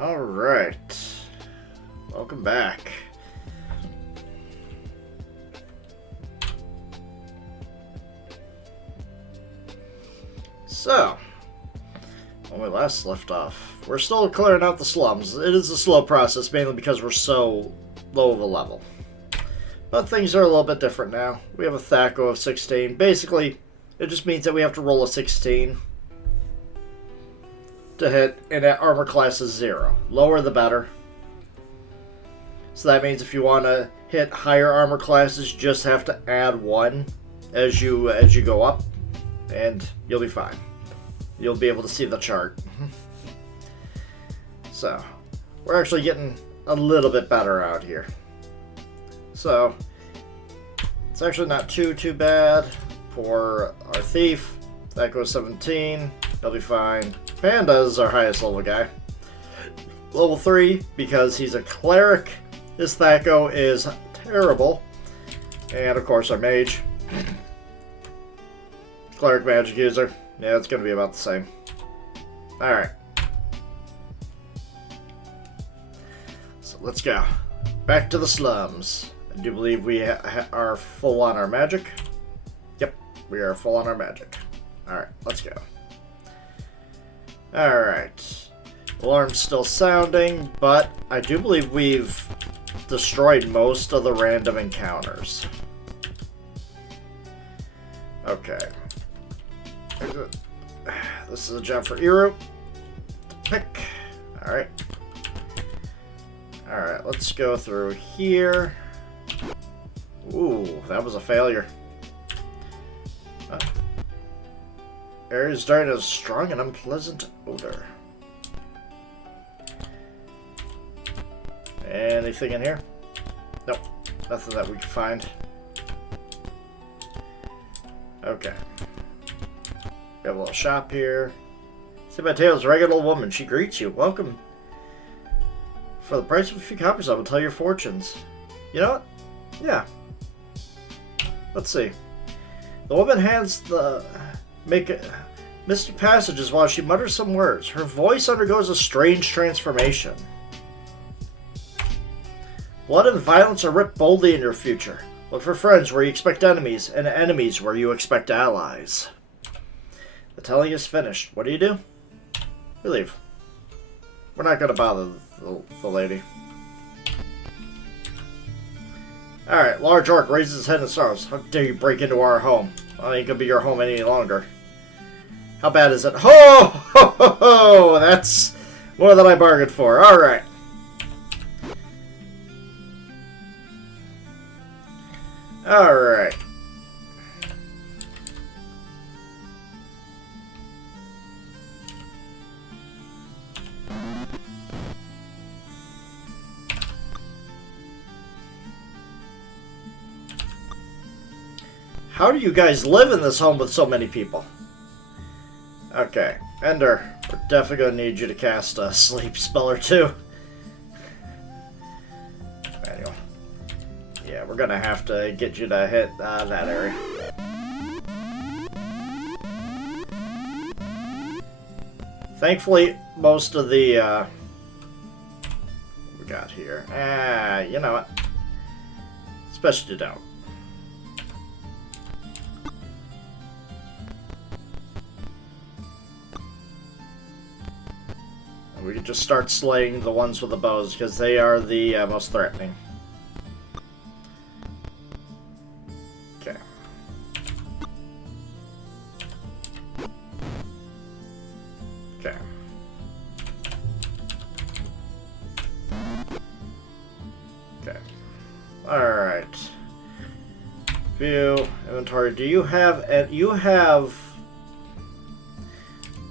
Alright. Welcome back. So, when we last left off, we're still clearing out the slums. It is a slow process, mainly because we're so low of a level. But things are a little bit different now. We have a THACO of 16. Basically, it just means that we have to roll a 16 to hit, and that armor class is 0. Lower the better. So that means if you want to hit higher armor classes, you just have to add 1 as you go up, and you'll be fine. You'll be able to see the chart. So, we're actually getting a little bit better out here. So, it's actually not too bad for our thief. That goes 17. He'll be fine. Panda is our highest level guy. Level 3, because he's a cleric. His THACO is terrible. And of course our mage. Cleric magic user. Yeah, it's going to be about the same. Alright. So let's go. Back to the slums. I do believe we are full on our magic. Yep, we are full on our magic. Alright, let's go. Alright. Alarm's still sounding, but I do believe we've destroyed most of the random encounters. Okay. This is a job for Eru to pick. Alright. Alright, let's go through here. Ooh, that was a failure. Area's starting a strong and unpleasant odor. Anything in here? Nope. Nothing that we can find. Okay. We have a little shop here. See my tail's a regular old woman. She greets you. Welcome. For the price of a few copies, I will tell your fortunes. You know what? Yeah. Let's see. The woman hands the mystic passages while she mutters some words. Her voice undergoes a strange transformation. Blood and violence are writ boldly in your future. Look for friends where you expect enemies, and enemies where you expect allies. The telling is finished. What do? We leave. We're not going to bother the lady. Alright, large orc raises his head and snarls. How dare you break into our home? Well, it ain't gonna be your home any longer. How bad is it? Ho! Ho! Ho! Ho! That's more than I bargained for. Alright. Alright. How do you guys live in this home with so many people? Okay, Ender, we're definitely going to need you to cast a sleep spell or two. Manual. Yeah, we're going to have to get you to hit that area. Thankfully, most of the... what we got here? You know what? Especially don't. We can just start slaying the ones with the bows, because they are the most threatening. Okay. Okay. Okay. Alright. View, inventory. Do you have... you have...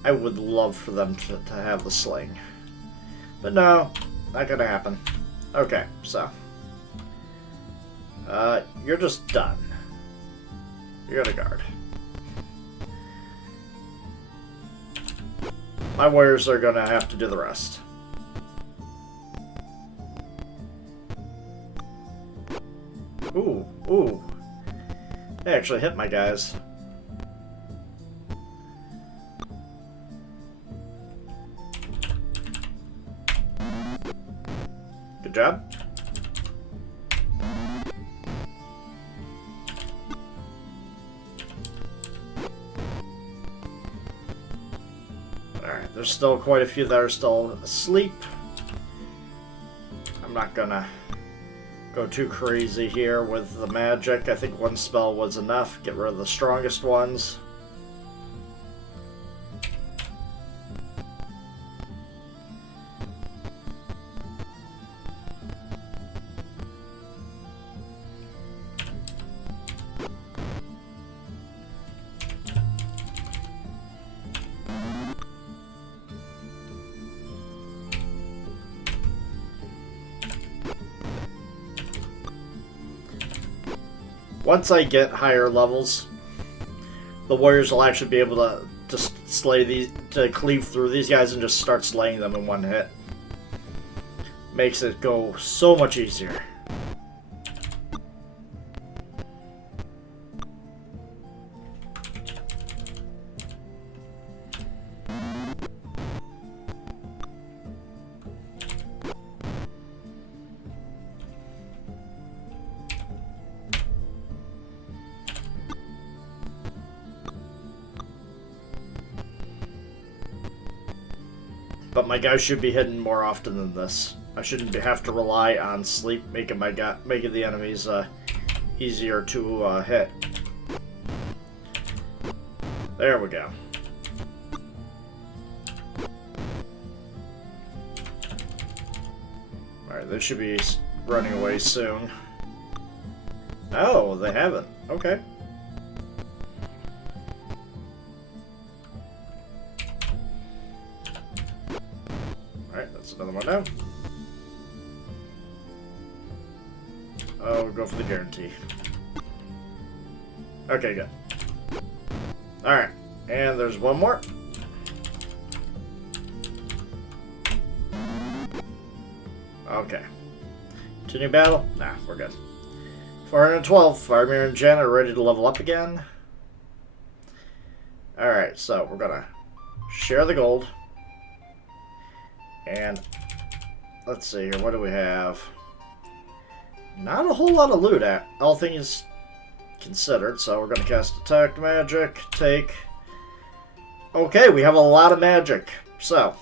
I would love for them to have the sling. But no, not gonna happen. Okay, so. You're just done. You're gonna guard. My warriors are gonna have to do the rest. Ooh, ooh. They actually hit my guys. Good job. Alright, there's still quite a few that are still asleep. I'm not gonna go too crazy here with the magic. I think one spell was enough. Get rid of the strongest ones. Once I get higher levels, the warriors will actually be able to just slay these, to cleave through these guys and just start slaying them in one hit. Makes it go so much easier. But my guys should be hitting more often than this. I shouldn't have to rely on sleep making the enemies easier to hit. There we go. Alright, they should be running away soon. Oh, they haven't. Okay. Alright, that's another one down. Oh, we'll go for the guarantee. Okay, good. Alright, and there's one more. Okay. Continue battle? Nah, we're good. 412. Fireman and Janet are ready to level up again. Alright, so we're gonna share the gold. And let's see here, what do we have? Not a whole lot of loot at all things considered, so we're gonna cast Detect Magic, take. Okay, we have a lot of magic. So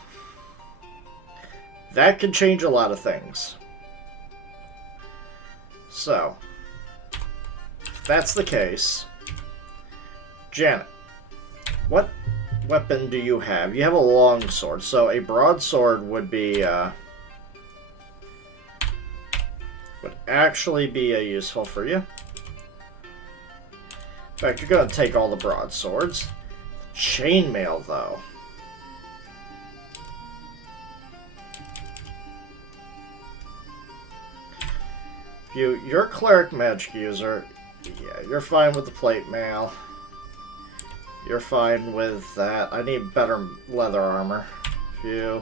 that can change a lot of things. So if that's the case, Janet, what weapon do you have? You have a long sword, so a broadsword would be would actually be useful for you. In fact, you're going to take all the broadswords. Chainmail, though. You're a cleric magic user. Yeah, you're fine with the plate mail. You're fine with that. I need better leather armor. You're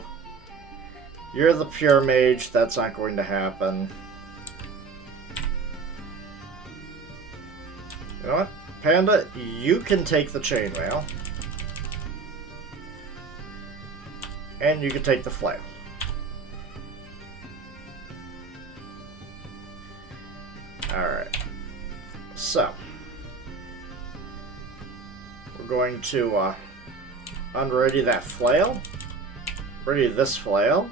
the pure mage. That's not going to happen. You know what? Panda, you can take the chainmail. And you can take the flail. Alright. So. We're going to unready that flail. Ready this flail.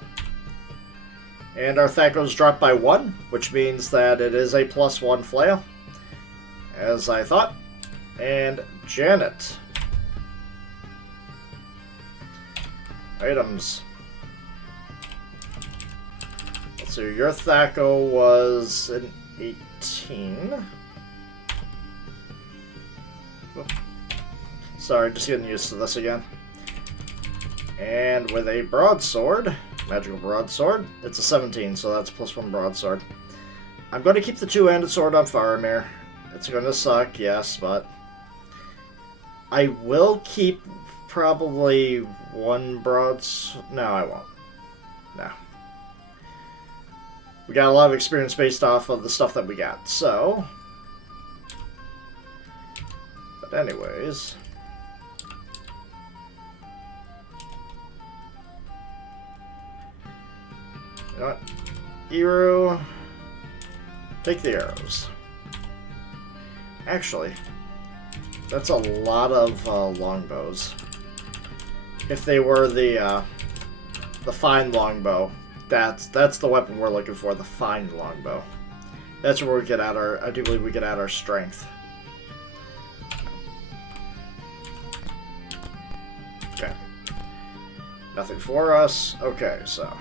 And our Thaco's dropped by 1, which means that it is a +1 flail. As I thought. And Janet. Items. Let's see, your Thaco was an 18. Oh. Sorry, just getting used to this again. And with a broadsword, magical broadsword, it's a 17, so that's +1 broadsword. I'm going to keep the two-handed sword on Faramir. It's going to suck, yes, but I will keep probably 1 broadsword. No, I won't. No. We got a lot of experience based off of the stuff that we got, so. But anyways. You know what? Eru. Take the arrows. Actually, that's a lot of longbows. If they were the fine longbow, that's the weapon we're looking for, the fine longbow. That's where we get out our, I do believe we get out our strength. Okay. Nothing for us. Okay, so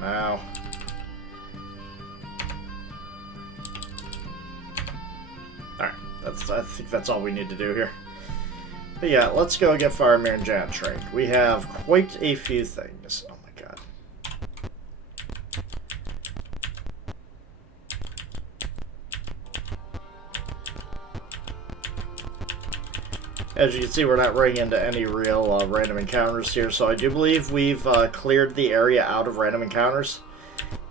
now. Alright, I think that's all we need to do here. But yeah, let's go get Faramir and Janet trained. We have quite a few things. Oh my god. As you can see, we're not running into any real random encounters here, so I do believe we've cleared the area out of random encounters.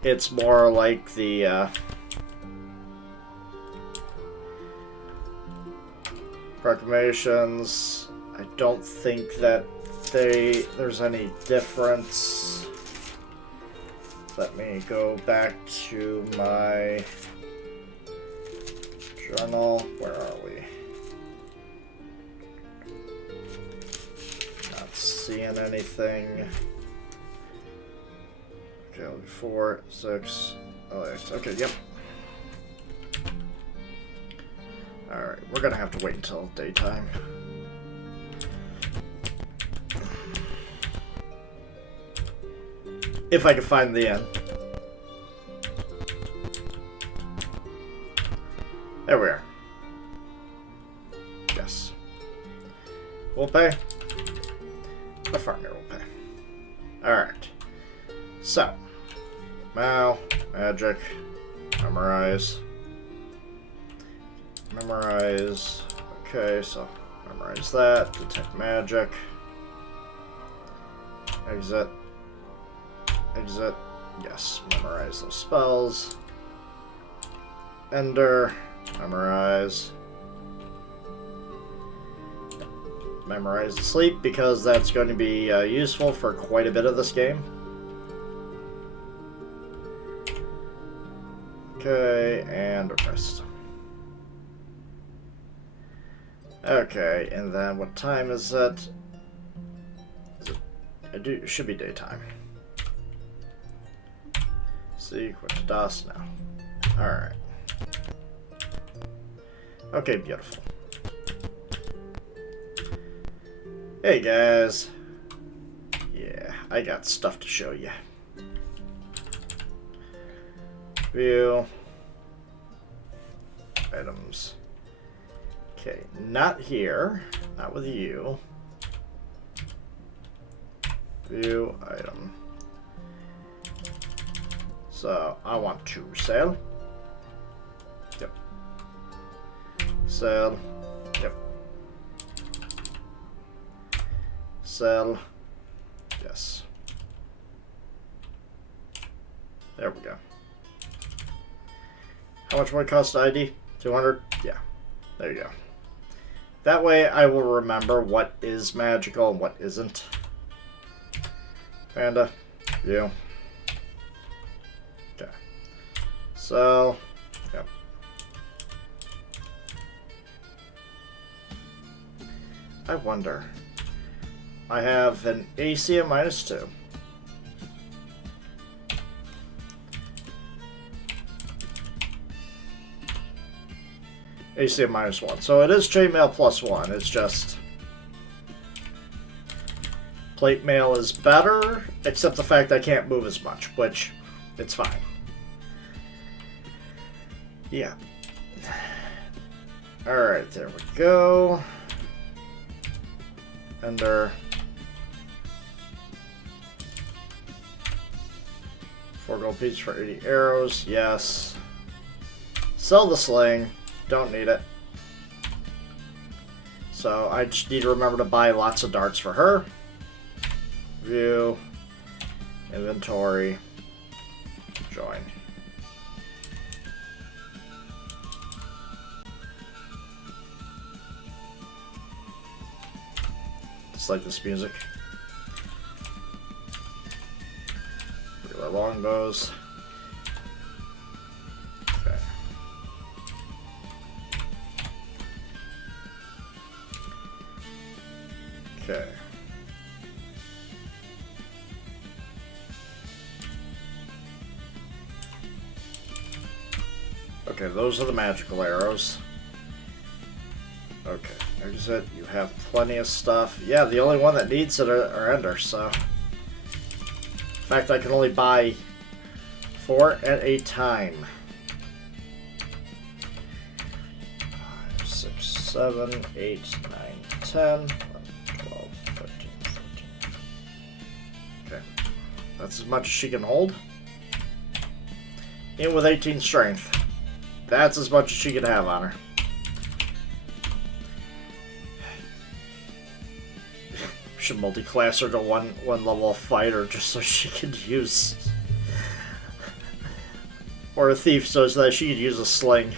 It's more like the proclamations. I don't think that there's any difference. Let me go back to my journal. Where are we? Not seeing anything. Okay, 4, 6. Oh, okay, yep. Alright, we're gonna have to wait until daytime. If I can find the inn. There we are. Yes. We'll pay. The farmer will pay. Alright. So. Mal, magic, memorize. Memorize. Okay, so memorize that. Detect magic. Exit. Exit. Yes, memorize those spells. Ender, memorize. Memorize the sleep, because that's going to be useful for quite a bit of this game. Okay, and rest. Okay, and then what time is it? It should be daytime. See, quit to dust now. Alright. Okay, beautiful. Hey guys. Yeah, I got stuff to show you. View. Items. Okay, not here. Not with you. View item. So I want to sell. Yep. Sell. Yep. Sell. Yes. There we go. How much would it cost to ID? 200? Yeah. There you go. That way I will remember what is magical and what isn't. Panda. You. Okay. So, yep. I wonder. I have an AC of -2. AC of -1. So it is chainmail +1. It's just plate mail is better, except the fact I can't move as much, which it's fine. Yeah. Alright, there we go. Ender. 4 gold pieces for 80 arrows. Yes. Sell the sling. Don't need it. So I just need to remember to buy lots of darts for her. View. Inventory. Join. Just like this music. Regular longbows. Okay. Okay. Okay, those are the magical arrows. Okay, like I said, you have plenty of stuff. Yeah, the only one that needs it are Ender, so... In fact, I can only buy 4 at a time. 5, 6, 7, 8, 9, 10, 11, 12, 13, 14. Okay, that's as much as she can hold. And with 18 strength. That's as much as she can have on her. Should multi-class her to one level of fighter just so she could use... or a thief so that she could use a sling.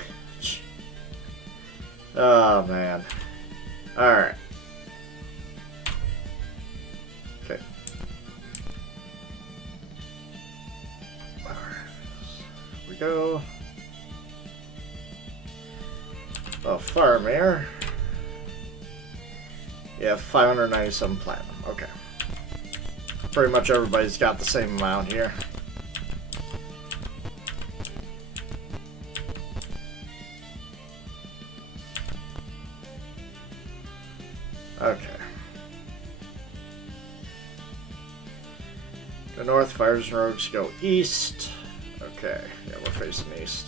Oh, man. Alright. Okay. Alright. Here we go. Oh, Faramir. Yeah, 597 platinum. Okay. Pretty much everybody's got the same amount here. Okay. Go north, fires and rogues go east. Okay, yeah, we're facing east.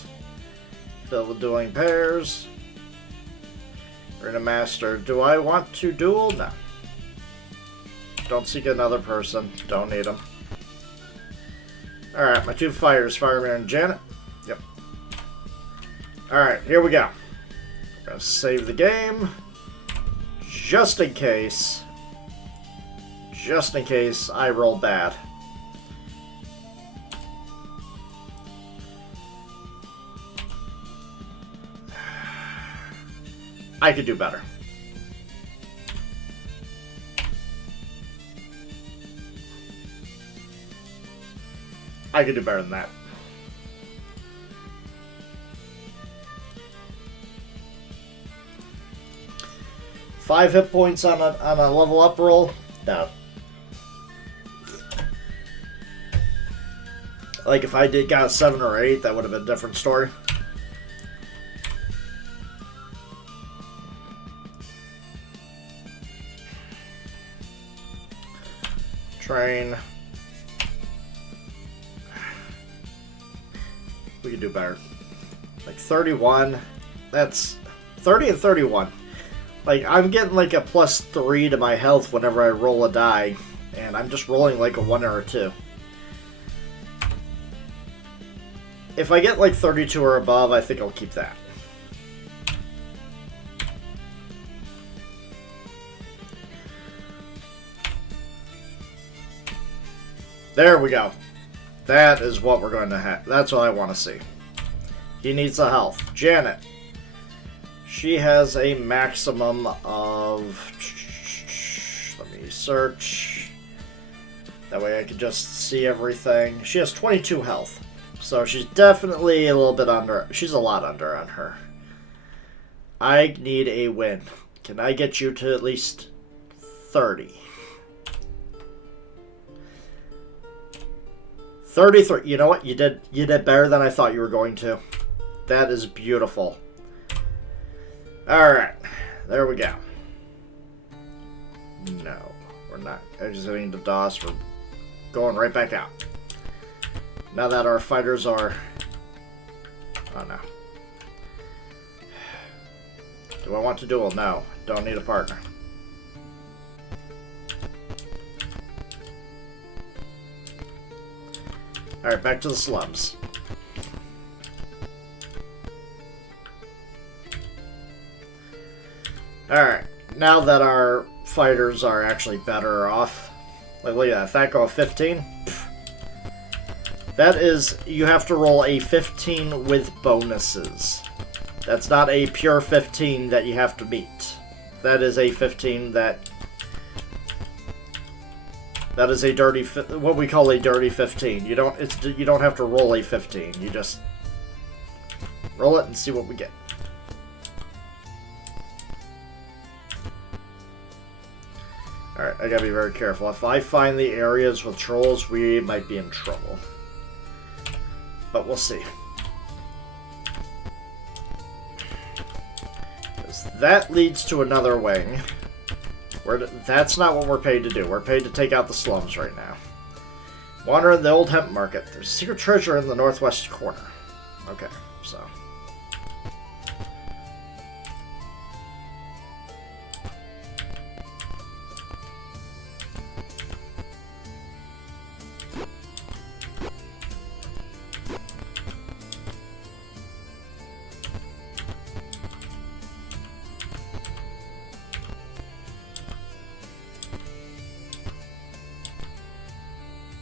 Fill the dueling pairs. Arena Master. Do I want to duel? No. Don't seek another person. Don't need them. Alright, my 2 fighters, Faramir and Janet. Yep. Alright, here we go. We're going to save the game. Just in case. Just in case I roll bad. I could do better. I could do better than that. Five hit points on a level up roll? No. Like if I got a 7 or 8, that would have been a different story. Train. We could do better. Like 31. That's 30 and 31. Like I'm getting like a +3 to my health whenever I roll a die, and I'm just rolling like a 1 or a 2. If I get like 32 or above, I think I'll keep that. There we go. That is what we're going to have. That's what I want to see. He needs the health. Janet. She has a maximum of... Let me search. That way I can just see everything. She has 22 health. So she's definitely a little bit under. She's a lot under on her. I need a win. Can I get you to at least 30? 33. You know what? You did better than I thought you were going to. That is beautiful. Alright. There we go. No. We're not exiting the DOS. We're going right back out. Now that our fighters are... Oh no. Do I want to duel? No. Don't need a partner. Alright, back to the slums. Alright, now that our fighters are actually better off. Like, look at that. That go 15. That is, you have to roll a 15 with bonuses. That's not a pure 15 that you have to meet. That is a 15 that... That is a dirty, what we call a dirty 15. You don't have to roll a 15. You just roll it and see what we get. Alright, I gotta be very careful. If I find the areas with trolls, we might be in trouble. But we'll see. Because that leads to another wing. That's not what we're paid to do. We're paid to take out the slums right now. Wander in the old hemp market. There's a secret treasure in the northwest corner. Okay, so...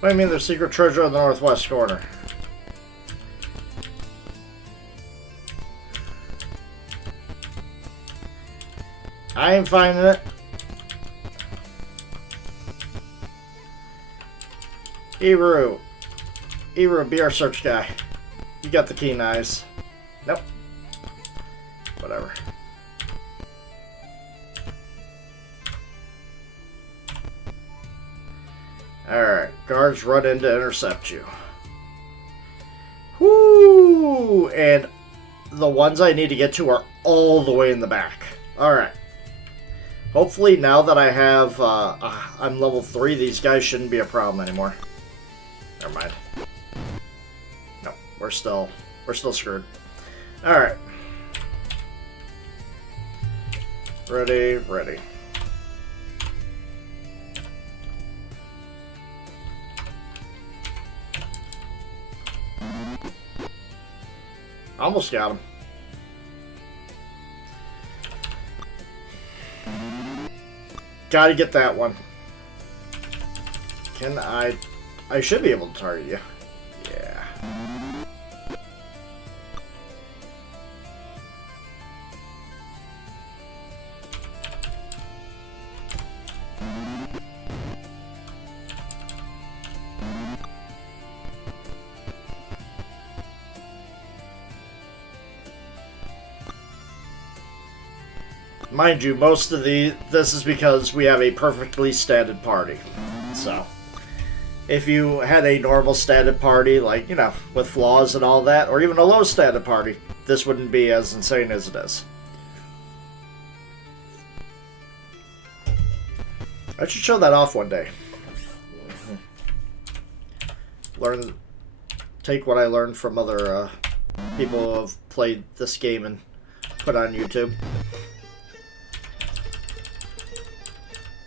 What do you mean there's secret treasure in the northwest corner? I ain't finding it. Iru, be our search guy. You got the keen eyes. Nope. Whatever. Alright, guards run in to intercept you. Whoo! And the ones I need to get to are all the way in the back. Alright. Hopefully now that I have, I'm level 3, these guys shouldn't be a problem anymore. Never mind. No, we're still screwed. Alright. Ready. Almost got him. Gotta get that one. Can I should be able to target you. Yeah. mind you, most of this is because we have a perfectly statted party. So, if you had a normal statted party, like, you know, with flaws and all that, or even a low statted party, this wouldn't be as insane as it is. I should show that off one day. Take what I learned from other people who have played this game and put on YouTube.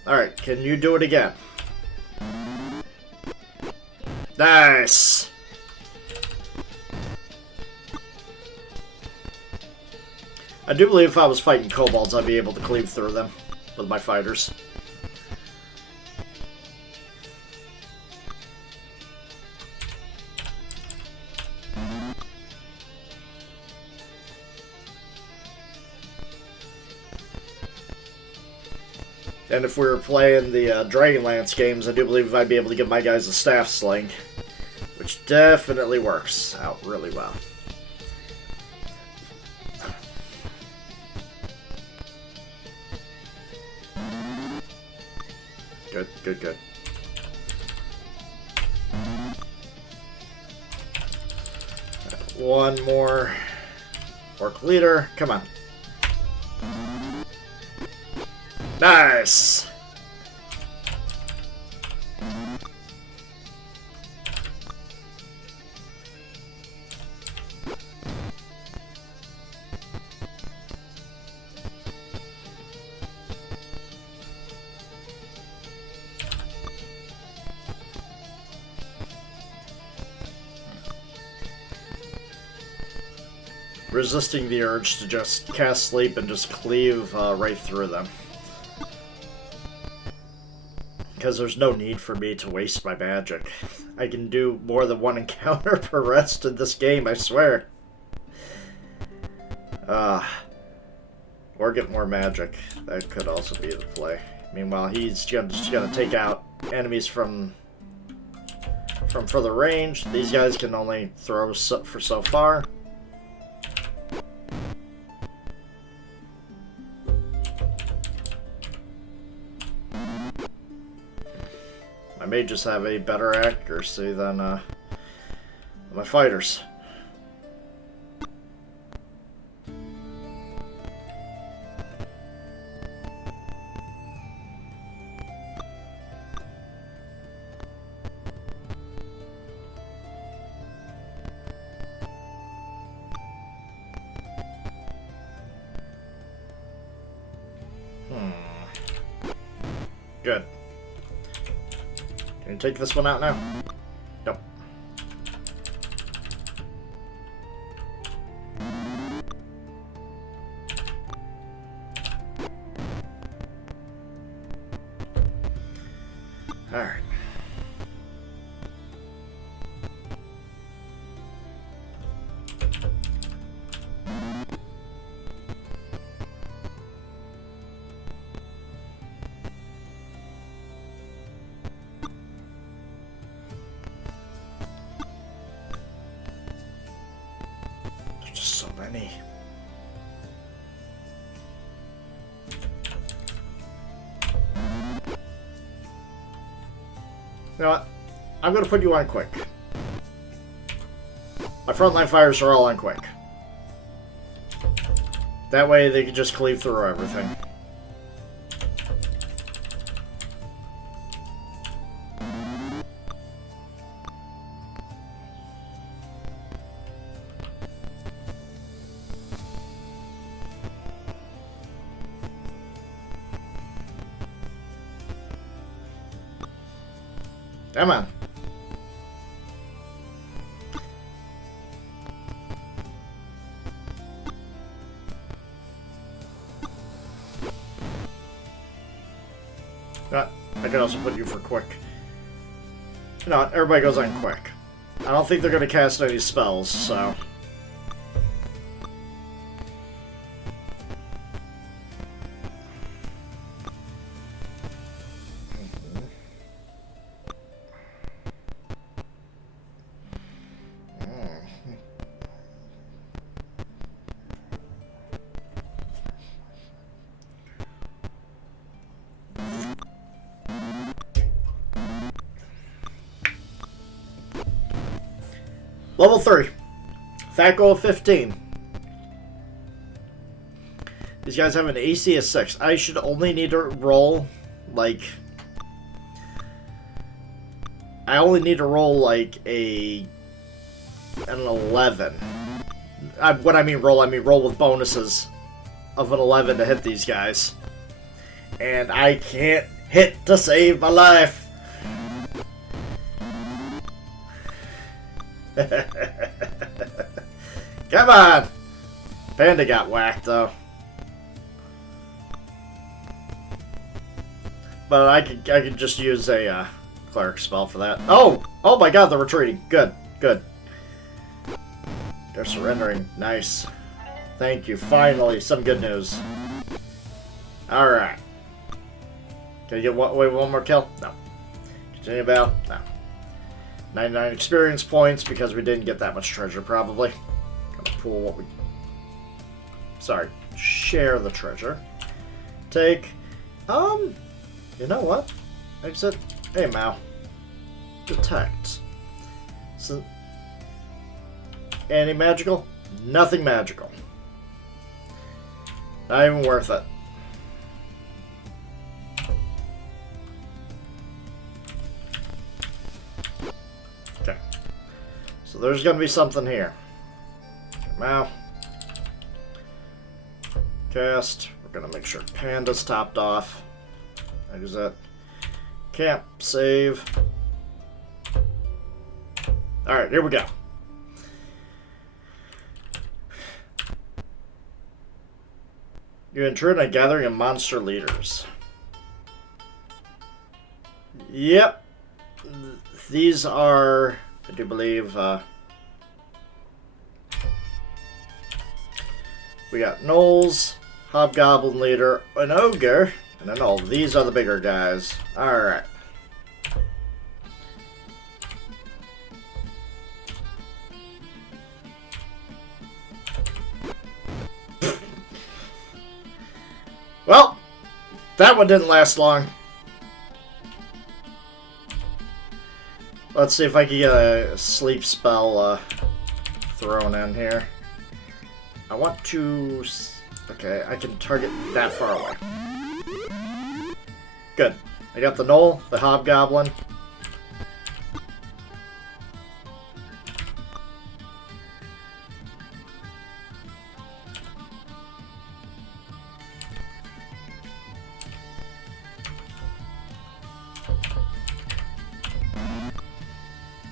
Alright, can you do it again? Nice! I do believe if I was fighting kobolds, I'd be able to cleave through them with my fighters. And if we were playing the Dragonlance games, I do believe I'd be able to give my guys a staff sling, which definitely works out really well. Good, good, good. One more orc leader. Come on. Nice! Resisting the urge to just cast sleep and just cleave right through them. Because there's no need for me to waste my magic. I can do more than one encounter per rest in this game, I swear. Or get more magic. That could also be the play. Meanwhile, he's just gonna take out enemies from further range. These guys can only throw for so far. I may just have a better accuracy than my fighters. Good. Can you take this one out now? Nope. Alright. So many. You know what? I'm going to put you on quick. My frontline fighters are all on quick. That way they can just cleave through everything. Come on. I can also put you for quick. You know what? Everybody goes on quick. I don't think they're going to cast any spells, so... Level 3. Thaco of 15. These guys have an AC of 6. I should only need to roll, like... I only need to roll, like, an 11. When I mean roll with bonuses of an 11 to hit these guys. And I can't hit to save my life. Come on! Panda got whacked, though. But I could just use a cleric spell for that. Oh! Oh my god, they're retreating. Good, good. They're surrendering. Nice. Thank you. Finally, some good news. Alright. Can I get one more kill? No. Continue battle? No. 99 experience points because we didn't get that much treasure, probably. Gonna pull what we... Sorry. Share the treasure. Take... You know what? Exit. Hey, Mao. Detect. So... Any magical? Nothing magical. Not even worth it. Okay. So there's gonna be something here. Mao. Cast. We're gonna make sure Panda's topped off. Exit. Camp. Save. Alright, here we go. You intrude on a gathering of monster leaders. Yep. These are, I do believe, we got Knowles, Hobgoblin leader, an ogre, and a gnoll. These are the bigger guys. Alright. Well, that one didn't last long. Let's see if I can get a sleep spell thrown in here. I want to... Okay, I can target that far away. Good. I got the gnoll, the hobgoblin.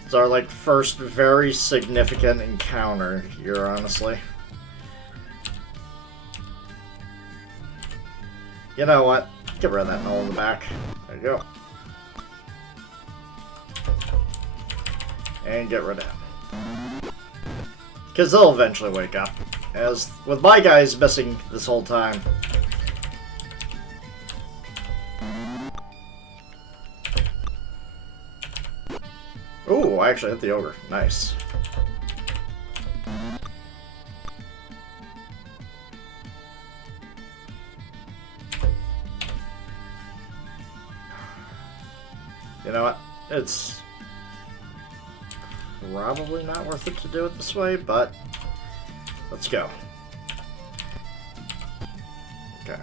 It's our, like, first very significant encounter here, honestly. You know what? Get rid of that gnoll in the back. There you go. And get rid of him. Because they'll eventually wake up. As with my guys missing this whole time. Ooh, I actually hit the ogre. Nice. You know what? It's probably not worth it to do it this way, but let's go. Okay.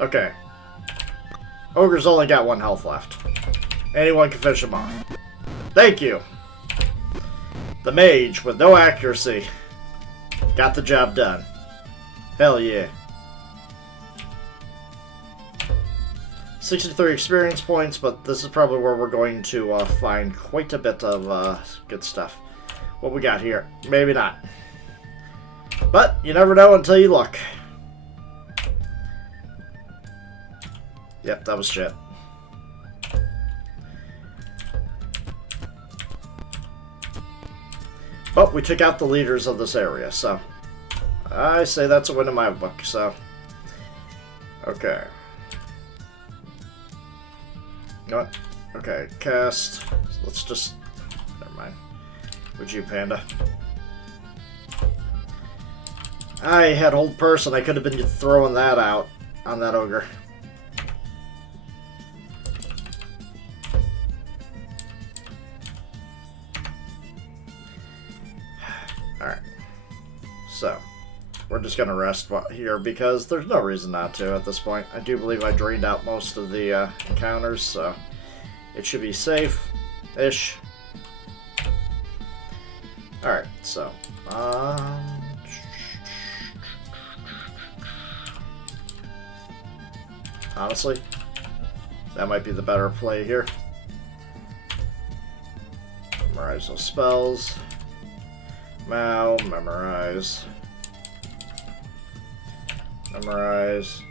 Okay. Ogre's only got 1 health left. Anyone can finish him off. Thank you! The mage, with no accuracy, got the job done. Hell yeah. 63 experience points, but this is probably where we're going to find quite a bit of good stuff. What we got here? Maybe not. But you never know until you look. Yep, that was shit. But we took out the leaders of this area, so I say that's a win in my book, so okay. You know what? Okay, cast. So let's just... Never mind. Would you, Panda? I had hold person. I could have been throwing that out on that ogre. So, we're just going to rest here because there's no reason not to at this point. I do believe I drained out most of the encounters, so it should be safe-ish. Alright, so... honestly, that might be the better play here. Memorize those spells. Mao, memorize. Memorize.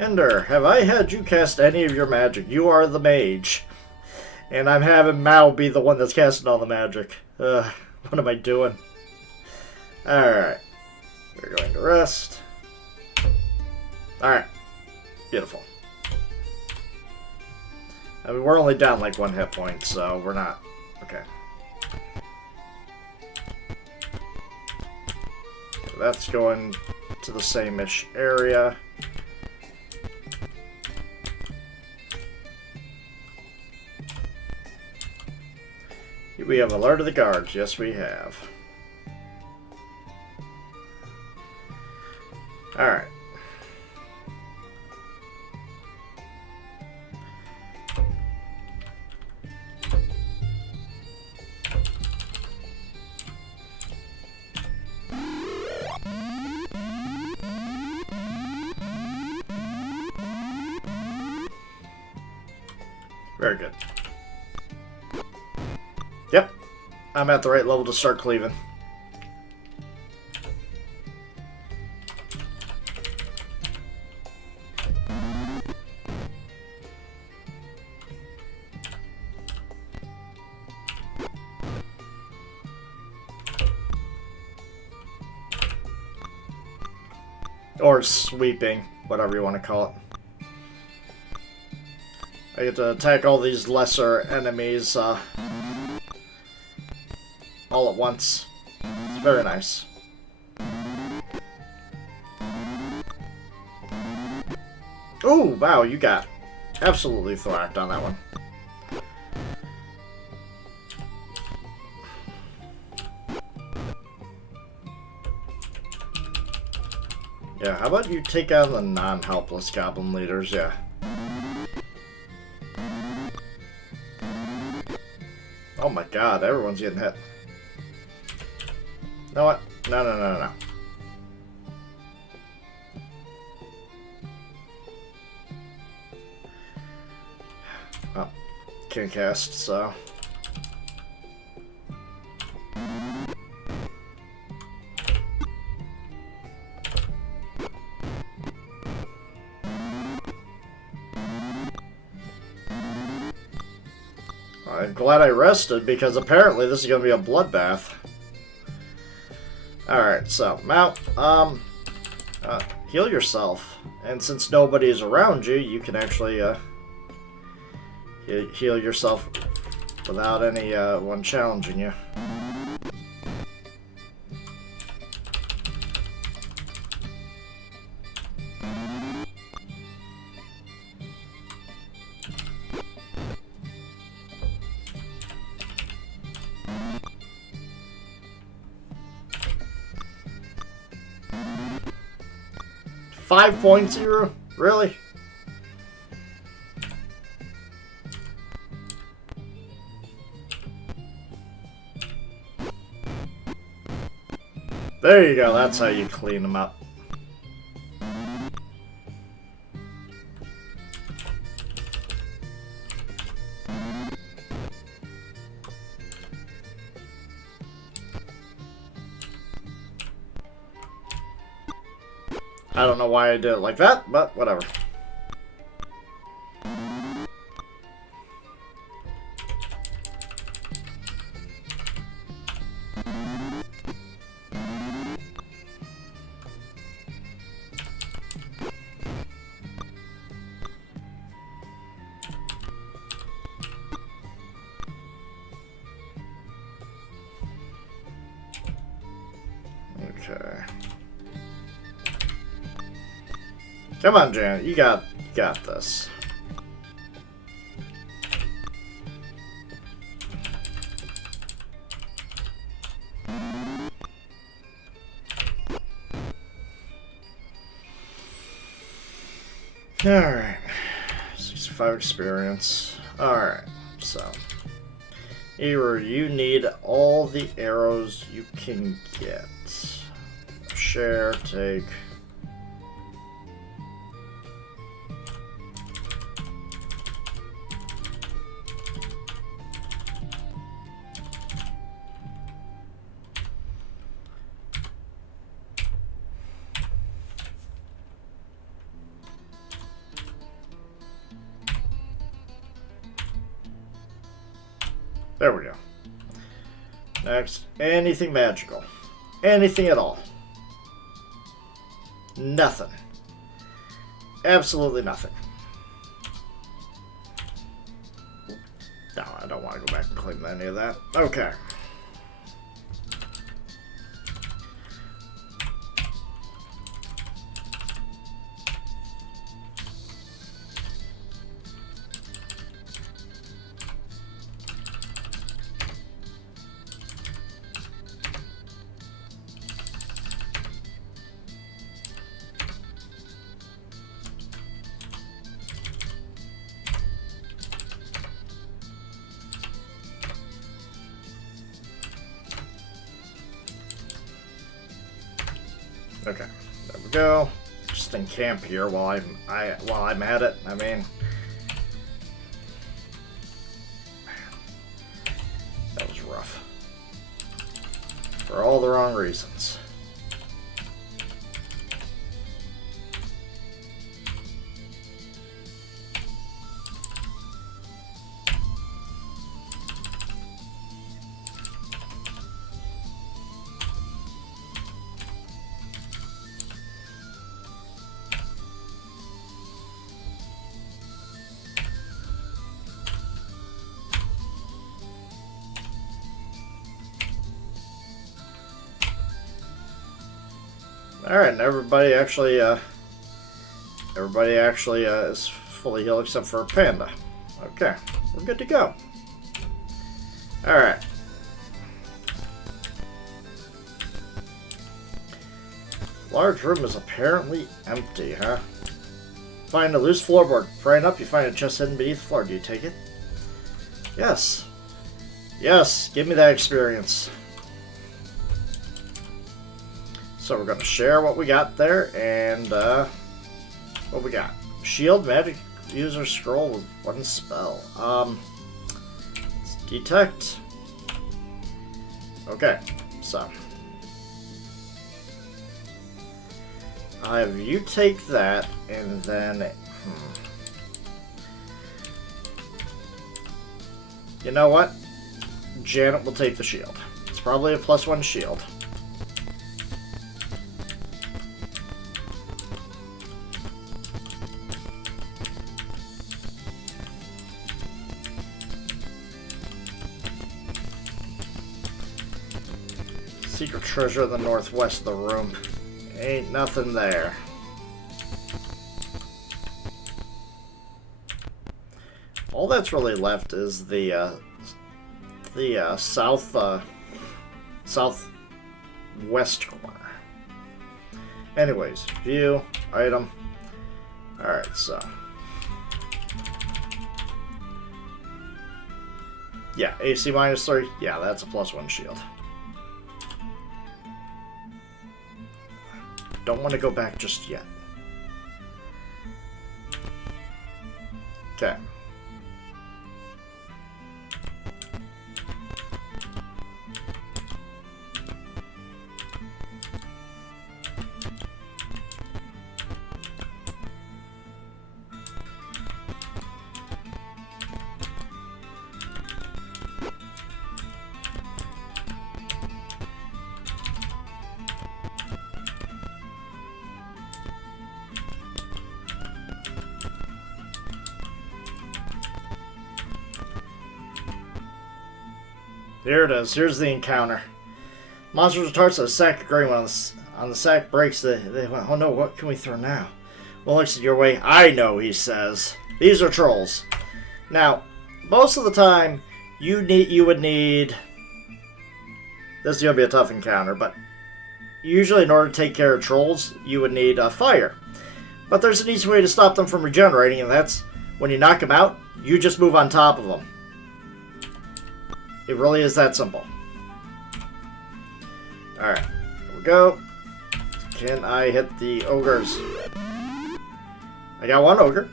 Ender, have I had you cast any of your magic? You are the mage. And I'm having Mao be the one that's casting all the magic. What am I doing? Alright. We're going to rest. Alright. Beautiful. I mean, we're only down like 1 hit point, so we're not... Okay. That's going to the same-ish area. We have alerted the guards. Yes, we have. Alright. Very good. Yep. I'm at the right level to start cleaving. Or sweeping, whatever you want to call it. I get to attack all these lesser enemies all at once. It's very nice. Oh, wow, you got absolutely thwacked on that one. Yeah, how about you take out the non-helpless goblin leaders? Yeah. Oh my god, everyone's getting hit. You know what? No. Oh, can't cast, so... I'm glad I rested, because apparently this is going to be a bloodbath. Alright, so, Mao, heal yourself. And since nobody is around you, you can actually, heal yourself without anyone challenging you. .0? Really? There you go, that's how you clean them up. I don't know why I did it like that, but whatever. Okay. Come on, Janet. You got this. Alright. 65 experience. Alright, so. Here, you need all the arrows you can get. Share, take. There we go. Next, anything magical. Anything at all. Nothing. Absolutely nothing. No, I don't want to go back and claim any of that. Okay. Okay, there we go. Just in camp here while I'm at it. I mean, that was rough for all the wrong reasons. All right, and everybody actually is fully healed except for Panda. Okay, we're good to go. All right. Large room is apparently empty, huh? Find a loose floorboard. Prying up, you find a chest hidden beneath the floor. Do you take it? Yes. Yes, give me that experience. So we're going to share what we got there, and what we got. Shield, magic, user scroll with one spell. Detect. Okay, so. Have you take that, and then... You know what? Janet will take the shield. It's probably a +1 shield. Secret treasure in the northwest of the room. Ain't nothing there. All that's really left is the southwest corner. Anyways, view, item. Alright, so. Yeah, AC -3. Yeah, that's a +1 shield. Don't want to go back just yet. Okay. Here it is. Here's the encounter. Monsters with hearts of a sack agree when on the sack breaks. They went, oh no, what can we throw now? One looks at your way. I know, he says. These are trolls. Now, most of the time, you would need... This is going to be a tough encounter, but usually in order to take care of trolls, you would need fire. But there's an easy way to stop them from regenerating, and that's when you knock them out, you just move on top of them. It really is that simple. Alright, here we go. Can I hit the ogres? I got one ogre.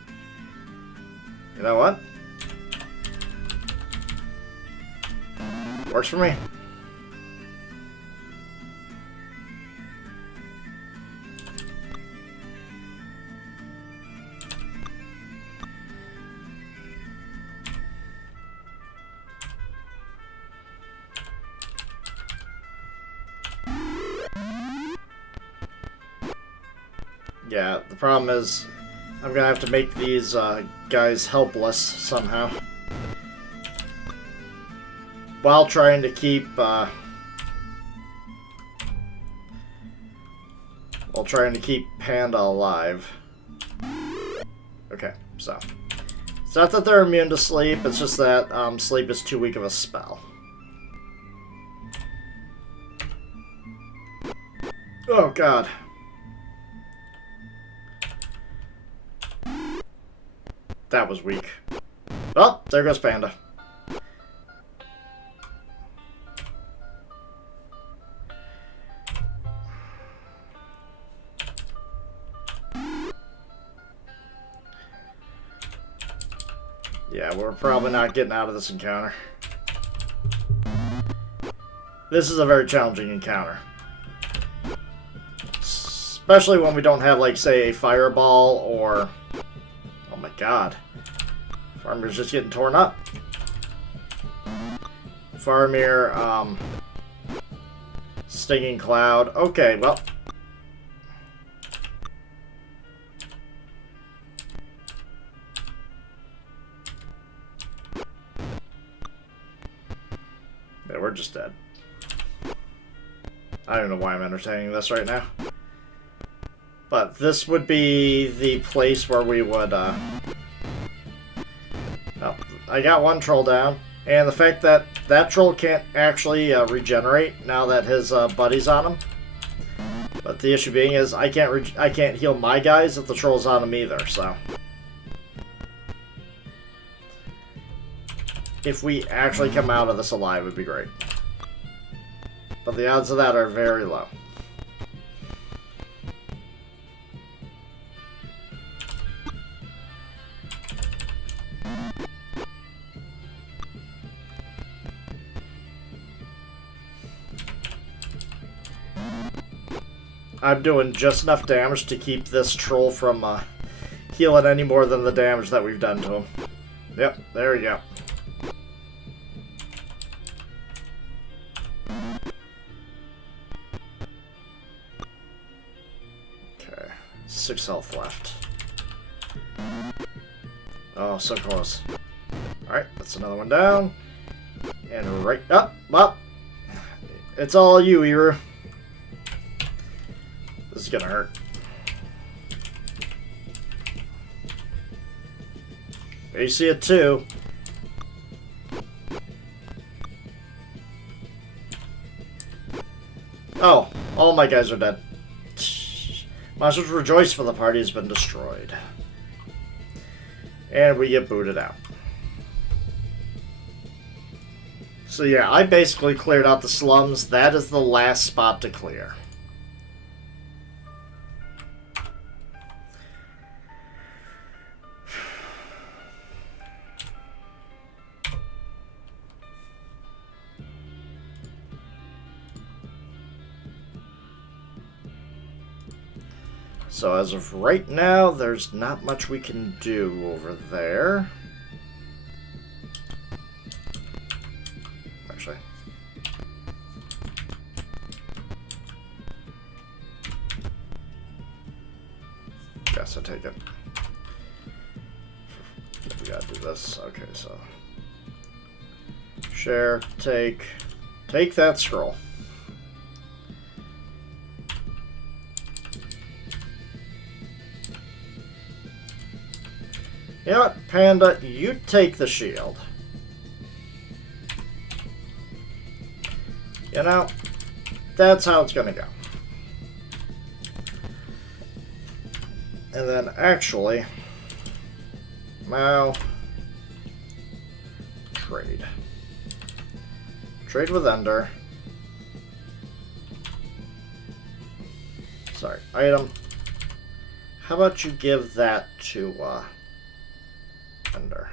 You know what? Works for me. Yeah, the problem is I'm gonna have to make these guys helpless somehow. While trying to keep Panda alive. Okay, so it's not that they're immune to sleep, it's just that sleep is too weak of a spell. Oh god. That was weak. Oh, there goes Panda. Yeah, we're probably not getting out of this encounter. This is a very challenging encounter. Especially when we don't have, like, say, a fireball or... Oh my god. Farmer's just getting torn up. Farmir, Stinging Cloud. Okay, well. Yeah, we're just dead. I don't know why I'm entertaining this right now. But this would be the place where we would, oh, I got one troll down, and the fact that that troll can't actually regenerate now that his buddy's on him. But the issue being is I can't heal my guys if the troll's on him either, so. If we actually come out of this alive, it would be great. But the odds of that are very low. I'm doing just enough damage to keep this troll from healing any more than the damage that we've done to him. Yep, there we go. Okay, 6 health left. Oh, so close. Alright, that's another one down. And right up, well, it's all you, Eru. This is gonna hurt. You see it too. Oh, all my guys are dead. Monsters rejoice, for the party has been destroyed. And we get booted out. So yeah, I basically cleared out the slums. That is the last spot to clear. So as of right now, there's not much we can do over there. Actually. Yes, I take it. We gotta do this. Okay, so. Share, take that scroll. You know what, Panda? You take the shield. You know, that's how it's gonna go. And then actually, now, trade. Trade with Ender. Sorry, item. How about you give that to Ender?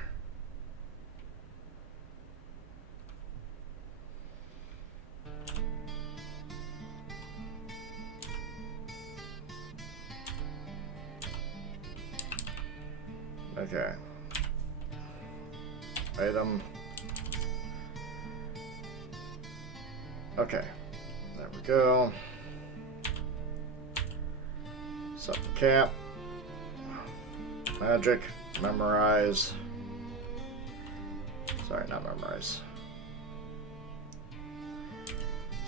Okay. Item. Okay. There we go. Set the cap. Magic. Memorize. Sorry, not memorize.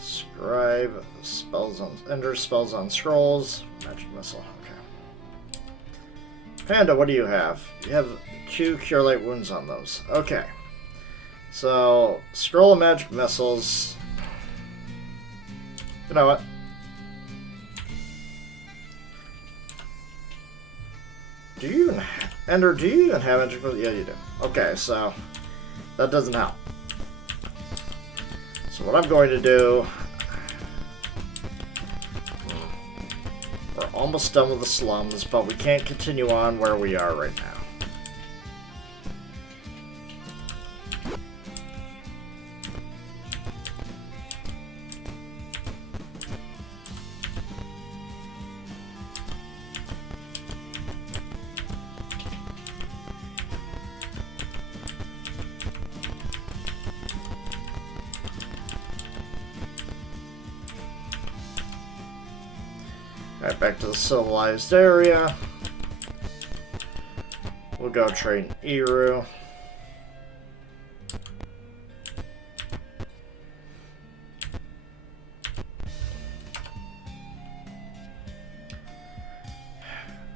Scribe. Spells on Ender. Spells on scrolls. Magic missile. Okay. Panda, what do you have? You have 2 Cure Light Wounds on those. Okay. So, Scroll of Magic Missiles. You know what? Do you even Ender, do you even have magic missiles? Yeah, you do. Okay, so that doesn't help. So what I'm going to do, we're almost done with the slums, but we can't continue on where we are right now. Alright, back to the civilized area. We'll go trade Eru.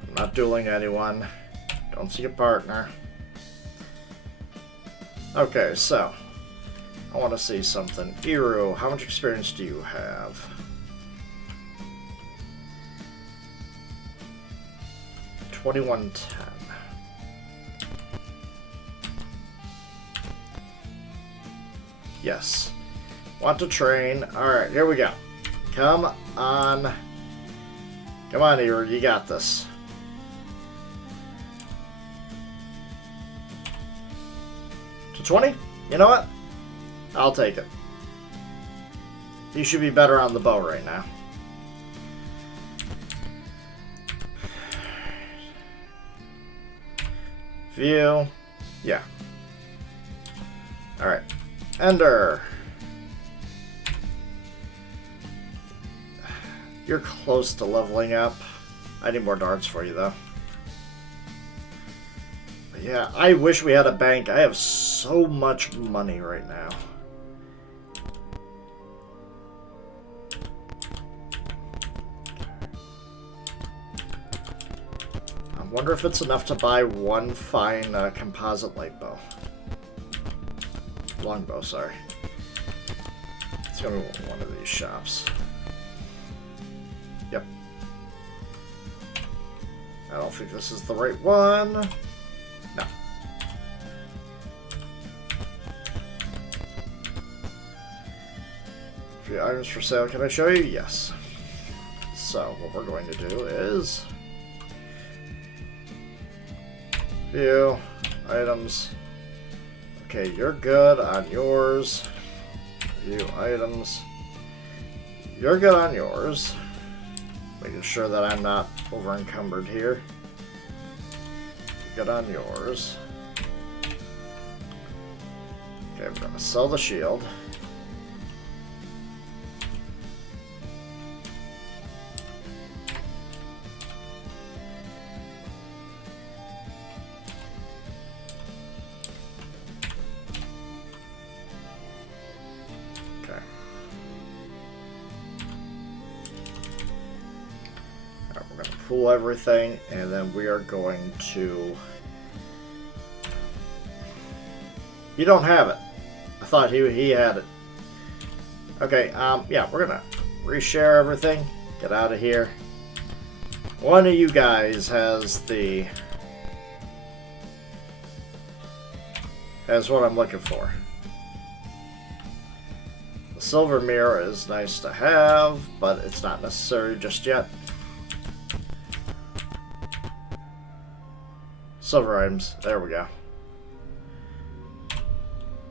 I'm not dueling anyone. Don't see a partner. Okay, so I want to see something. Eru, how much experience do you have? 2110. Yes. Want to train. Alright, here we go. Come on. Come on, Eru, you got this. To 20? You know what? I'll take it. You should be better on the bow right now. View. Yeah. Alright. Ender. You're close to leveling up. I need more darts for you, though. But yeah, I wish we had a bank. I have so much money right now. I wonder if it's enough to buy one fine composite light bow. Longbow, sorry. It's gonna be one of these shops. Yep. I don't think this is the right one. No. Few items for sale. Can I show you? Yes. So, what we're going to do is... View. Items. Okay, you're good on yours. View items. You're good on yours. Making sure that I'm not over encumbered here. Good on yours. Okay, we're gonna sell the shield. Pool everything, and then we are going to You don't have it. I thought he had it. Okay, yeah, we're gonna reshare everything. Get out of here. One of you guys has what I'm looking for. The silver mirror is nice to have, but it's not necessary just yet. Silver items. There we go.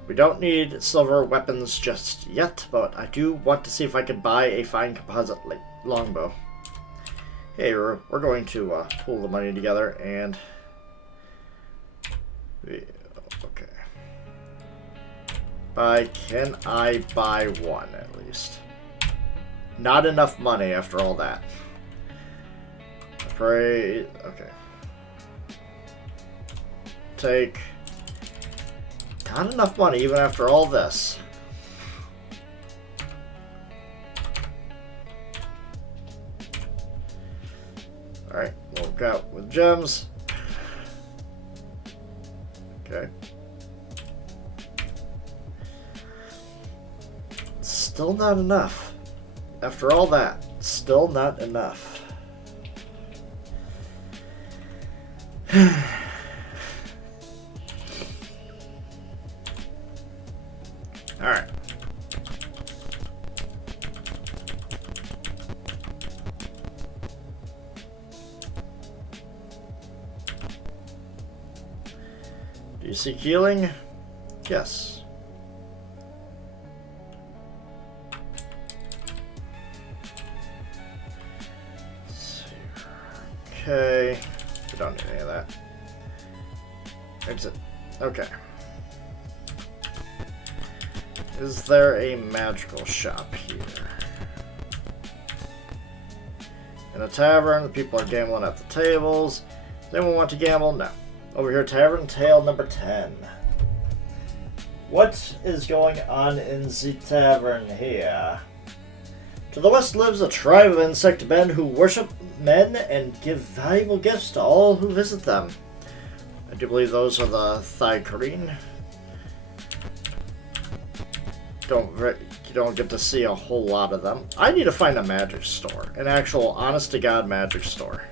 We don't need silver weapons just yet, but I do want to see if I can buy a fine composite longbow. Hey, we're going to pool the money together and... Okay. Can I buy one at least? Not enough money after all that. I pray... Okay. Take... Not enough money even after all this. Alright, we'll go with gems. Okay. Still not enough. After all that, still not enough. Alright. Do you seek healing? Yes. Okay. We don't need any of that. Exit. Okay. Is there a magical shop here? In a tavern, the people are gambling at the tables. Does anyone want to gamble? No. Over here, Tavern Tale number 10. What is going on in the tavern here? To the west lives a tribe of insect men who worship men and give valuable gifts to all who visit them. I do believe those are the Thygreen. You don't get to see a whole lot of them. I need to find a magic store. An actual honest-to-God magic store.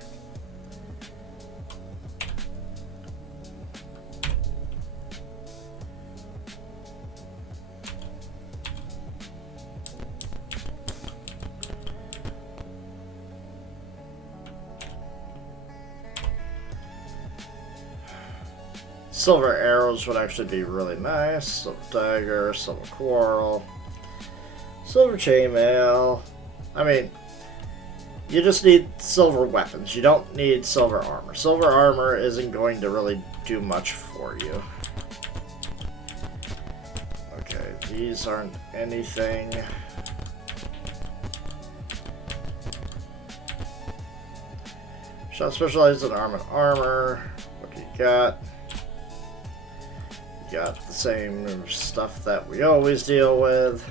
Silver arrows would actually be really nice. Silver dagger, silver quarrel, silver chainmail. I mean, you just need silver weapons. You don't need silver armor. Silver armor isn't going to really do much for you. Okay, these aren't anything. Shop specialized in armor. What do you got? Got the same stuff that we always deal with.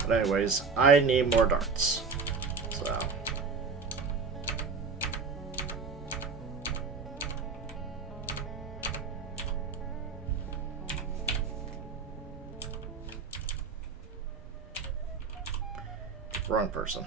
But anyways, I need more darts. So. Wrong person.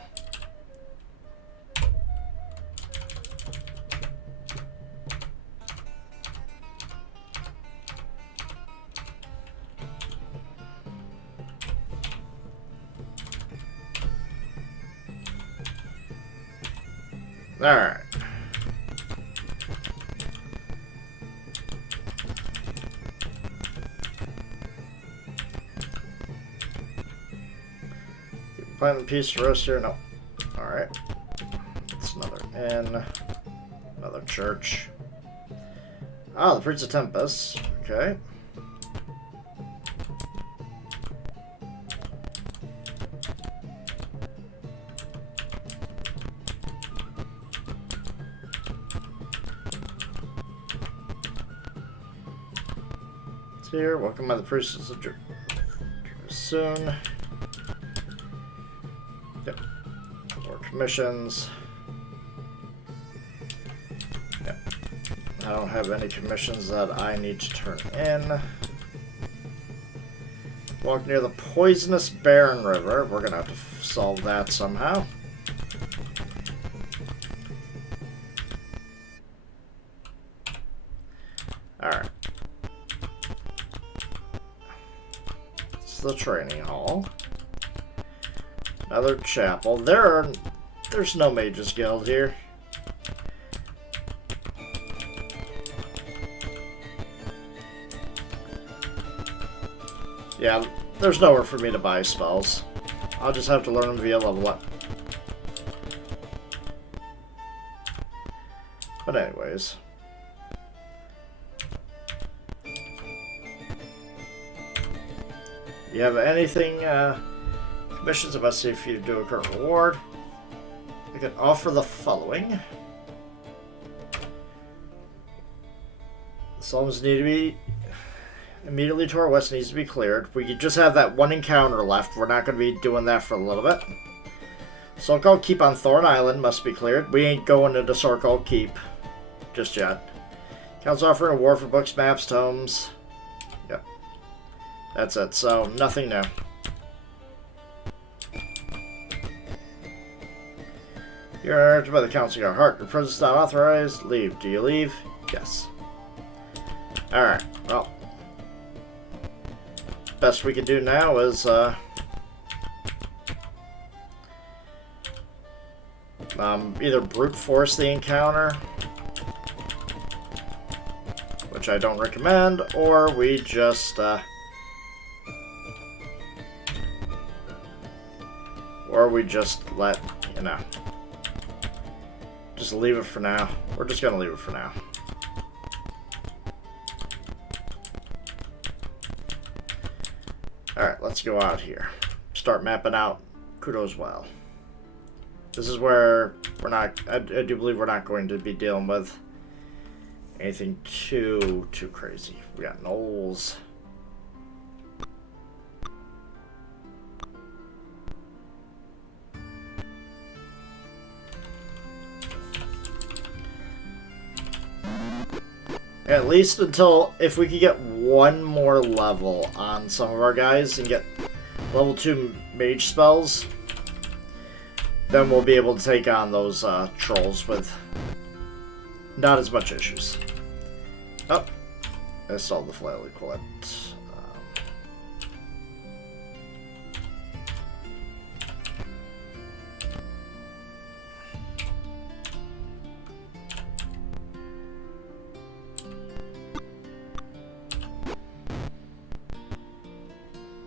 Alright. Find the piece to roast here? No. Alright. It's another inn. Another church. Ah, the Prince of Tempest. Okay. Here, welcome by the priestess of soon. Yep. More commissions. Yep. I don't have any commissions that I need to turn in. Walk near the poisonous Barren River. We're gonna have to solve that somehow. Alright. This is the training hall. Another chapel. There's no Mages Guild here. Yeah, there's nowhere for me to buy spells. I'll just have to learn them via level up. But anyways. You have anything, commissions? I must see if you do a current reward. I can offer the following. The slums need to be immediately to our west, needs to be cleared. We just have that one encounter left. We're not going to be doing that for a little bit. So-called Keep on Thorn Island must be cleared. We ain't going into so-called Keep just yet. Council offering a reward for books, maps, tomes. Yep. That's it. So, nothing new. You're urged by the Council of your heart. Your presence not authorized. Leave. Do you leave? Yes. Alright. Well. Best we can do now is, either brute force the encounter, which I don't recommend, or we just, let, you know, just leave it for now. We're just gonna leave it for now. Alright, let's go out here. Start mapping out Kudo's Well. This is where we're not, I do believe we're not going to be dealing with anything too crazy. We got gnolls. At least until, if we could get one more level on some of our guys and get level 2 mage spells, then we'll be able to take on those trolls with not as much issues. Oh, I saw the flail equipped.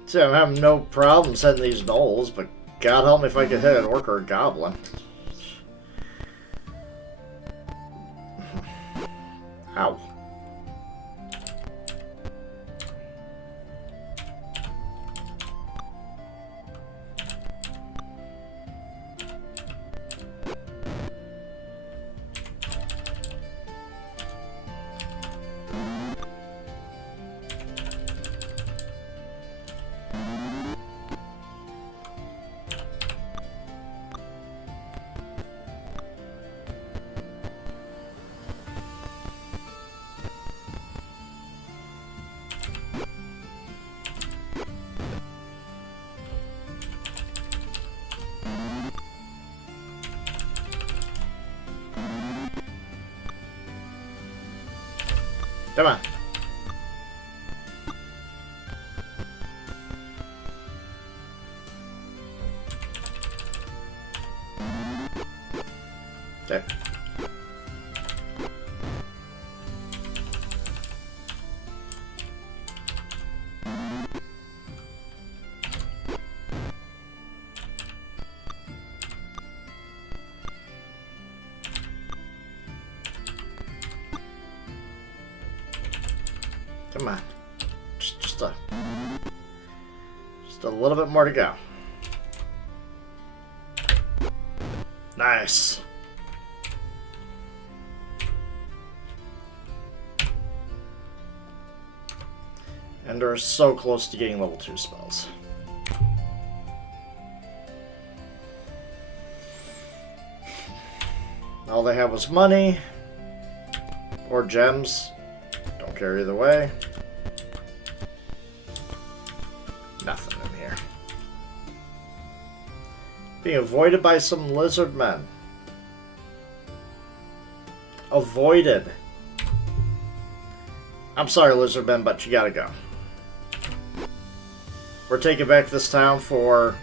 See, I'm having no problem setting these gnolls, but God help me if I could hit an orc or a goblin. Ow. Come on. Okay. Come on. Just a little bit more to go. Nice. And they're so close to getting level 2 spells. All they had was money. Or gems. Don't care either way. Nothing in here. Being avoided by some lizard men. Avoided. I'm sorry, lizard men, but you gotta go. We're taking back this town for...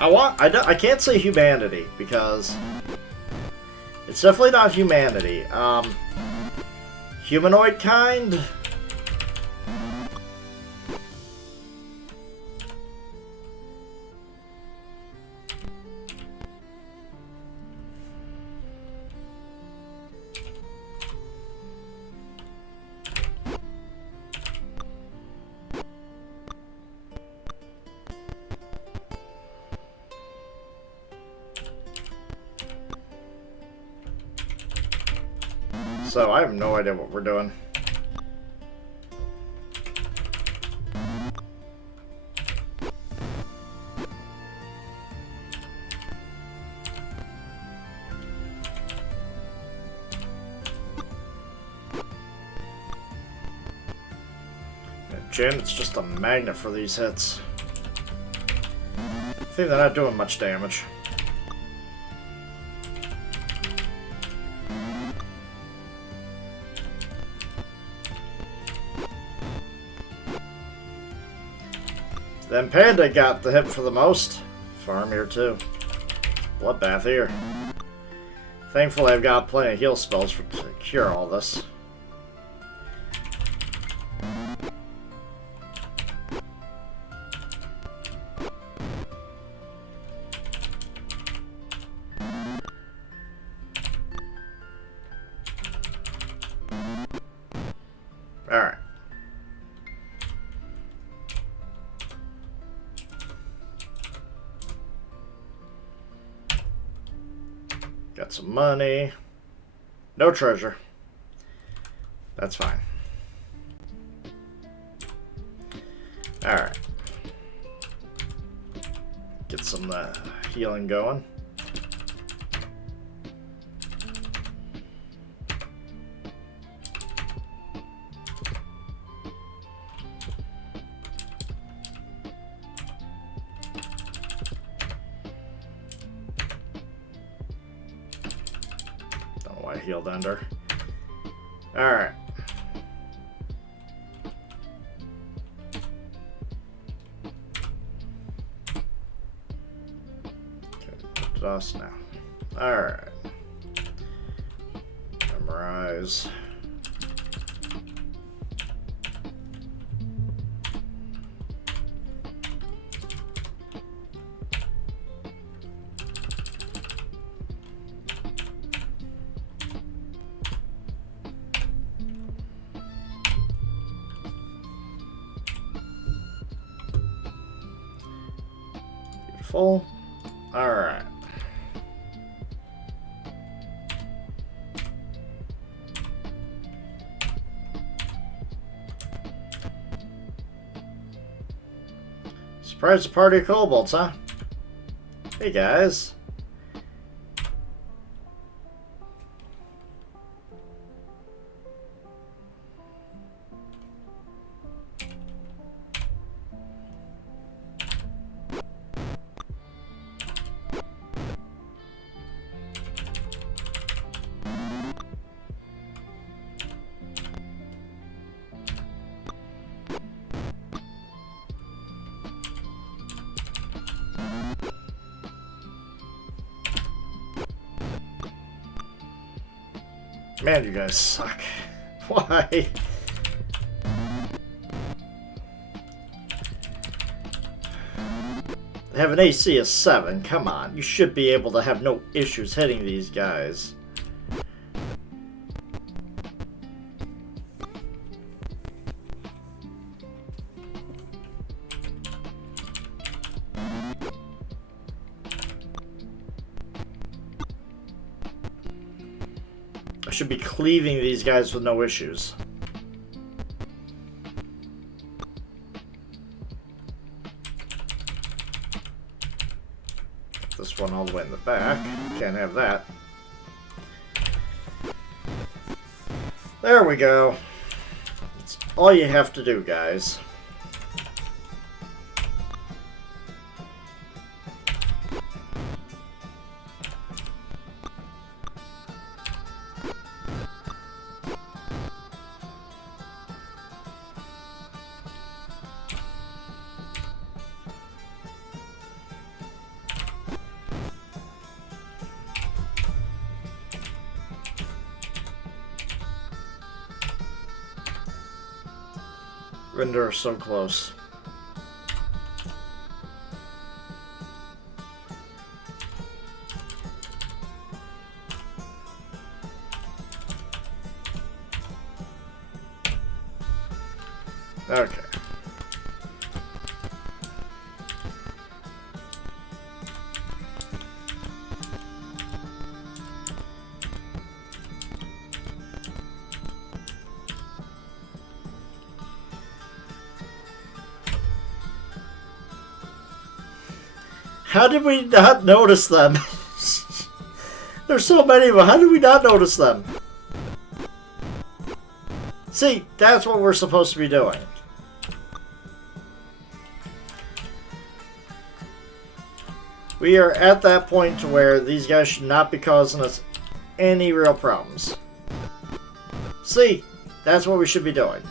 I can't say humanity, because... it's definitely not humanity. Humanoid kind? So, I have no idea what we're doing. Janet's just a magnet for these hits. I think they're not doing much damage. Then Panda got the hit for the most. Farm here too. Bloodbath here. Thankfully I've got plenty of heal spells to cure all this. Alright. Got some money. No treasure. That's fine. Alright. Get some healing going. Healed under. Alright. Okay, dust now. Alright. Memorize. Full. Alright. Surprise party of kobolds, huh? Hey guys. Man, you guys suck. Why? They have an AC of 7. Come on. You should be able to have no issues hitting these guys. I should be cleaving these guys with no issues. This one all the way in the back. Can't have that. There we go. That's all you have to do, guys. Render so close. Okay. How did we not notice them? There's so many of them. How did we not notice them? See, that's what we're supposed to be doing. We are at that point to where these guys should not be causing us any real problems. See, that's what we should be doing.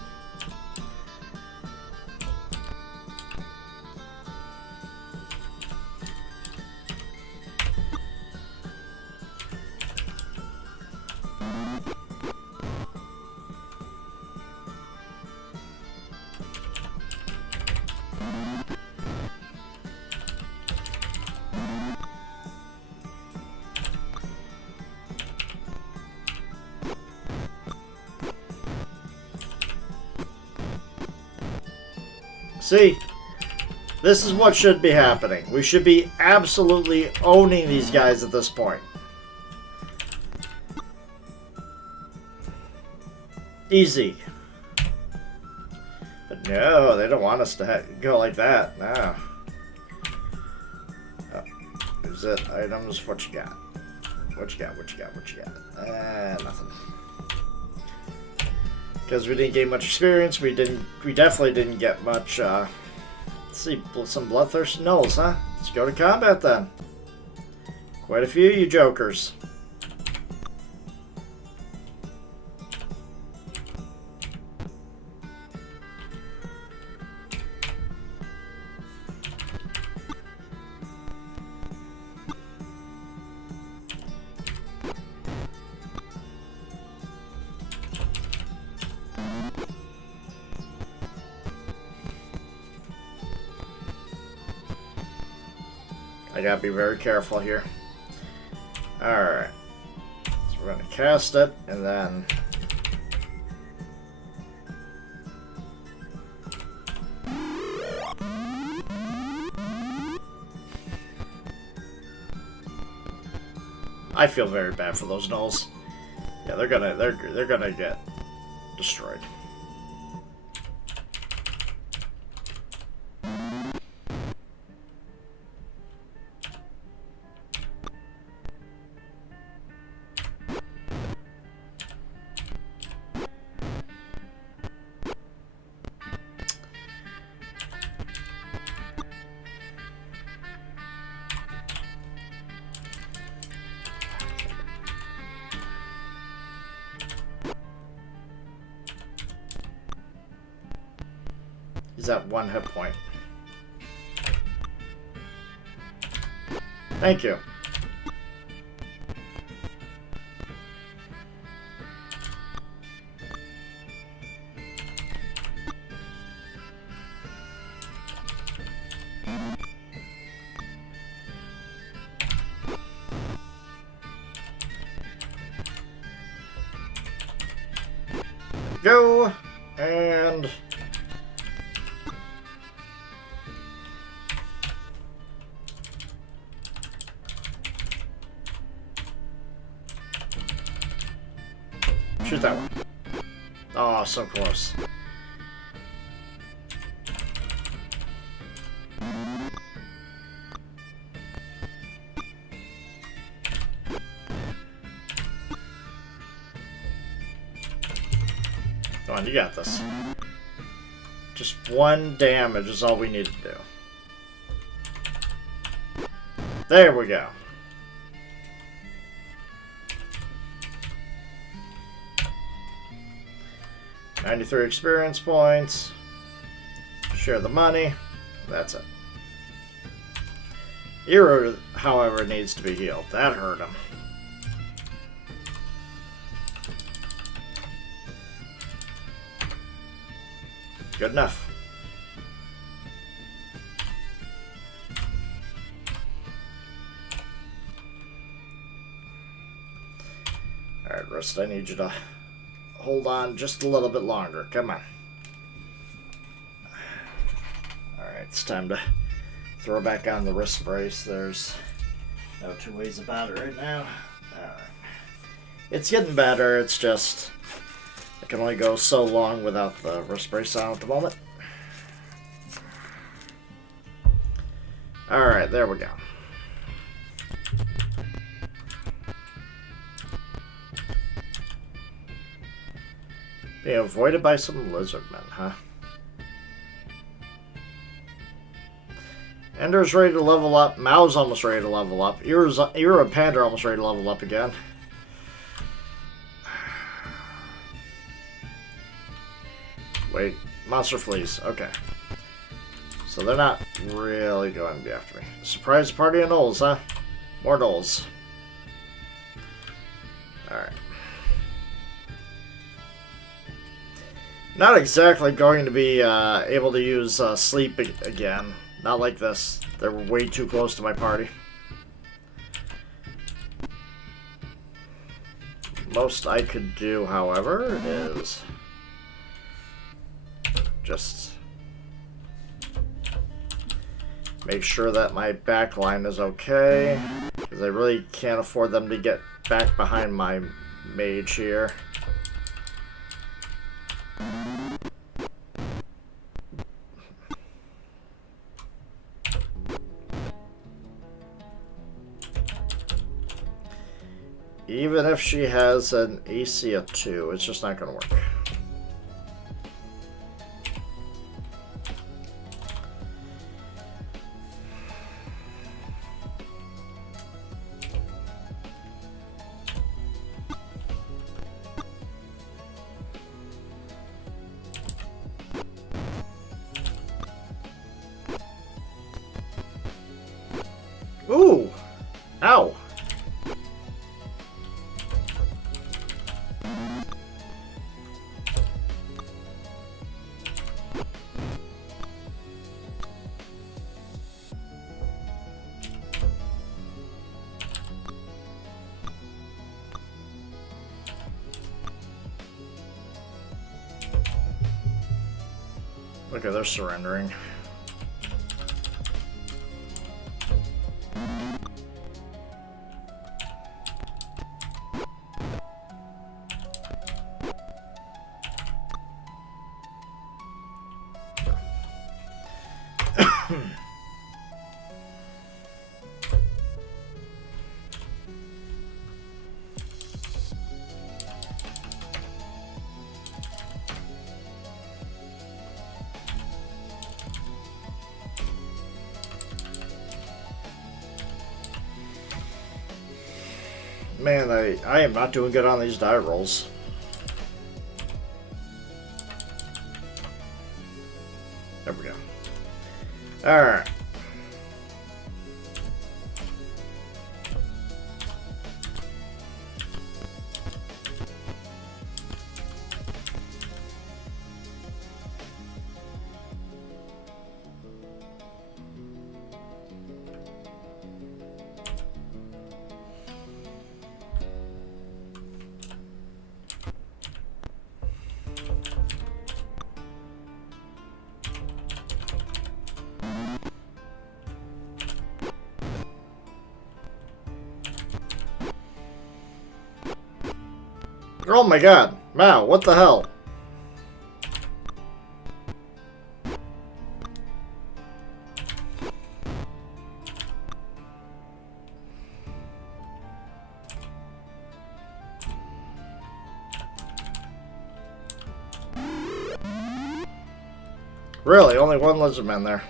See, this is what should be happening. We should be absolutely owning these guys at this point. Easy. But no, they don't want us to go like that. No. Oh, is it items? What you got? What you got? What you got? What you got? Nothing. Because we didn't gain much experience, we definitely didn't get much, let's see, some bloodthirsty gnolls, huh? Let's go to combat then. Quite a few, you jokers. I gotta be very careful here. Alright. So we're gonna cast it, and then... I feel very bad for those gnolls. Yeah, they're gonna get destroyed. He's at 1 hit point. Thank you. Go and shoot that one. Oh, so close. Come on, you got this. Just 1 damage is all we need to do. There we go. $93 experience points. Share the money. That's it. Hero, however, needs to be healed. That hurt him. Good enough. Alright, Rust, I need you to hold on just a little bit longer. Come on. Alright, it's time to throw back on the wrist brace. There's no two ways about it right now. Alright. It's getting better, it's just I can only go so long without the wrist brace on at the moment. Alright, there we go. Being avoided by some lizardmen, huh? Ender's ready to level up. Mao's almost ready to level up. Ira and Panda are almost ready to level up again. Wait, monster fleas. Okay. So they're not really going to be after me. Surprise party of gnolls, huh? More gnolls. Alright. Not exactly going to be able to use sleep again. Not like this. They're way too close to my party. Most I could do, however, is just make sure that my back line is okay, because I really can't afford them to get back behind my mage here. Even if she has an AC of 2, it's just not going to work. Ooh! Ow! Okay, they're surrendering. Man, I am not doing good on these die rolls. There we go. Alright. Oh my god. Mao, what the hell? Really, only one lizardman there.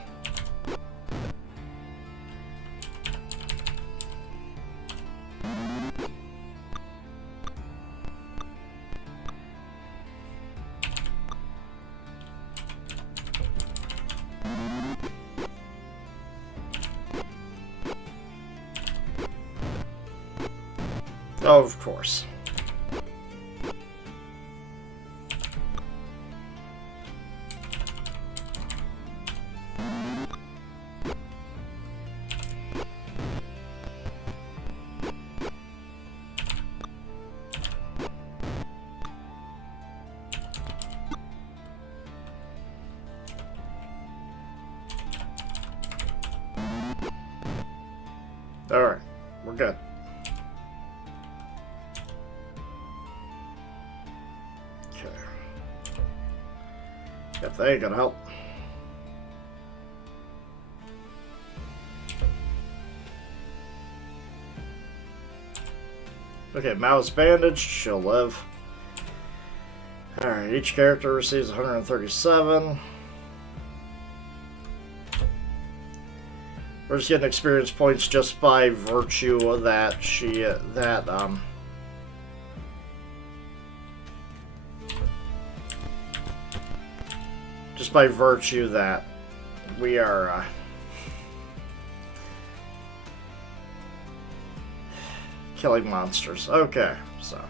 Oh, of course. Alright, we're good. Okay. Yep, that ain't gonna help. Okay, Mao's bandaged, she'll live. Alright, each character receives 137. We're just getting experience points just by virtue of that just by virtue that we are killing monsters. Okay, so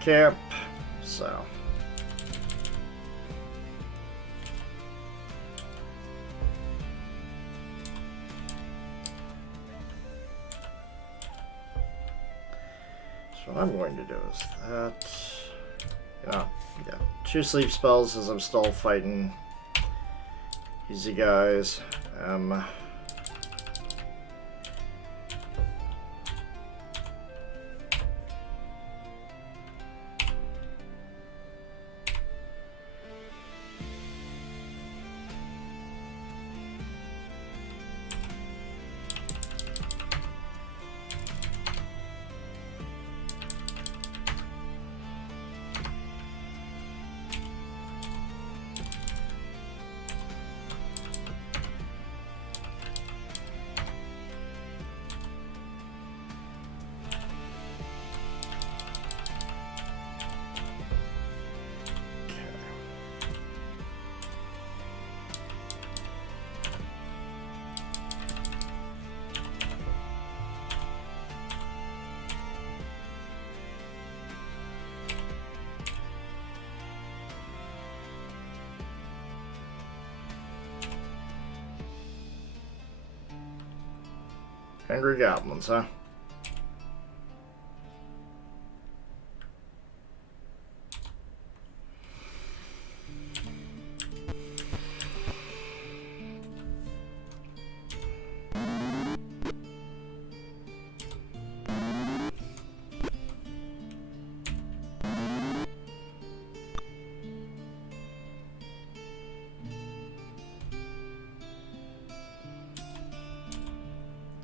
camp, so what I'm going to do is that, yeah, 2 sleep spells as I'm still fighting easy guys. Angry goblins, huh?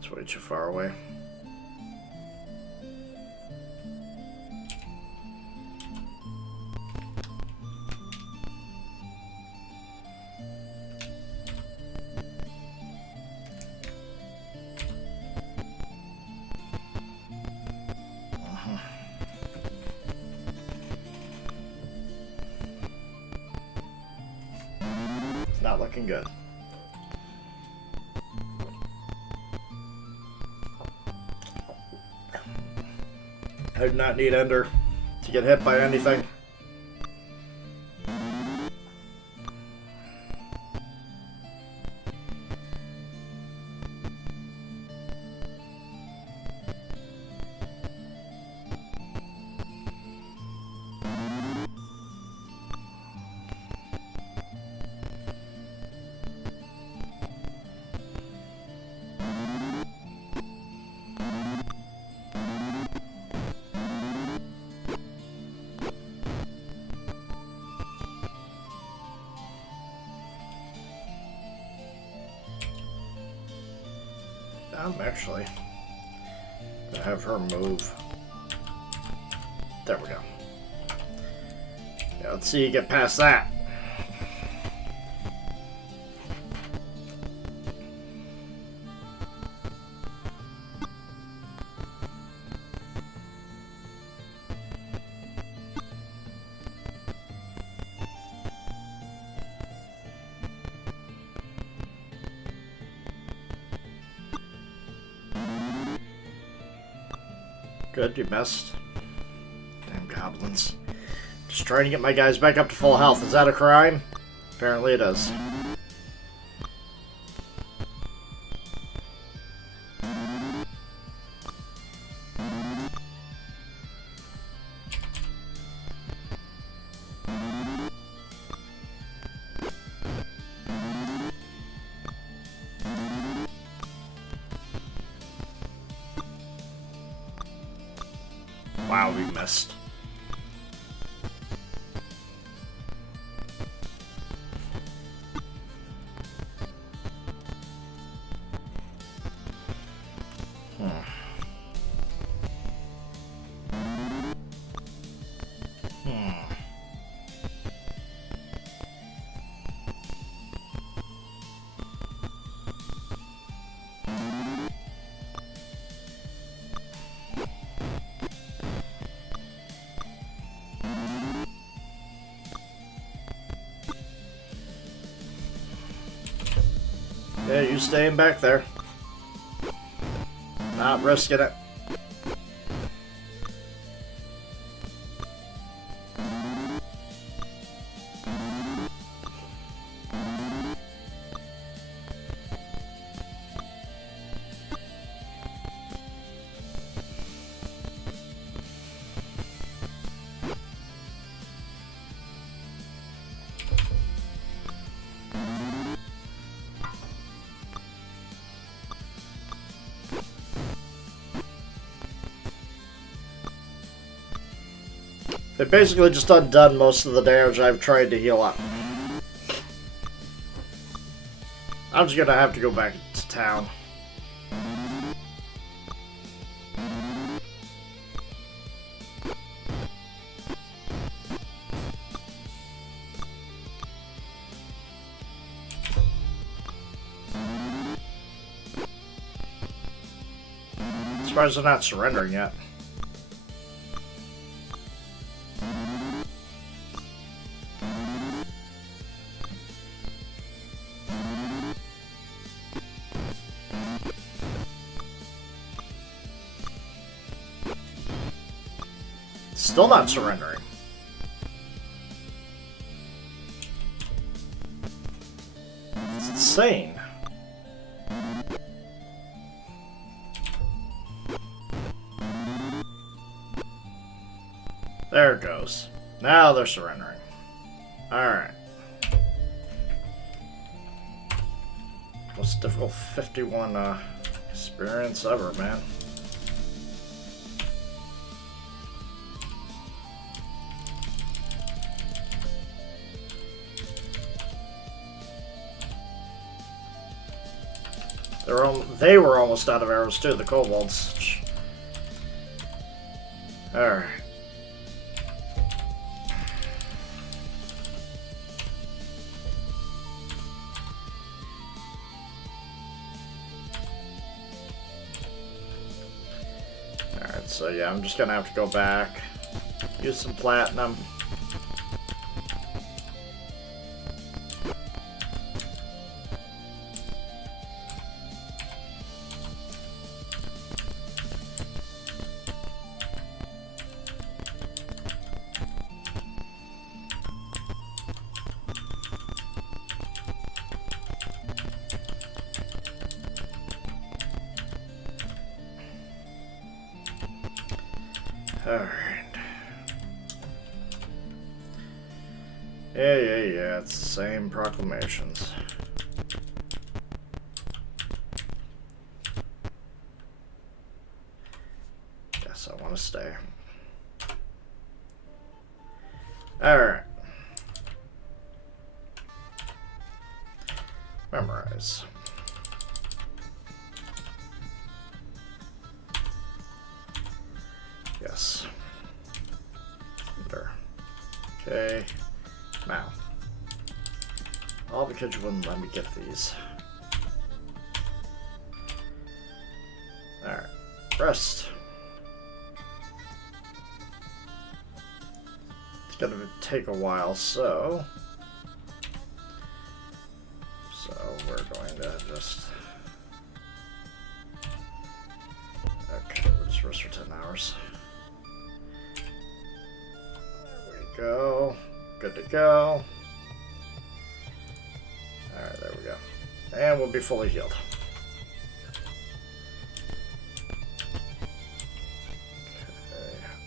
It's way too far away. It's not looking good. I do not need Ender to get hit by anything. I'm actually gonna have her move. There we go. Yeah, let's see you get past that. Good, you missed. Damn goblins. Just trying to get my guys back up to full health. Is that a crime? Apparently it is. Wow, we missed. Yeah, you staying back there. Not risking it. They basically just undone most of the damage I've tried to heal up. I'm just gonna have to go back to town. As far as they're not surrendering yet. Still not surrendering. It's insane. There it goes. Now they're surrendering. Alright. Most difficult 51 experience ever, man. They were almost out of arrows too, the kobolds. Alright. Alright, so yeah, I'm just gonna have to go back, use some platinum. Alright. Yeah, it's the same proclamations. Guess I want to stay. Alright. Memorize. Yes. There. Okay. Now. All because you wouldn't let me get these. Alright. Rest. It's gonna take a while, so we're going to just... Okay, we'll just rest for 10 hours. go. Good to go. Alright, there we go. And we'll be fully healed.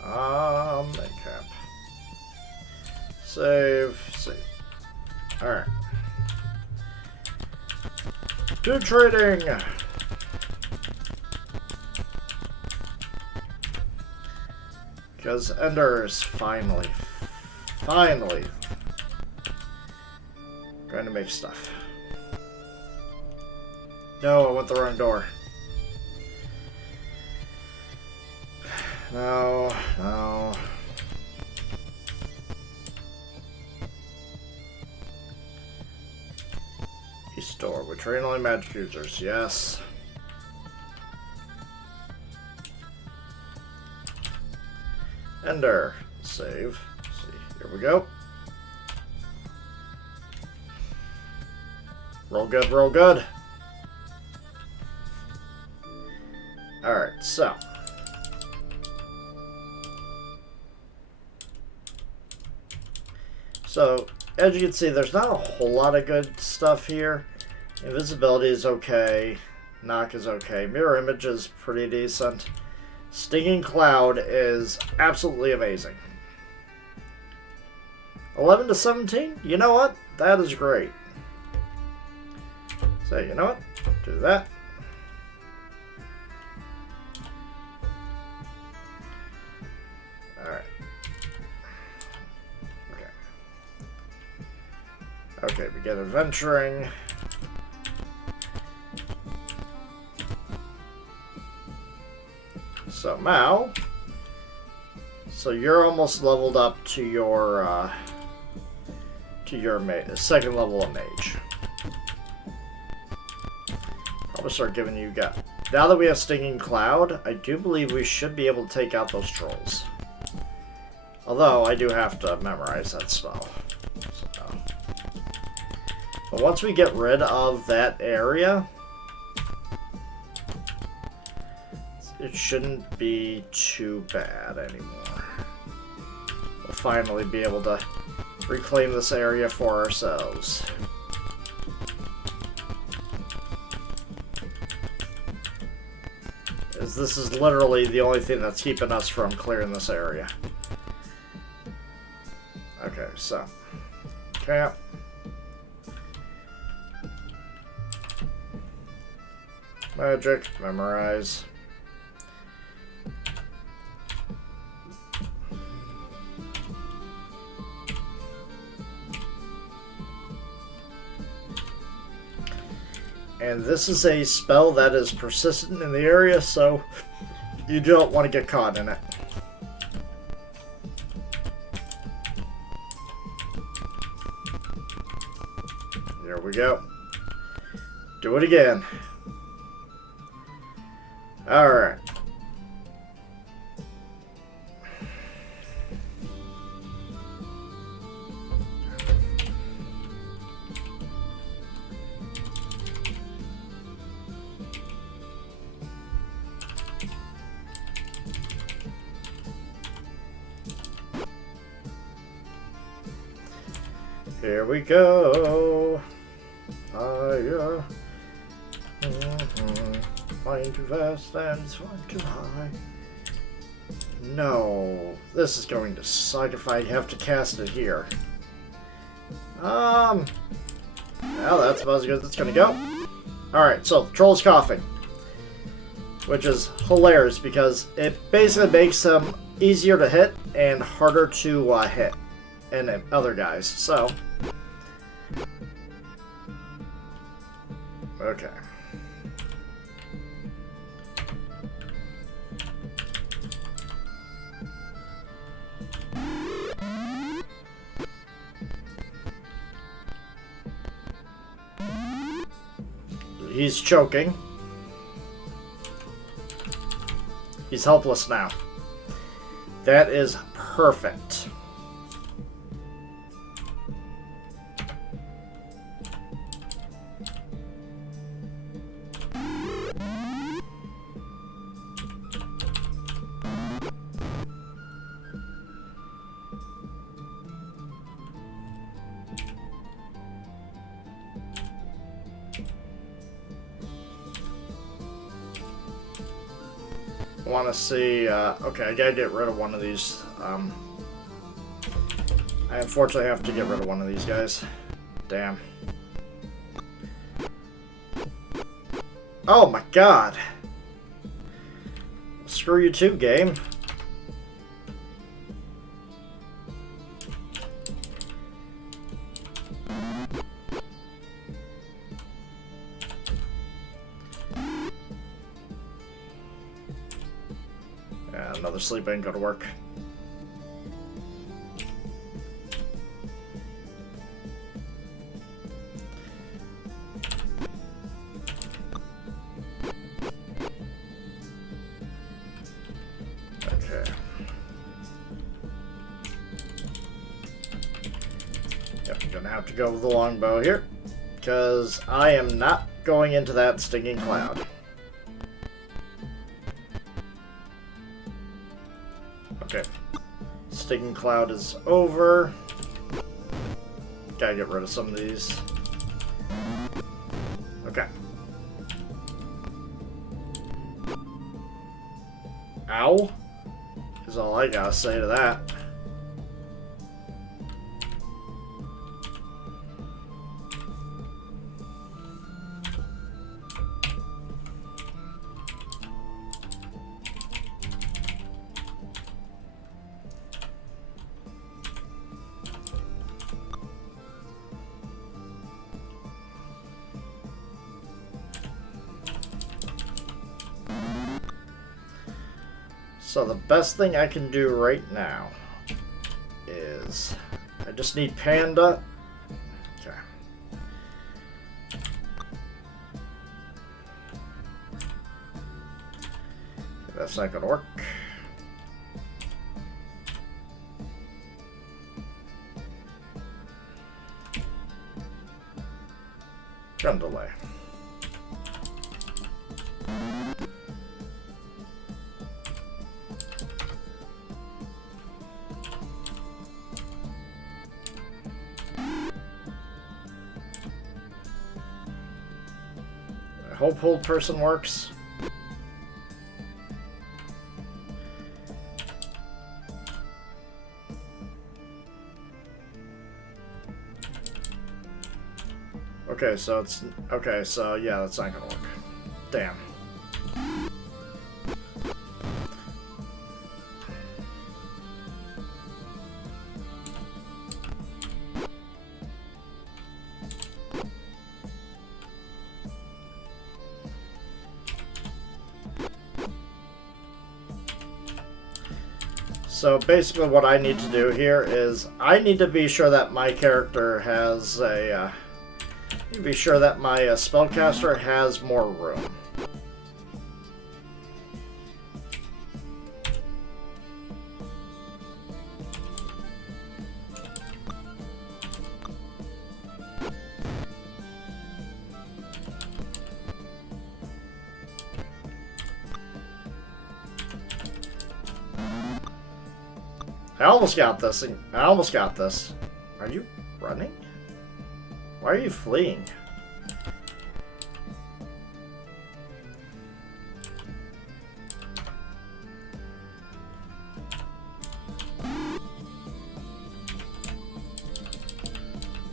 Okay. Cap. Save. Alright. Do trading! Because Ender is finally going to make stuff. No, I went the wrong door. No. Restore. We train only magic users. Yes. Ender. Save. See, here we go. Roll good, roll good. Alright, so. As you can see, there's not a whole lot of good stuff here. Invisibility is okay. Knock is okay. Mirror image is pretty decent. Stinging Cloud is absolutely amazing. 11 to 17? You know what? That is great. So, you know what? Do that. Alright. Okay, we get adventuring. So, Mao. So you're almost leveled up to your second level of mage. Probably start giving you got. Now that we have Stinging Cloud, I do believe we should be able to take out those trolls. Although I do have to memorize that spell. So. But once we get rid of that area, it shouldn't be too bad anymore. We'll finally be able to reclaim this area for ourselves. As this is literally the only thing that's keeping us from clearing this area. Okay, so. Camp. Magic. Memorize. And this is a spell that is persistent in the area, so you don't want to get caught in it. There we go. Do it again. Alright. Here we go. Fire. Flying too fast and flying too high. No. This is going to suck if I have to cast it here. Well, that's about as good as it's going to go. Alright, so, Troll's coughing. Which is hilarious because it basically makes them easier to hit and harder to hit. And other guys, so. Okay. He's choking. He's helpless now. That is perfect. want to see... okay, I gotta get rid of one of these. I unfortunately have to get rid of one of these guys. Damn. Oh my god! Screw you too, game. Yeah, another sleep ain't gonna work. Go with the longbow here, because I am not going into that stinging cloud. Okay, stinging cloud is over. Gotta get rid of some of these. Okay. Ow, is all I gotta say to that. So the best thing I can do right now is I just need Panda. Okay. That's not gonna work. Gun delay. Hope hold person works. Okay, so it's okay, so yeah, that's not gonna work. Damn. So basically what I need to do here is I need to be sure that my character has a... be sure that my spellcaster has more room. I almost got this. I almost got this. Are you running? Why are you fleeing?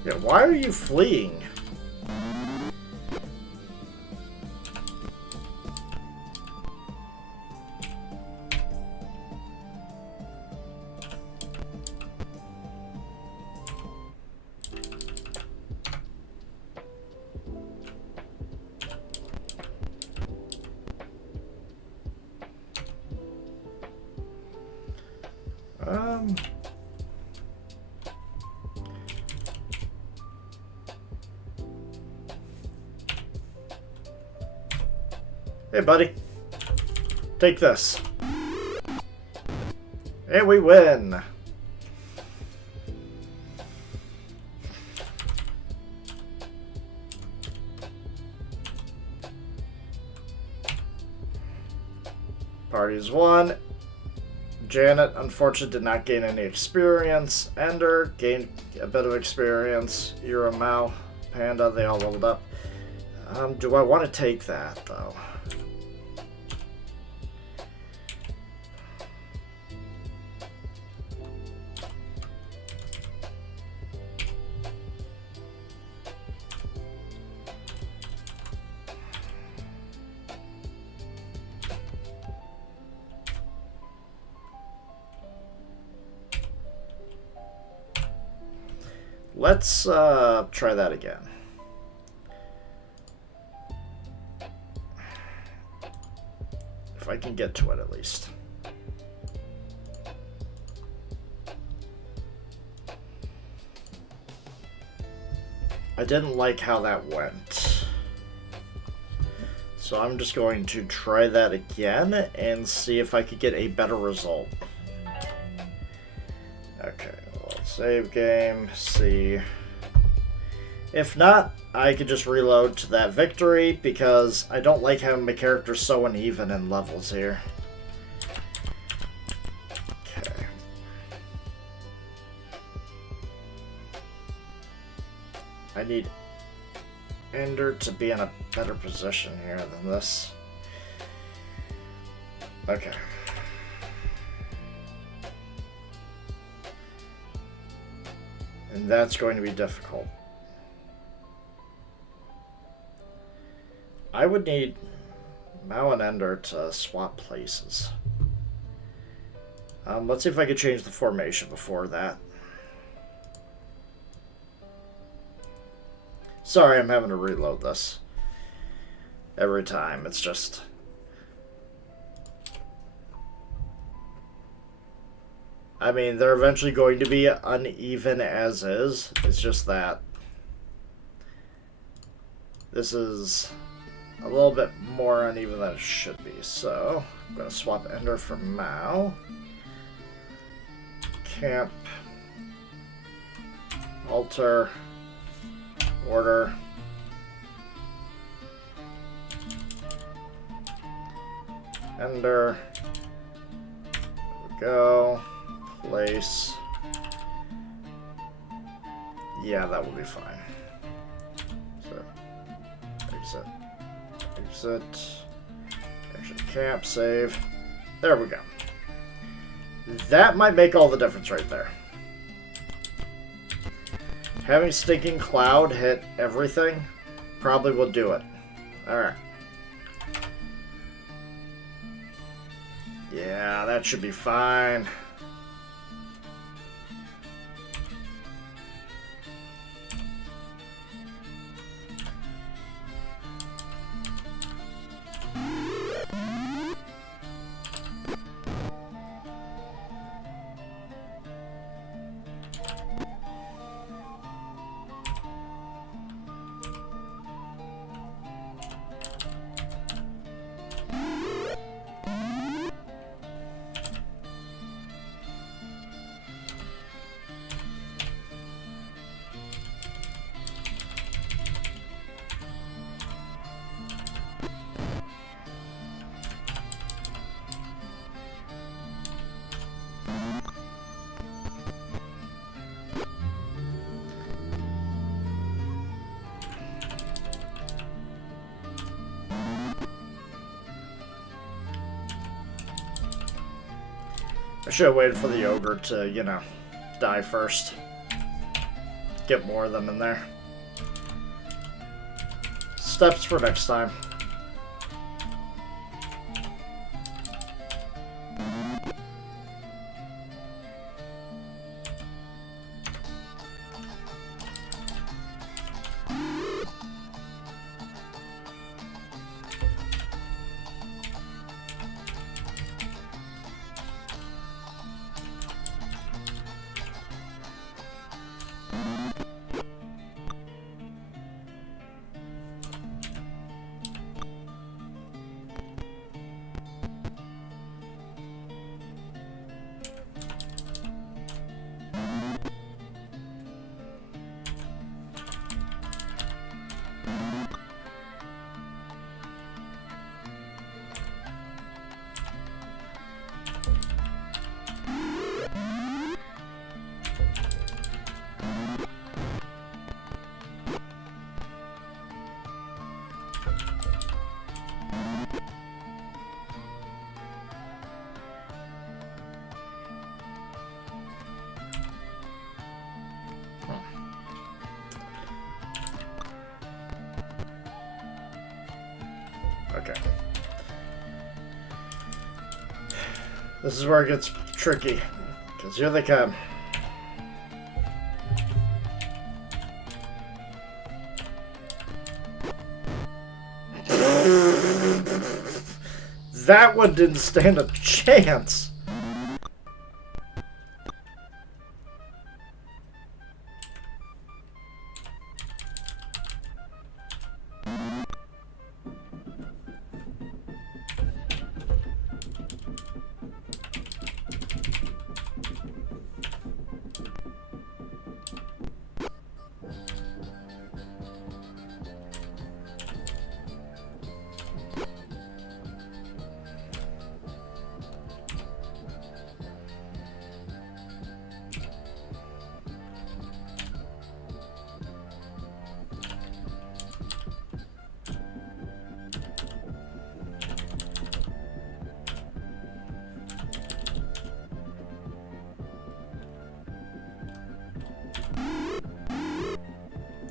Yeah, why are you fleeing? Hey, buddy. Take this. And we win. Parties won. Janet, unfortunately, did not gain any experience. Ender gained a bit of experience. Ira, Mao, Panda, they all leveled up. Do I want to take that, though? Let's try that again. If I can get to it at least. I didn't like how that went. So I'm just going to try that again and see if I could get a better result. Okay, well, save game, see. If not, I could just reload to that victory because I don't like having my character so uneven in levels here. Okay. I need Ender to be in a better position here than this. Okay. And that's going to be difficult. I would need Mao and Ender to swap places. Let's see if I could change the formation before that. Sorry, I'm having to reload this every time. It's just... I mean, they're eventually going to be uneven as is. It's just that this is a little bit more uneven than it should be. So, I'm going to swap Ender for Mao. Camp. Alter. Order. Ender. There we go. Place. Yeah, that will be fine. So, exit. Exit. Exit camp, save. There we go. That might make all the difference right there. Having Stinking Cloud hit everything probably will do it. Alright. Yeah, that should be fine. I should have waited for the ogre to, you know, die first. Get more of them in there. Steps for next time. Okay. This is where it gets tricky, because here they come. That one didn't stand a chance.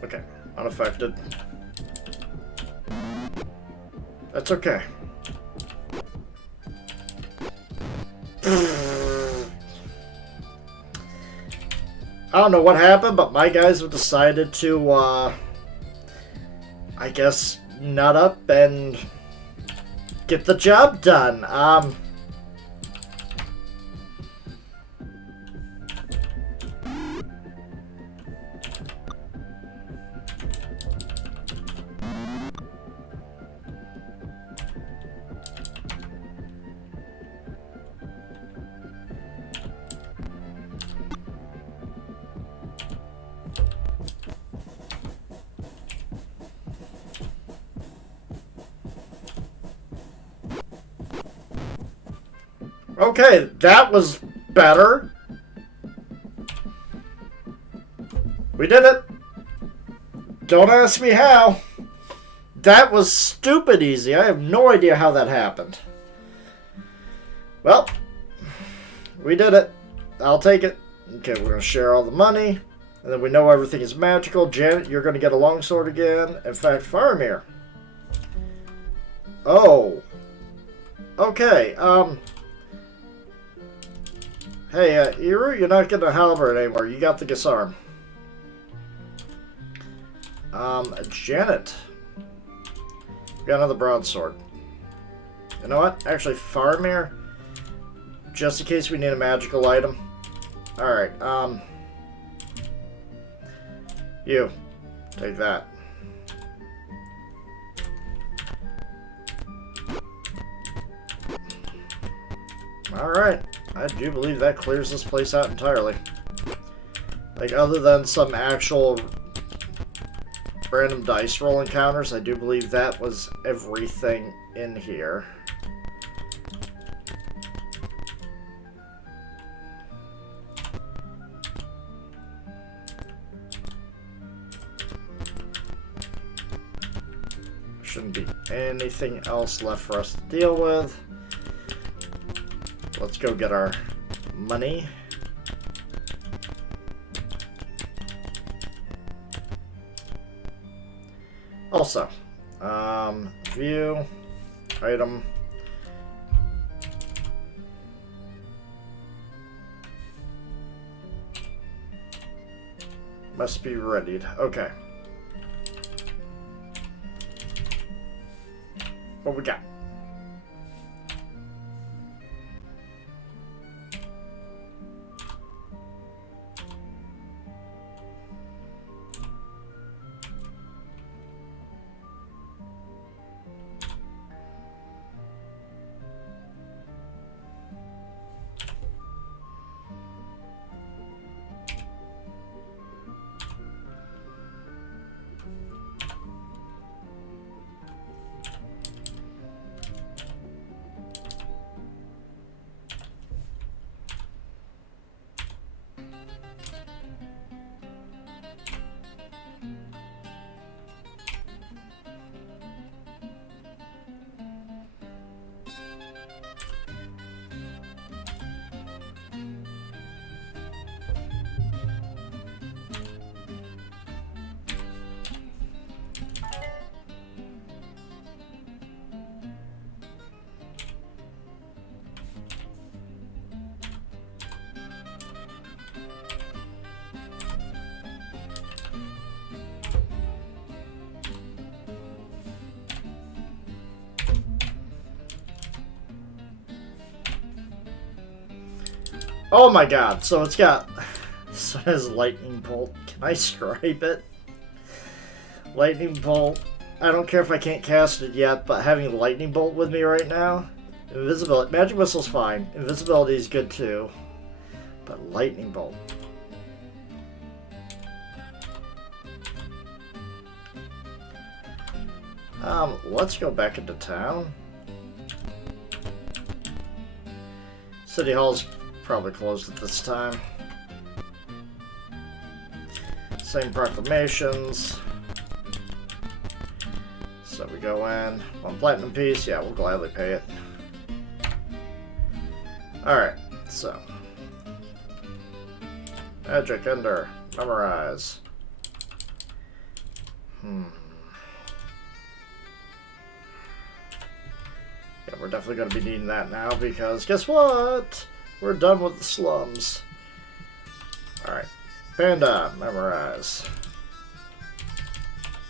Okay, unaffected. That's okay. I don't know what happened, but my guys have decided to, I guess, nut up and get the job done. Okay, that was better. We did it. Don't ask me how. That was stupid easy. I have no idea how that happened. Well, we did it. I'll take it. Okay, we're going to share all the money. And then we know everything is magical. Janet, you're going to get a longsword again. In fact, Faramir. Oh. Okay, Hey, Eru, you're not getting a halberd anymore. You got the Gisarm. Janet. We got another broadsword. You know what? Actually, Faramir. Just in case we need a magical item. Alright, you. Take that. Alright. I do believe that clears this place out entirely. Like, other than some actual random dice roll encounters, I do believe that was everything in here. Shouldn't be anything else left for us to deal with. Let's go get our money. Also, view, item. Must be readied. Okay. What we got? Oh my god, so it's got... So it has lightning bolt. Can I scrape it? Lightning bolt. I don't care if I can't cast it yet, but having lightning bolt with me right now... Invisibility. Magic missile's fine. Invisibility is good too. But lightning bolt. Let's go back into town. City Hall's probably closed at this time. Same proclamations. So we go in. 1 platinum piece. Yeah, we'll gladly pay it. Alright, so. Magic, Ender, memorize. Yeah, we're definitely going to be needing that now because guess what? We're done with the slums. Alright. Panda, memorize.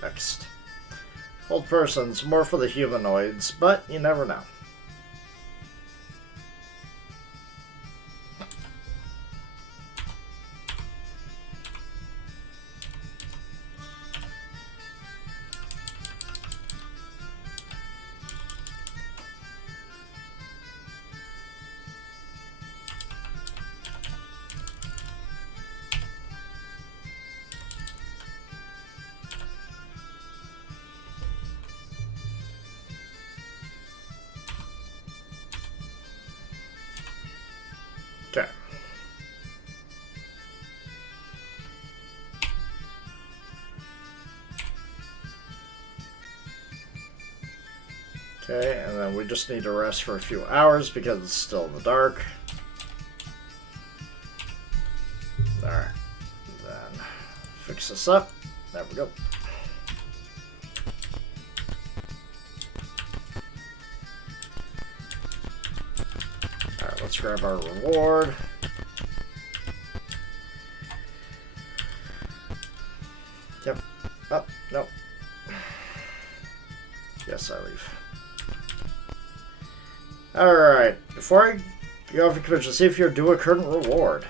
Next. Hold persons, more for the humanoids, but you never know. Okay. Okay, and then we just need to rest for a few hours because it's still in the dark. Alright. Then fix this up. There we go. Alright, let's grab our reward. Yep. Oh, no. Yes, I leave. Alright, before I go for commission, see if you're due a current reward.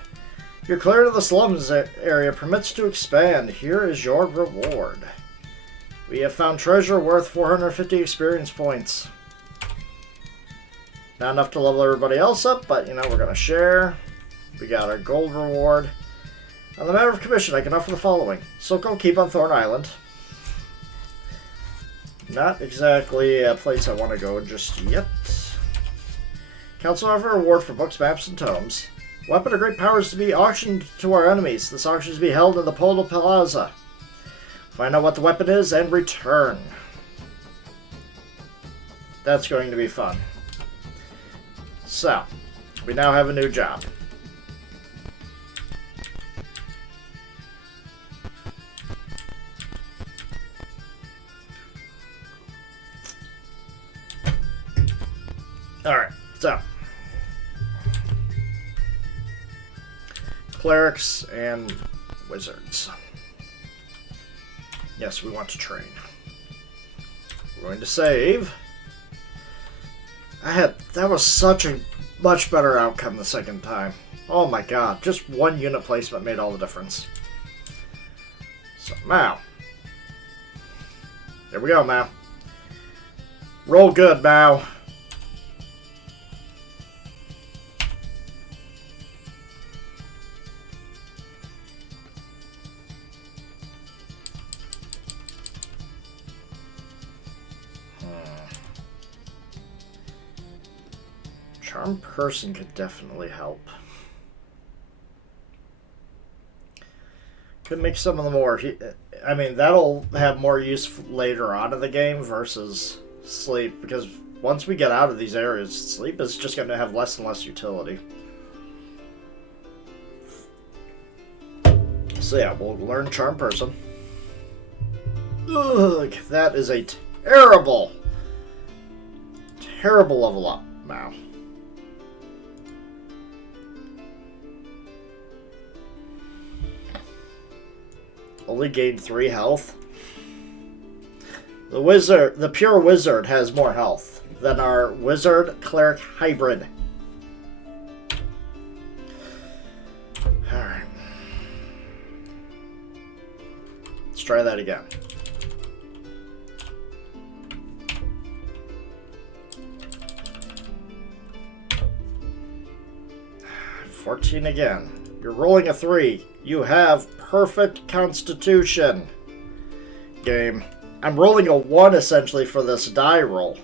Your clearing of the slums area permits to expand. Here is your reward. We have found treasure worth 450 experience points. Not enough to level everybody else up, but, you know, we're going to share. We got our gold reward. On the matter of commission, I can offer the following. Soko Keep on Thorn Island. Not exactly a place I want to go just yet. Council offer a reward for books, maps, and tomes. Weapon of great powers to be auctioned to our enemies. This auction is to be held in the Polo Plaza. Find out what the weapon is and return. That's going to be fun. So, we now have a new job. Alright, so. Clerics and wizards. Yes, we want to train. We're going to save. That was such a much better outcome the second time. Oh my god, just one unit placement made all the difference. So, Mao. There we go, Mao. Roll good, Mao. Charm person could definitely help. Could make some of the more... I mean, that'll have more use later on in the game versus sleep, because once we get out of these areas, sleep is just going to have less and less utility. So yeah, we'll learn charm person. Ugh, that is a terrible level up now. Only gained 3 health. The pure wizard has more health than our wizard cleric hybrid. Let's try that again. $14 again. You're rolling a 3. You have perfect constitution. Game. I'm rolling a 1 essentially for this die roll.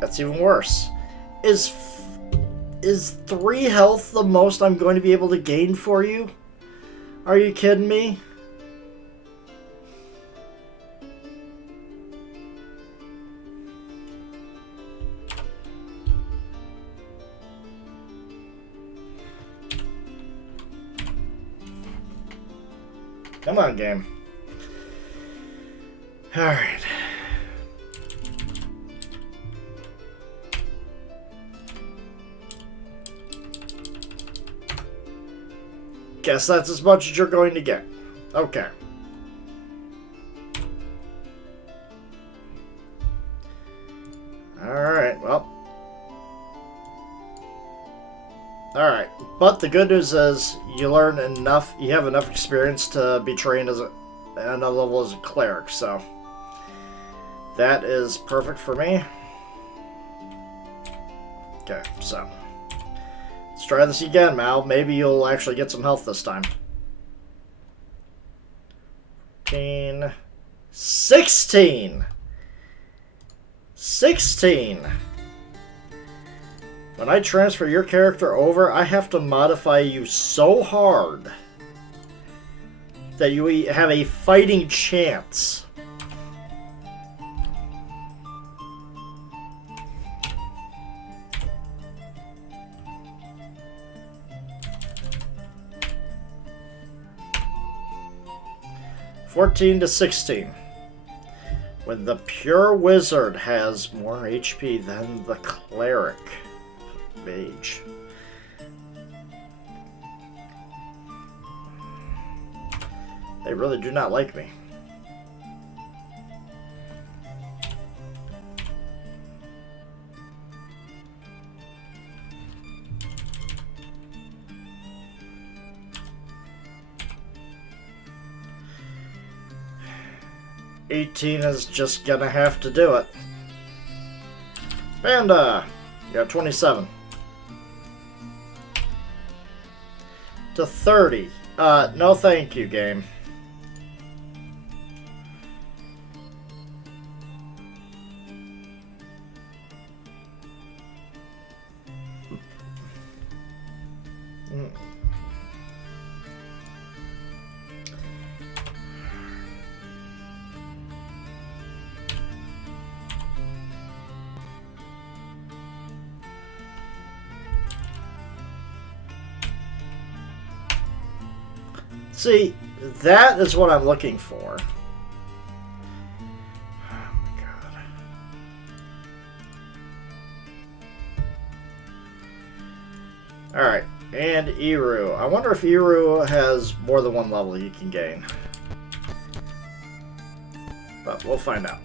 That's even worse. Is 3 health the most I'm going to be able to gain for you? Are you kidding me? Come on, game. Alright. Guess that's as much as you're going to get. Okay. Alright, well. Alright, but the good news is you learn enough, you have enough experience to be trained as at another level as a cleric, so that is perfect for me. Okay, so let's try this again, Mal. Maybe you'll actually get some health this time. 16. 16! When I transfer your character over, I have to modify you so hard that you have a fighting chance. $14-16. When the pure wizard has more HP than the cleric mage. They really do not like me. $18 is just gonna have to do it. Panda! You got 27. To 30. No thank you, game. See, that is what I'm looking for. Oh my god. Alright, and Eru. I wonder if Eru has more than one level you can gain. But we'll find out.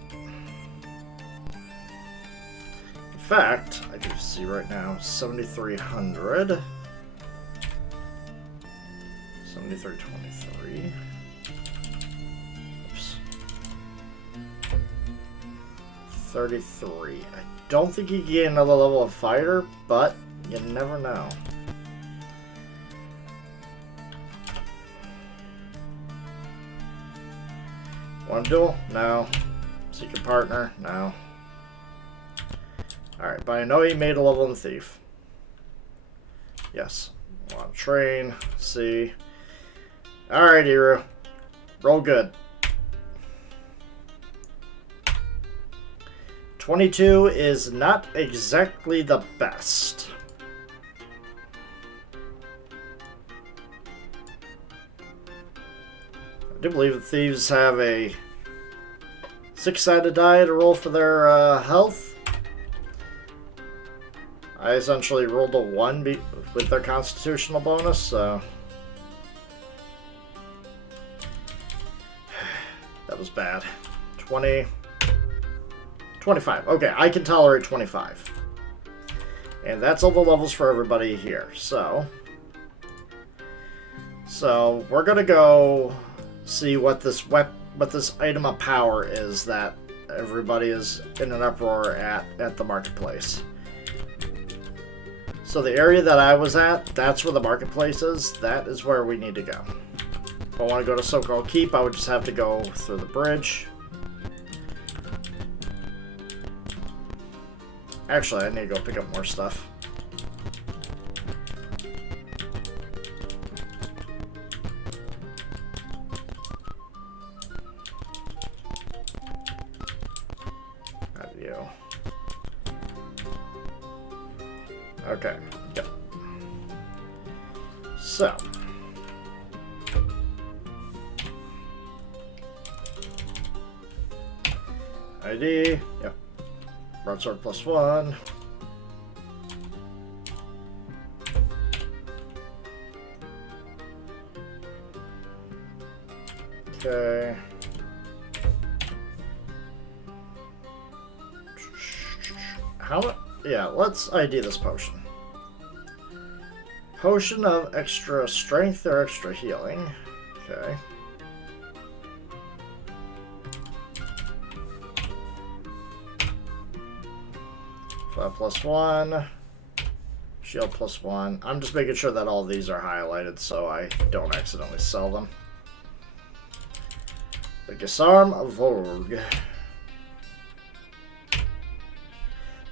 In fact, I can see right now, 7,300. 7323. Oops. 33. I don't think you can get another level of fighter, but you never know. Want to duel? No. Seek a partner? No. Alright, but I know he made a level in the thief. Yes. Want to train? See. Alright, Eru. Roll good. 22 is not exactly the best. I do believe the thieves have a 6-sided die to roll for their health. I essentially rolled a 1 with their constitutional bonus, so... That was bad. 20... 25. Okay, I can tolerate 25. And that's all the levels for everybody here, so... So, we're gonna go see what this item of power is that everybody is in an uproar at the marketplace. So the area that I was at, that's where the marketplace is. That is where we need to go. If I want to go to So-Called Keep, I would just have to go through the bridge. Actually, I need to go pick up more stuff. Okay, yep. So. ID, yep. Broadsword +1. Okay. How? Yeah, let's ID this potion. Potion of extra strength or extra healing. Okay. +1. Shield +1. I'm just making sure that all of these are highlighted so I don't accidentally sell them. The Gisarm Vogue.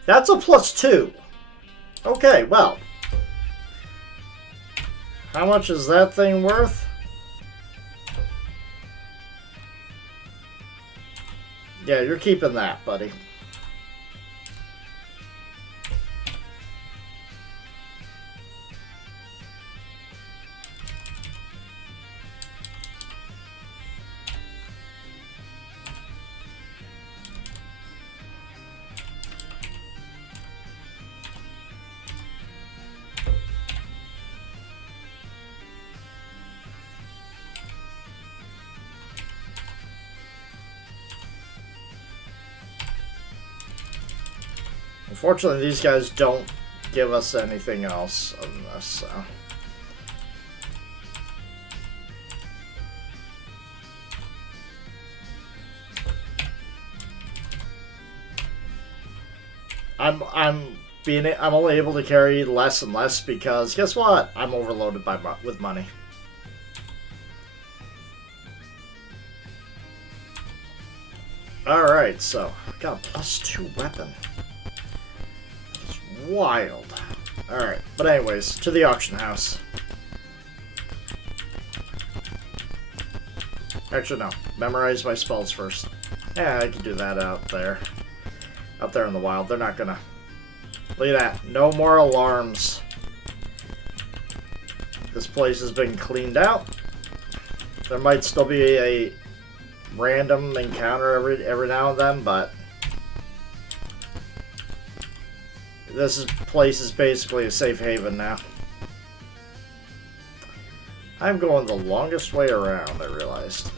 That's a +2. Okay, well. How much is that thing worth? Yeah, you're keeping that, buddy. Unfortunately, these guys don't give us anything else other than this, so... I'm only able to carry less and less because guess what? I'm overloaded with money. All right, so I got a +2 weapon. It's wild. All right, but anyways, to the auction house. Actually, no. Memorize my spells first. Yeah, I can do that out there. Out there in the wild. They're not gonna... Look at that. No more alarms. This place has been cleaned out. There might still be a random encounter every now and then, but... This place is basically a safe haven now. I'm going the longest way around, I realized.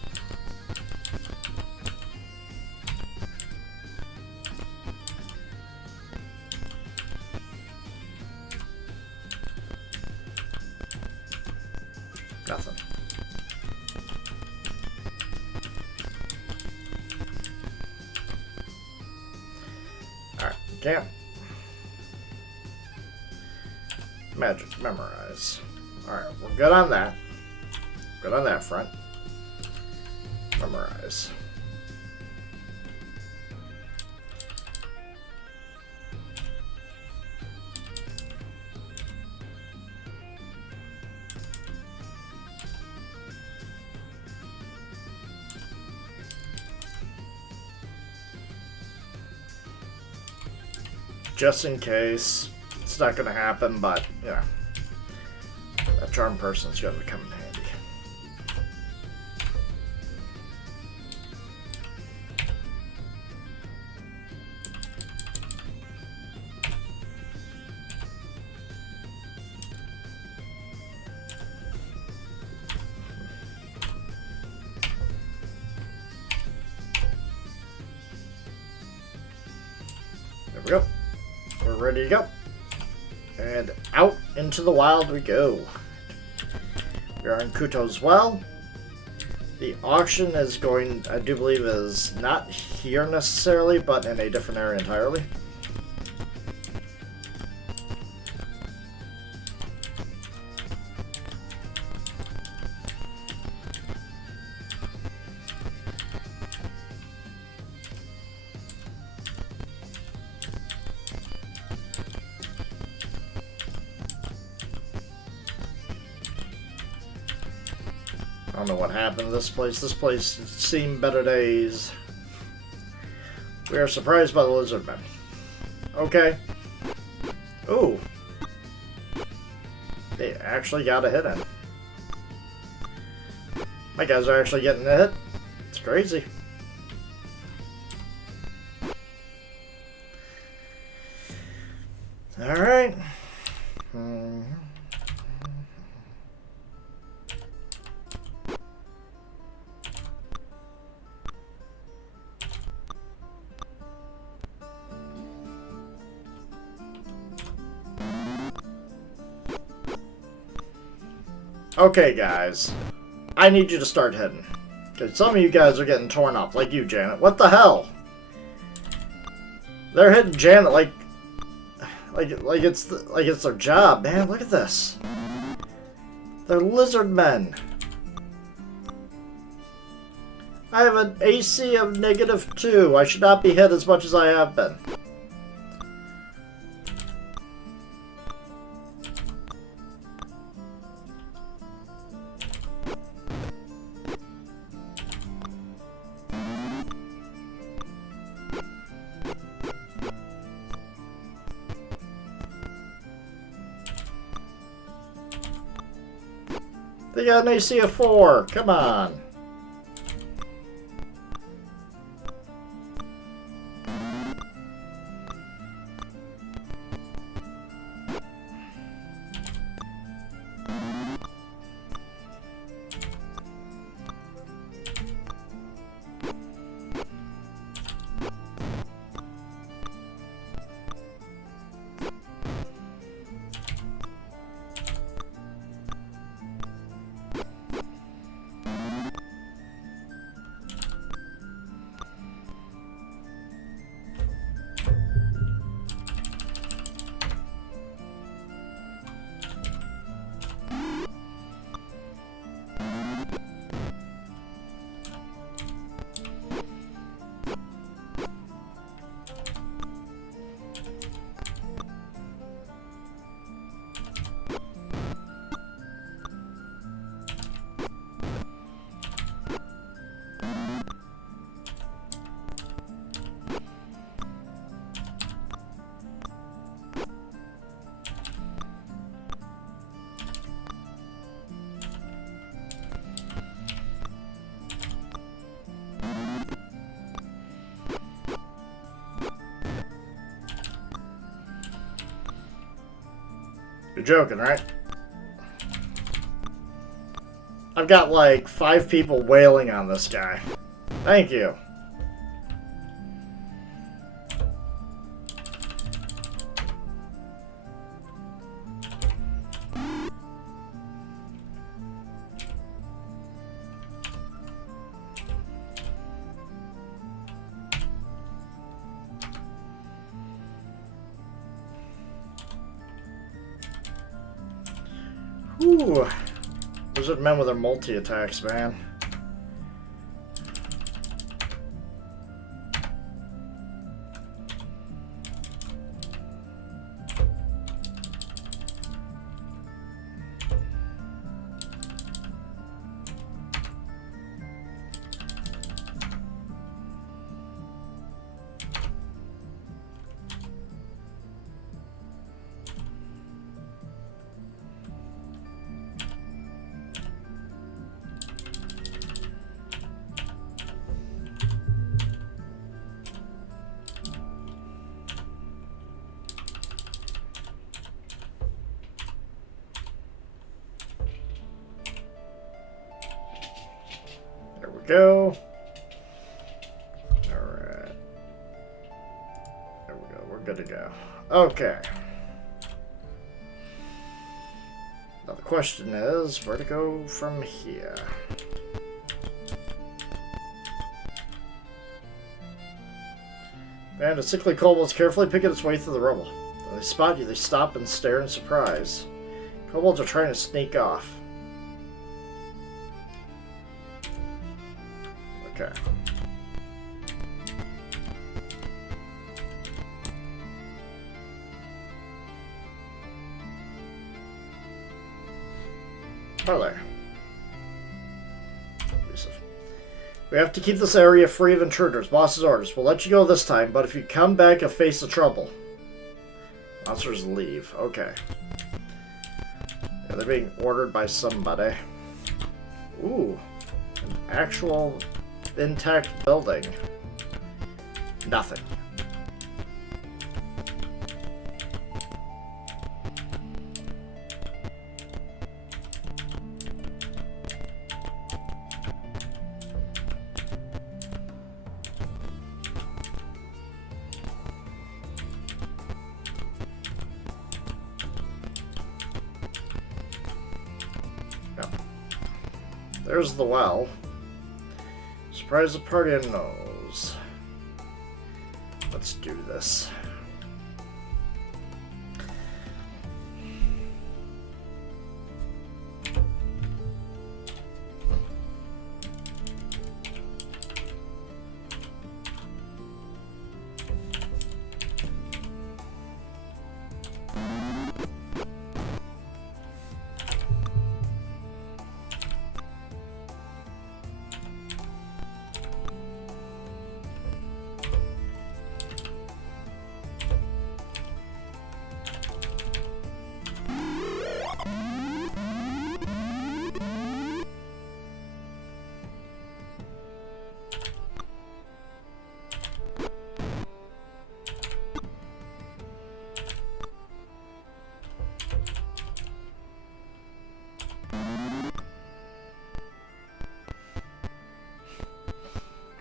Nothing. Alright, camp. Magic, memorize. Alright, we're good on that. Good on that front. Memorize. Just in case. It's not going to happen, but, you know. That charm person's going to come in handy. There we go. We're ready to go. And out into the wild we go. We are in Kuto as well. The auction is going, I do believe, is not here necessarily, but in a different area entirely. I don't know what happened to this place. This place has seen better days. We are surprised by the lizard men. Okay. Ooh. They actually got a hit in. My guys are actually getting a hit. It's crazy. Alright. Okay, guys. I need you to start hitting. Because some of you guys are getting torn up, like you, Janet. What the hell? They're hitting Janet like it's their job, man. Look at this. They're lizard men. I have an AC of -2. I should not be hit as much as I have been. They got an AC of 4. Come on. You're joking, right? I've got like 5 people wailing on this guy. Thank you. Whew. Lizard men with their multi-attacks, man. Go. Alright. There we go. We're good to go. Okay. Now the question is, where to go from here? And a sickly kobold is carefully picking its way through the rubble. When they spot you, they stop and stare in surprise. Kobolds are trying to sneak off. Okay. Hello there. We have to keep this area free of intruders. Boss's orders. We'll let you go this time, but if you come back, you'll face the trouble. Monsters leave. Okay. Yeah, they're being ordered by somebody. Ooh. An actual intact building. Nothing. There's the well. Surprise the party and knows. Let's do this.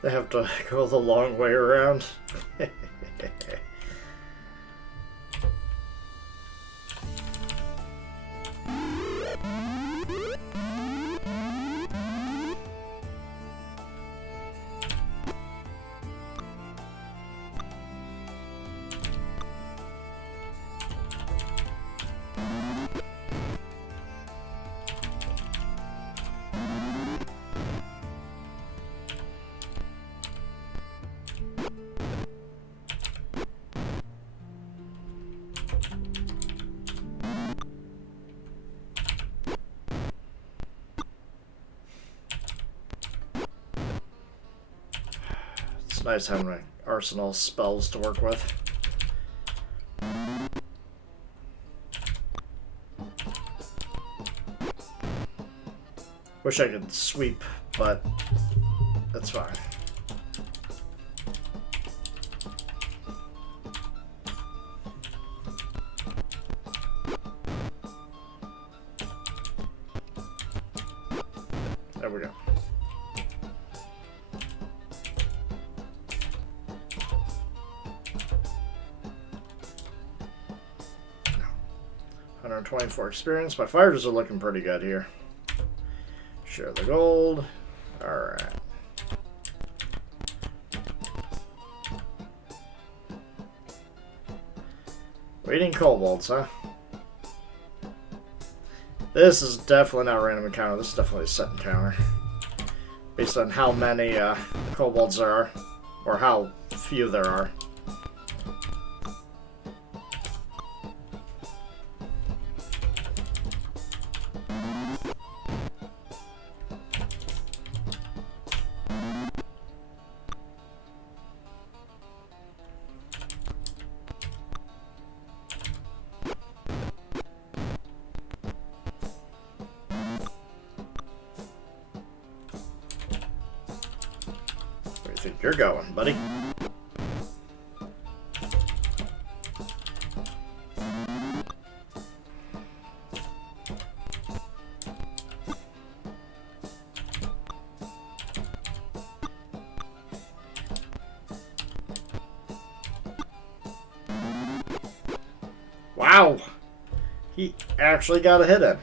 They have to go the long way around. It's nice having an arsenal of spells to work with. Wish I could sweep, but that's fine. There we go. $124 experience. My fighters are looking pretty good here. Share the gold. Alright. Waiting kobolds, huh? This is definitely not a random encounter. This is definitely a set encounter. Based on how many kobolds there are. Or how few there are. Where do you think you're going, buddy? Wow! He actually got a hit in.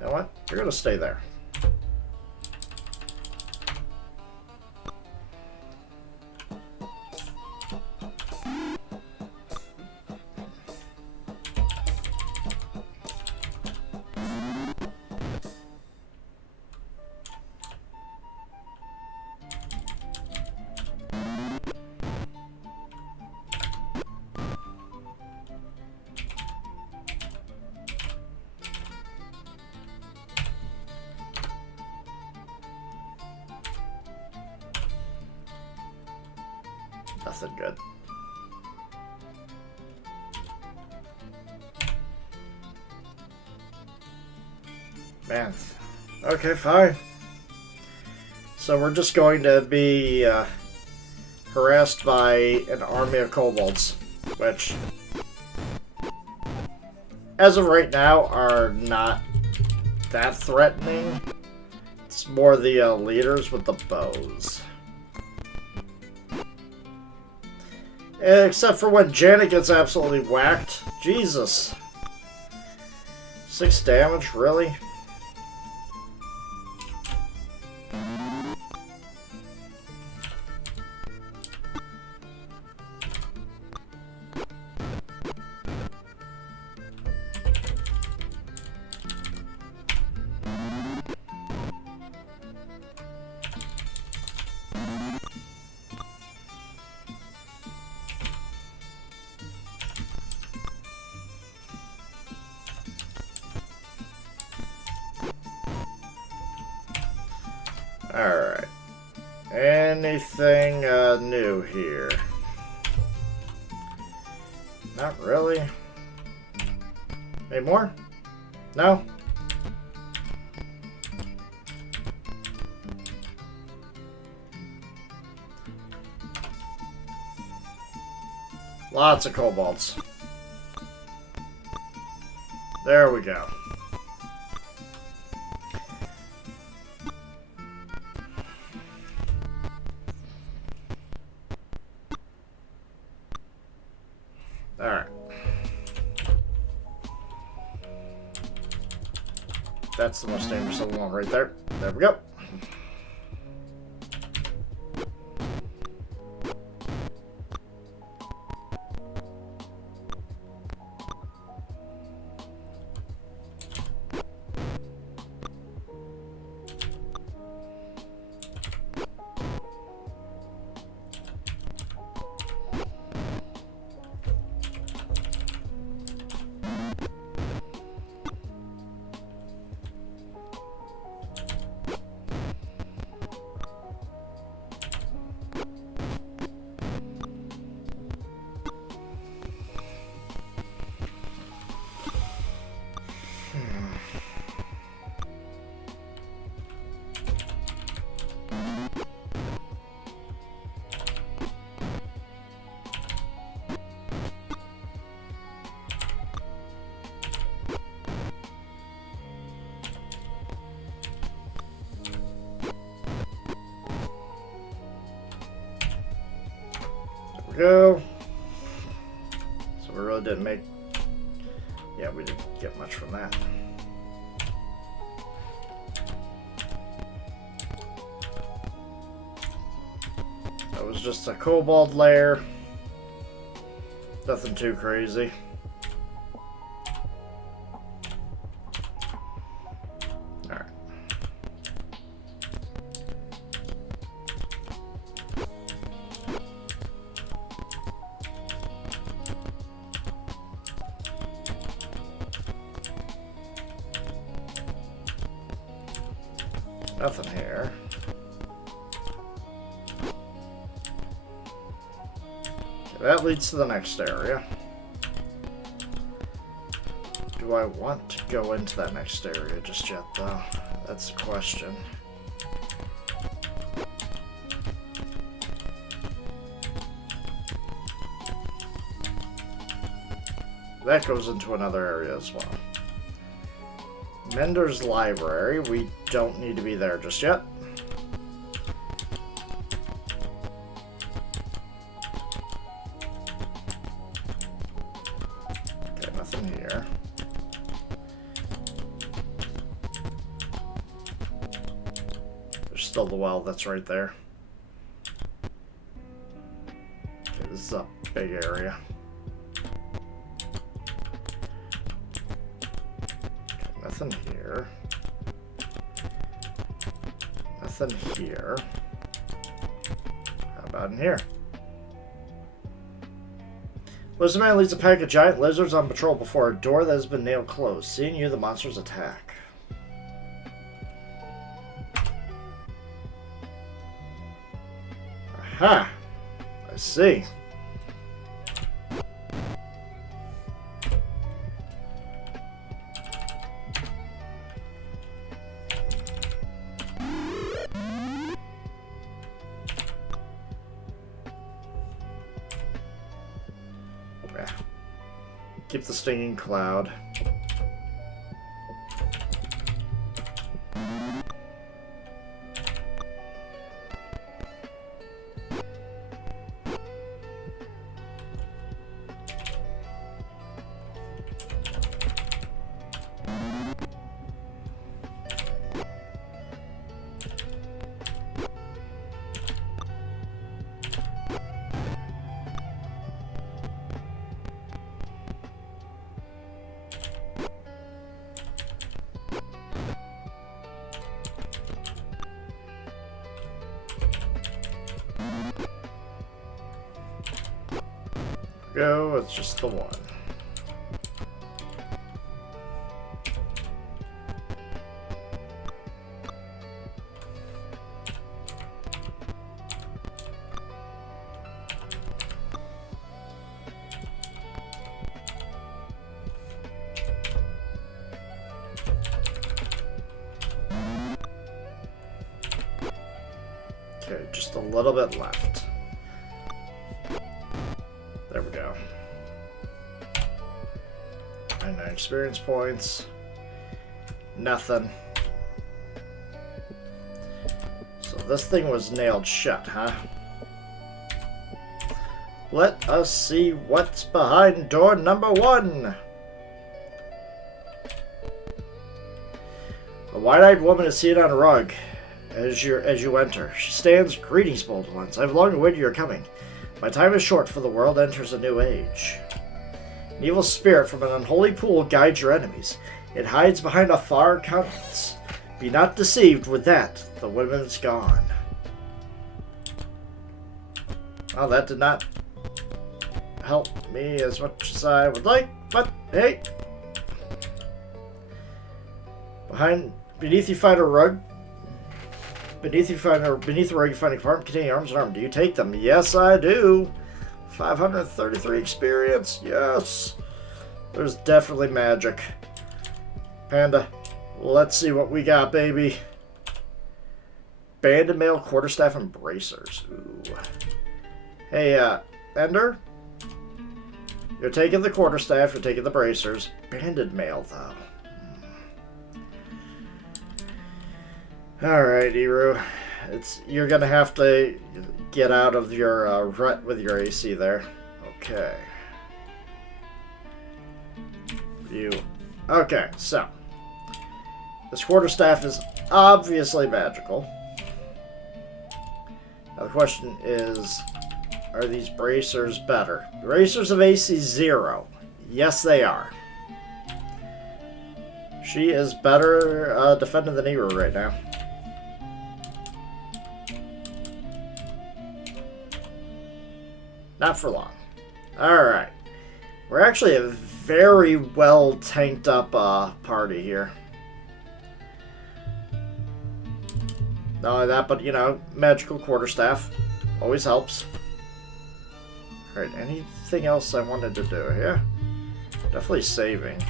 You know what? You're gonna stay there. Nothing good. Man. Okay, fine. So we're just going to be harassed by an army of kobolds, which, as of right now, are not that threatening. It's more the leaders with the bows. Except for when Janet gets absolutely whacked. Jesus. 6 damage, really? Alright. Anything new here? Not really. Any more? No? Lots of kobolds. There we go. Alright. That's the most dangerous of the one right there. There we go. Go. So we really didn't make... Yeah, we didn't get much from that. That was just a kobold lair. Nothing too crazy. Alright. Nothing here. Okay, that leads to the next area. Do I want to go into that next area just yet, though? That's the question. That goes into another area as well. Mender's Library. We don't need to be there just yet. Okay, nothing here. build the well that's right there. Okay, this is a big area. Okay, nothing here. Nothing here. How about in here? Lizardman leads a pack of giant lizards on patrol before a door that has been nailed closed. Seeing you, the monsters attack. Aha! I see. Keep the stinging cloud. Go, it's just the one. Okay, just a little bit left. There we go. 99 experience points. Nothing. So this thing was nailed shut, huh? Let us see what's behind door number 1. A wide-eyed woman is seated on a rug as you enter. She stands, "Greetings, bold ones. I've long awaited your coming. My time is short, for the world enters a new age. An evil spirit from an unholy pool guides your enemies. It hides behind a far countenance. Be not deceived with that. The woman's gone." Well, that did not help me as much as I would like, but hey. Beneath you find a rug. Beneath the rug you find a compartment containing arms and armor. Do you take them? Yes, I do. 533 experience. Yes. There's definitely magic. Panda, let's see what we got, baby. Banded mail, quarterstaff, and bracers. Ooh. Hey, Ender? You're taking the quarterstaff, you're taking the bracers. Banded mail, though. Alright, Eru. You're gonna have to get out of your rut with your AC there. Okay. Okay, so. This quarterstaff is obviously magical. Now the question is, are these bracers better? Bracers of AC 0. Yes, they are. She is better defending than Eru right now. Not for long. Alright. We're actually a very well tanked up party here. Not only that, but you know, magical quarterstaff always helps. Alright, anything else I wanted to do here? Definitely saving.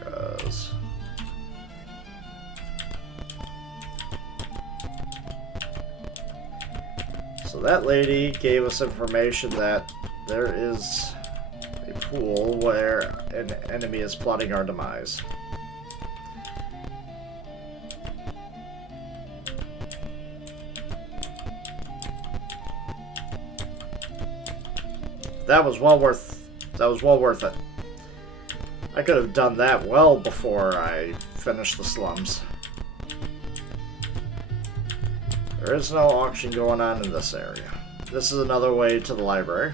Because so that lady gave us information that there is a pool where an enemy is plotting our demise. That was well worth it. I could have done that well before I finished the slums. There is no auction going on in this area. This is another way to the library.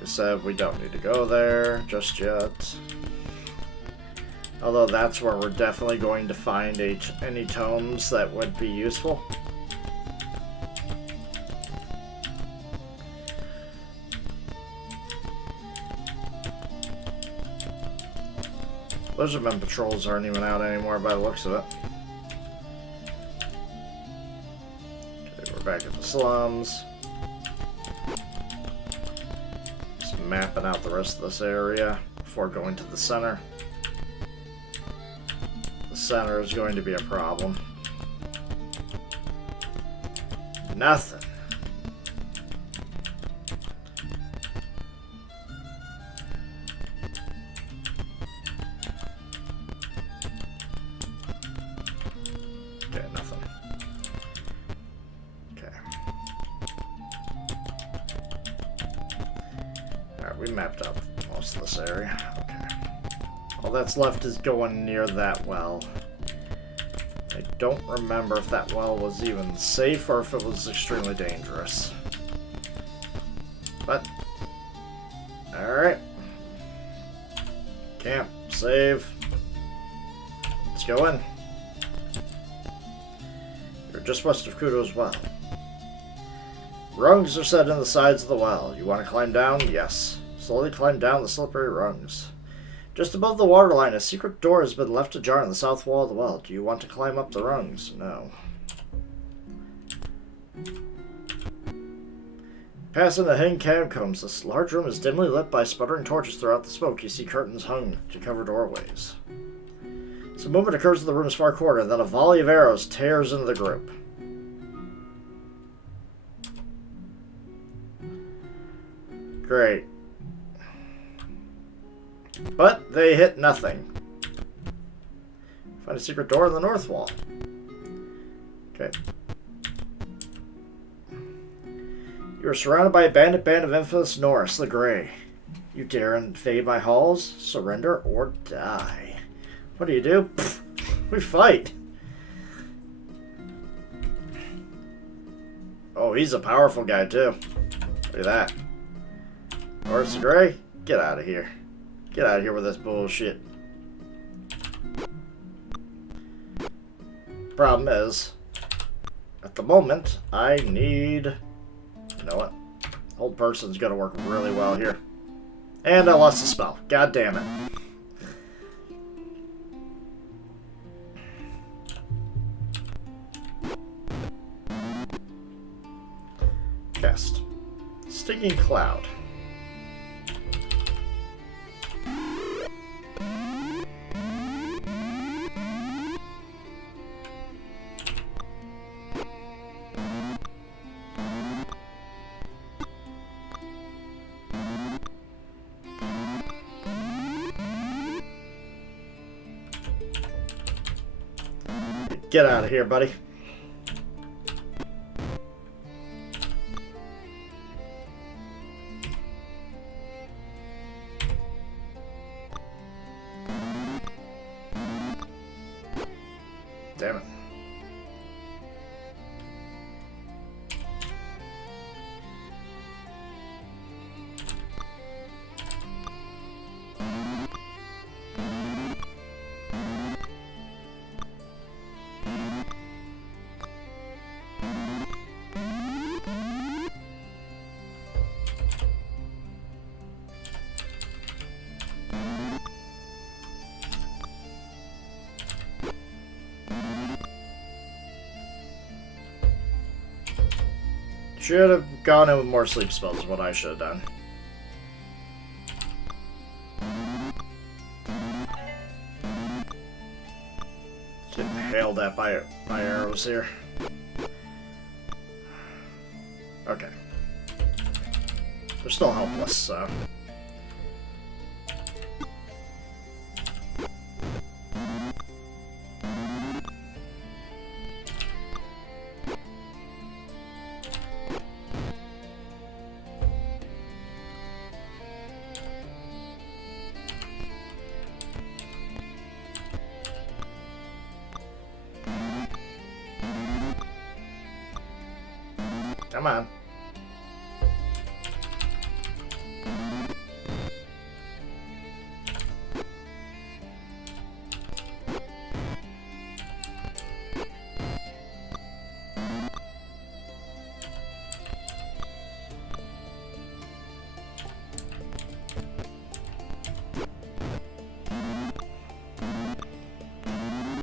We said we don't need to go there just yet. Although that's where we're definitely going to find any tomes that would be useful. Lizardmen patrols aren't even out anymore by the looks of it. Okay, we're back at the slums. Just mapping out the rest of this area before going to the center. The center is going to be a problem. Nothing. Okay, nothing. Okay. Alright, we mapped out most of this area. Okay. All that's left is going near that well. I don't remember if that well was even safe or if it was extremely dangerous. But, alright. Camp, save. Let's go in. You're just west of Kudo's well. Rungs are set in the sides of the well. You want to climb down? Yes. Slowly climb down the slippery rungs. Just above the waterline, a secret door has been left ajar in the south wall of the well. Do you want to climb up the rungs? No. Passing the hidden catacombs, this large room is dimly lit by sputtering torches. Throughout the smoke, you see curtains hung to cover doorways. Some movement occurs in the room's far corner, and then a volley of arrows tears into the group. Great. But they hit nothing. Find a secret door in the north wall. Okay. You are surrounded by a bandit band of infamous Norse, the Grey. You dare invade my halls? Surrender or die. What do you do? Pfft, we fight. Oh, he's a powerful guy too. Look at that. Norse the Grey? Get out of here. Get out of here with this bullshit. Problem is, at the moment, I need... You know what? Hold person's gonna work really well here. And I lost the spell. God damn it. Cast. Stinging Cloud. Get out of here, buddy. Damn it. Should have gone in with more sleep spells is what I should have done. Getting hailed at by arrows here. Okay. They're still helpless, so... Come on.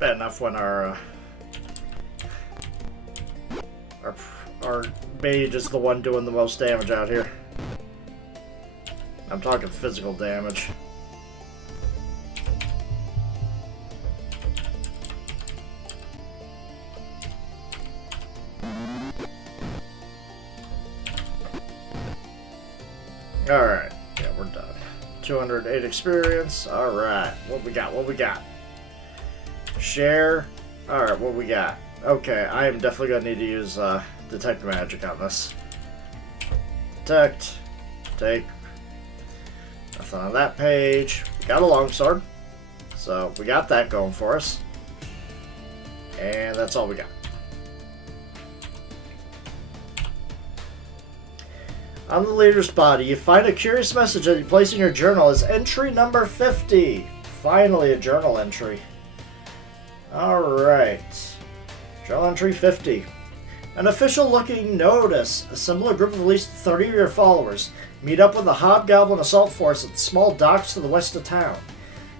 Bad enough when our mage is the one doing the most damage out here. I'm talking physical damage. Alright, yeah, we're done. 208 experience. Alright, what we got? What we got? Share. Alright, what we got? Okay, I am definitely going to need to use Detect Magic on this. Detect. Take. Nothing on that page. We got a longsword. So, we got that going for us. And that's all we got. On the leader's body, you find a curious message that you place in your journal as entry number 50. Finally, a journal entry. Alright. Journal entry 50. An official-looking notice. Assemble a group of at least 30 of your followers. Meet up with the Hobgoblin Assault Force at the small docks to the west of town.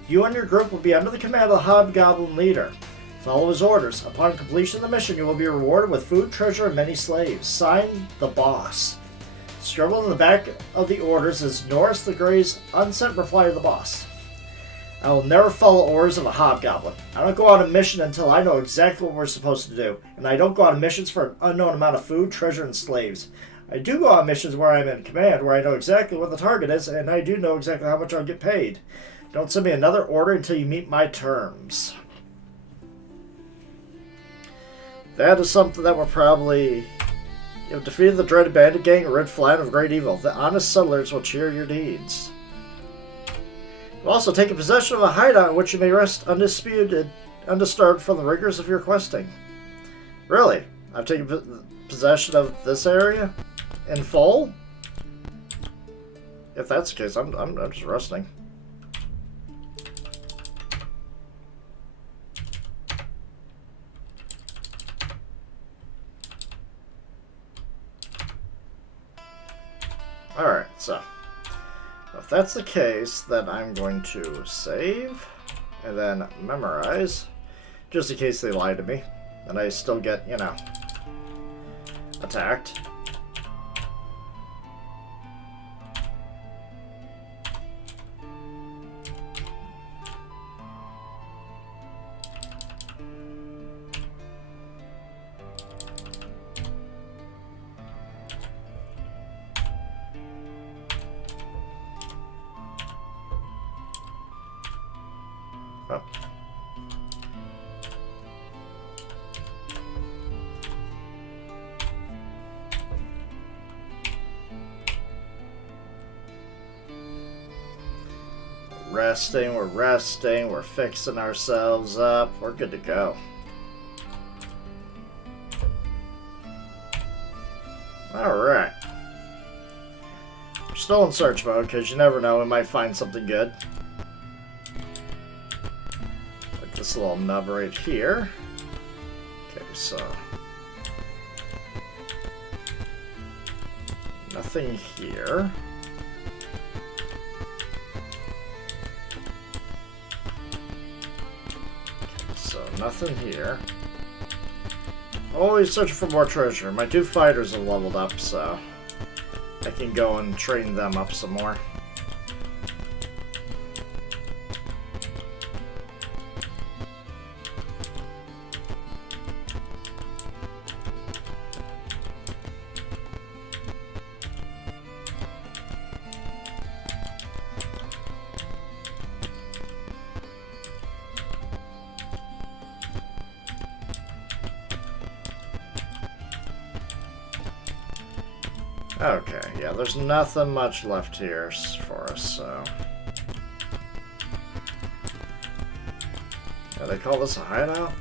You and your group will be under the command of the Hobgoblin leader. Follow his orders. Upon completion of the mission, you will be rewarded with food, treasure, and many slaves. Signed, the boss. Scribbled in the back of the orders is Norris the Grey's unsent reply to the boss. I will never follow orders of a hobgoblin. I don't go on a mission until I know exactly what we're supposed to do, and I don't go on missions for an unknown amount of food, treasure, and slaves. I do go on missions where I'm in command, where I know exactly what the target is, and I do know exactly how much I'll get paid. Don't send me another order until you meet my terms. That is something that we're probably... You have defeated the dreaded bandit gang, a red flag of great evil. The honest settlers will cheer your deeds. You've also taken possession of a hideout in which you may rest undisputed, undisturbed from the rigors of your questing. Really? I've taken possession of this area? In full? If that's the case, I'm just resting. Alright, so if that's the case, then I'm going to save and then memorize, just in case they lie to me and I still get, you know, attacked. Oh. We're resting, we're fixing ourselves up, we're good to go. Alright. We're still in search mode, because you never know, we might find something good. Like this little nub right here. Okay, so... nothing here. Nothing here. Always searching for more treasure. My two fighters have leveled up, so I can go and train them up some more. Okay, yeah, there's nothing much left here for us, so... Yeah, they call this a hideout?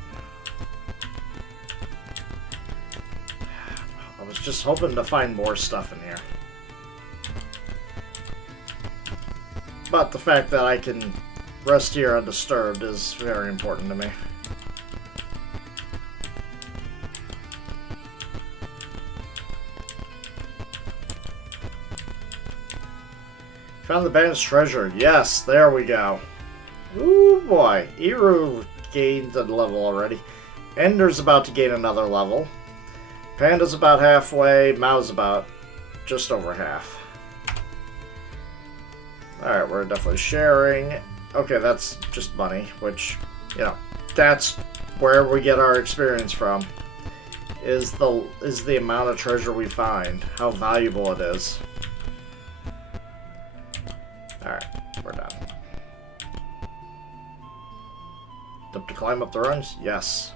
I was just hoping to find more stuff in here. But the fact that I can rest here undisturbed is very important to me. Found the band's treasure. Yes, there we go. Ooh boy. Iru gained a level already. Ender's about to gain another level. Panda's about halfway. Mao's about just over half. Alright, we're definitely sharing. Okay, that's just money, which, you know, that's where we get our experience from. Is the amount of treasure we find. How valuable it is. Alright, we're done. Up to climb up the rungs? Yes.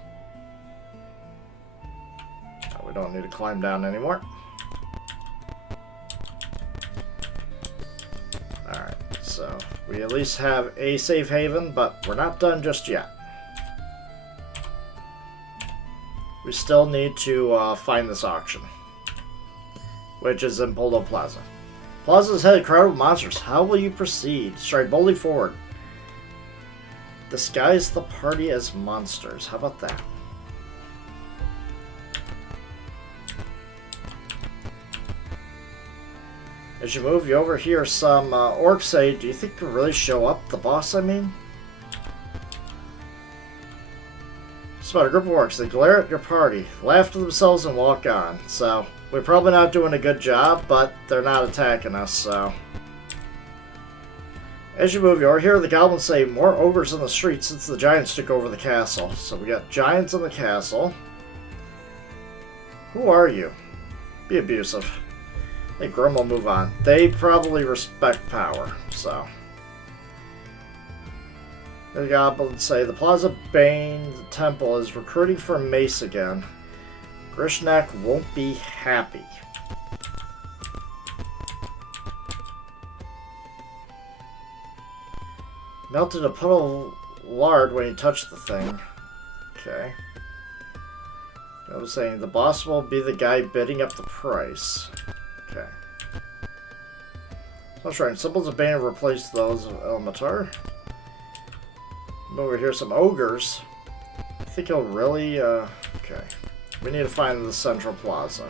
No, we don't need to climb down anymore. Alright, so we at least have a safe haven, but we're not done just yet. We still need to find this auction, which is in Polo Plaza. Plaza's headed crowded with monsters. How will you proceed? Stride boldly forward. Disguise the party as monsters. How about that? As you move, you overhear some orcs say, "Do you think you'll really show up? The boss, I mean?" It's about a group of orcs. They glare at your party, laugh to themselves, and walk on. So, we're probably not doing a good job, but they're not attacking us, so... As you move, you overhear the goblins say, "More ogres in the streets since the giants took over the castle." So we got giants in the castle. Who are you? Be abusive. Hey, Grim will move on. They probably respect power, so... The goblins say, "The Plaza Bane Temple is recruiting for mace again. Grishnak won't be happy." Melted a puddle of lard when he touched the thing. Okay. I was saying, the boss will be the guy bidding up the price. Okay. That's right. Symbols of Bane replace those of Elmatar. Over here, some ogres. I think he'll really, okay. We need to find the central plaza.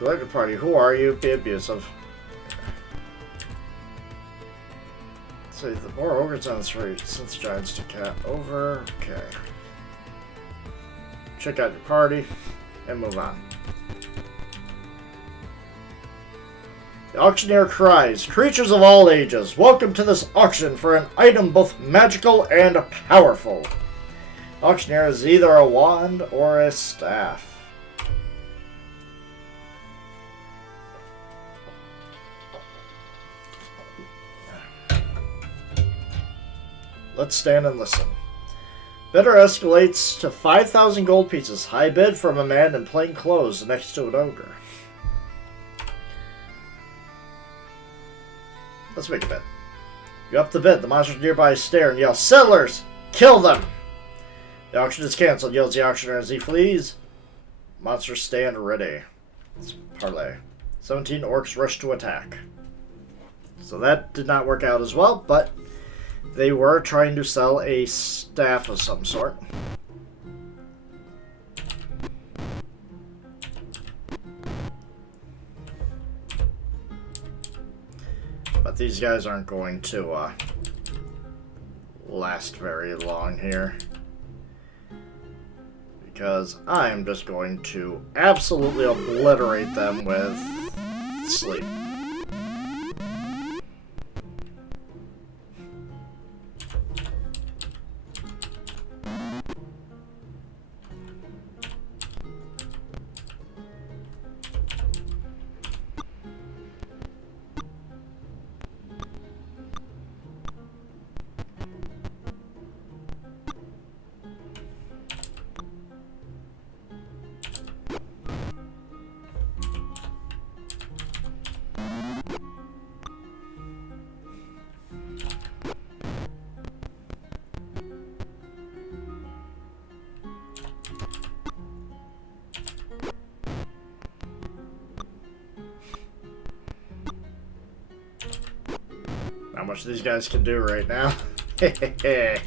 Elected party, who are you? Be abusive. So the more ogres on the street since giants to cat over. Okay. Check out your party and move on. The auctioneer cries, "Creatures of all ages, welcome to this auction for an item both magical and powerful." The auctioneer is either a wand or a staff. Let's stand and listen. Bidder escalates to 5,000 gold pieces. High bid from a man in plain clothes next to an ogre. Let's make a bid. You up the bid. The monsters nearby stare and yell, "Settlers! Kill them!" The auction is cancelled, yells the auctioneer as he flees. Monsters stand ready. Let's parlay. 17 orcs rush to attack. So that did not work out as well, but they were trying to sell a staff of some sort. But these guys aren't going to last very long here. Because I'm just going to absolutely obliterate them with sleep. how much these guys can do right now. Because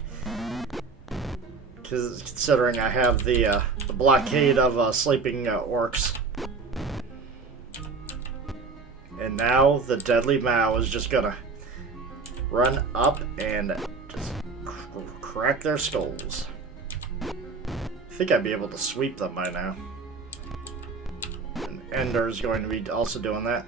considering I have the blockade of sleeping orcs. And now the deadly Mao is just gonna run up and just crack their skulls. I think I'd be able to sweep them by now. And Ender's going to be also doing that.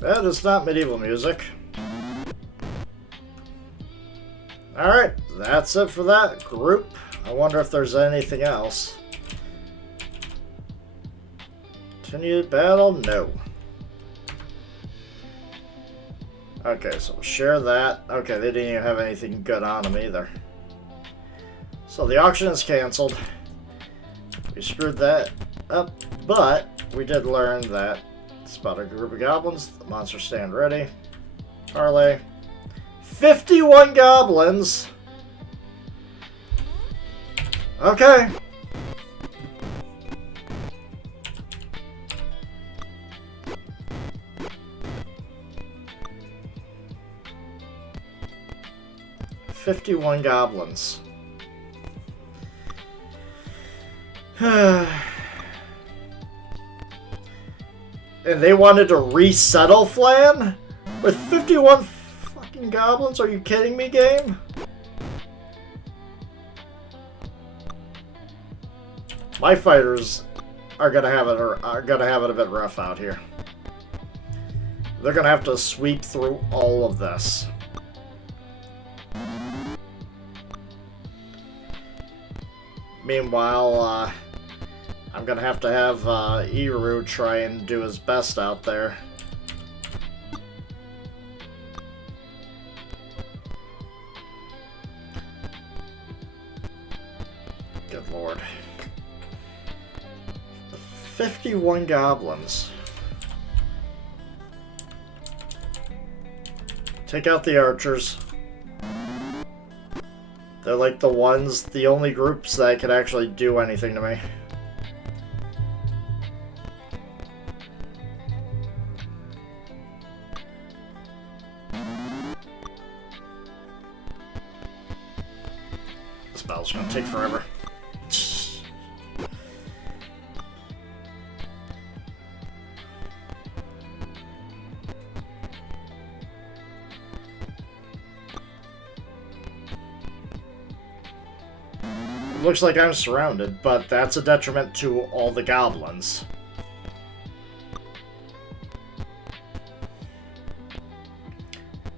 That is not medieval music. Alright, that's it for that group. I wonder if there's anything else. Continued battle? No. Okay, so we'll share that. Okay, they didn't even have anything good on them either. So the auction is cancelled. We screwed that up, but we did learn that spot a group of goblins. The monsters stand ready. Parlay. 51 goblins. Okay. $51 goblins. And they wanted to resettle Flan? With 51 fucking goblins? Are you kidding me, game? My fighters are gonna have it a bit rough out here. They're gonna have to sweep through all of this. Meanwhile, I'm gonna have Eru try and do his best out there. Good lord. 51 goblins. Take out the archers. They're like the only groups that can actually do anything to me. This battle's gonna take forever. Looks like I'm surrounded, but that's a detriment to all the goblins.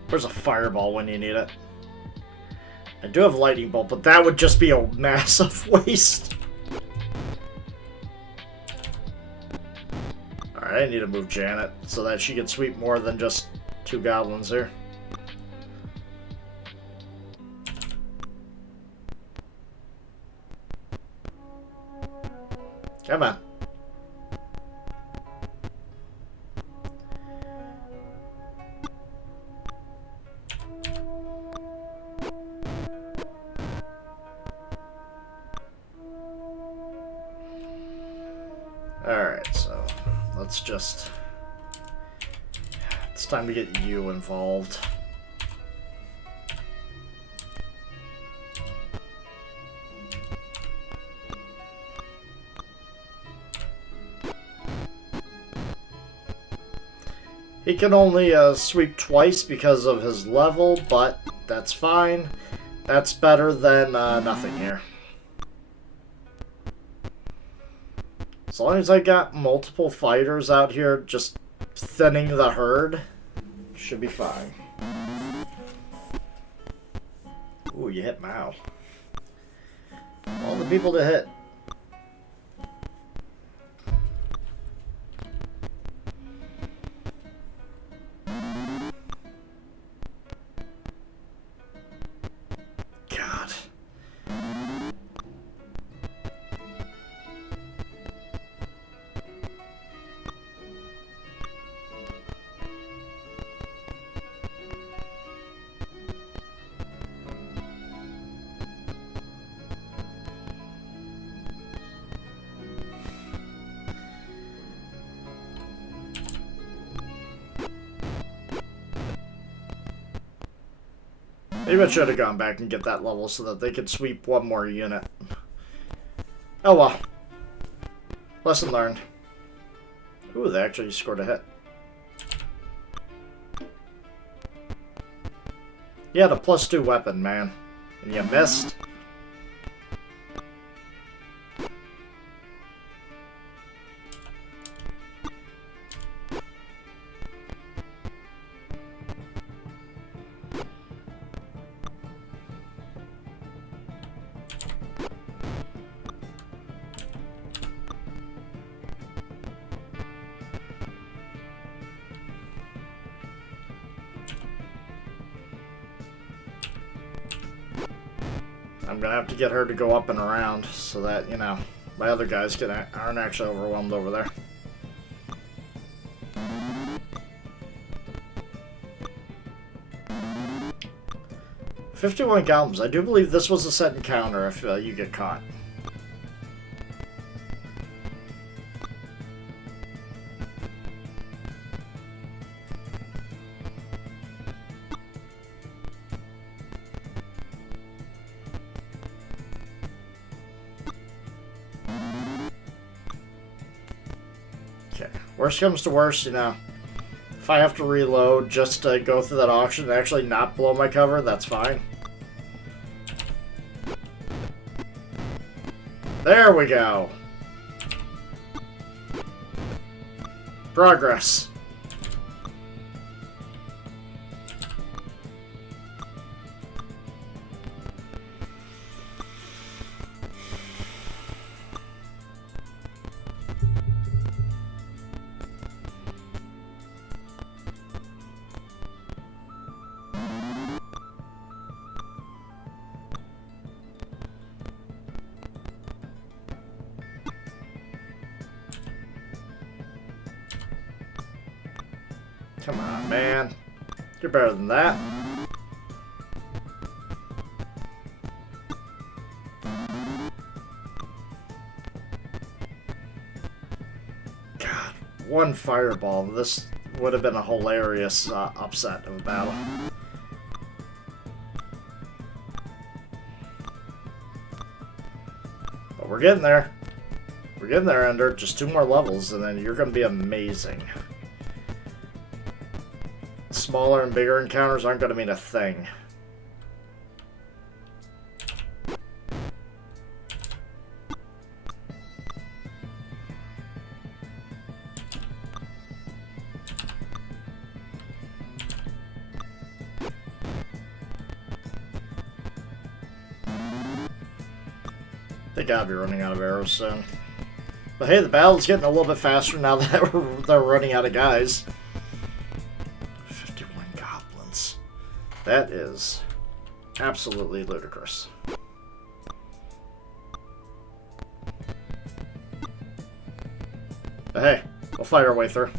Where's a fireball when you need it? I do have lightning bolt, but that would just be a massive waste. Alright, I need to move Janet so that she can sweep more than just 2 goblins here. Come on. Alright, so let's just... It's time to get you involved. He can only sweep twice because of his level, but that's fine. That's better than nothing here. As long as I got multiple fighters out here just thinning the herd, should be fine. Ooh, you hit Mao. All the people to hit. Maybe I should have gone back and get that level so that they could sweep one more unit. Oh well. Lesson learned. Ooh, they actually scored a hit. You had a +2 weapon, man. And you missed. I'm gonna have to get her to go up and around so that, you know, my other guys aren't actually overwhelmed over there. "51 goblins. I do believe this was a set encounter if you get caught." Okay. Worst comes to worst, you know, if I have to reload just to go through that auction and actually not blow my cover, that's fine. There we go. Progress. Come on, man. You're better than that. God, one fireball. This would have been a hilarious upset of a battle. But we're getting there. We're getting there, Ender. Just 2 more levels, and then you're going to be amazing. Smaller and bigger encounters aren't going to mean a thing. They gotta be running out of arrows soon. But hey, the battle's getting a little bit faster now that they're running out of guys. That is absolutely ludicrous. But hey, we'll fight our way through.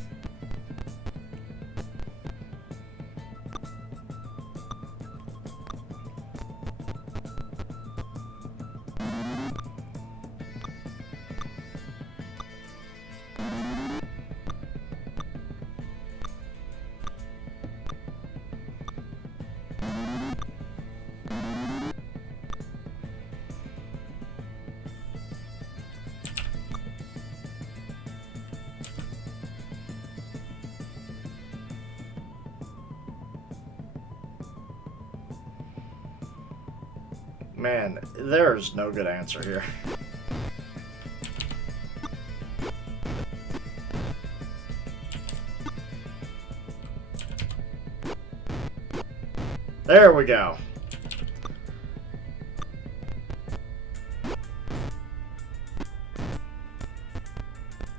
Man, there's no good answer here. There we go.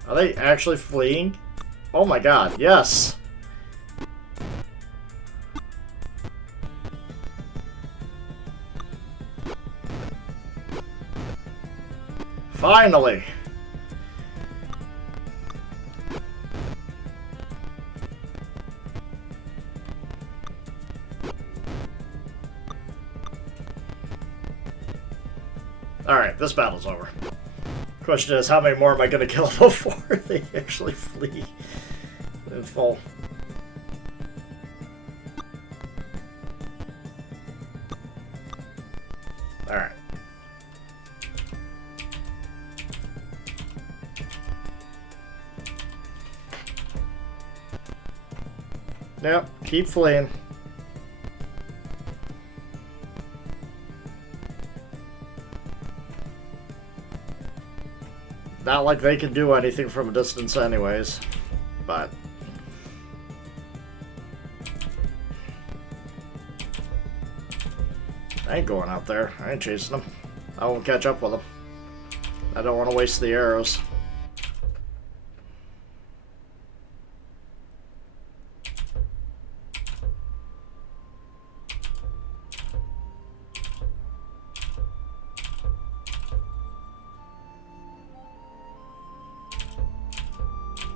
Are they actually fleeing? Oh my god, yes! Finally! Alright, this battle's over. Question is, how many more am I going to kill before they actually flee in full? Yep, keep fleeing. Not like they can do anything from a distance anyways, but... I ain't going out there. I ain't chasing them. I won't catch up with them. I don't want to waste the arrows.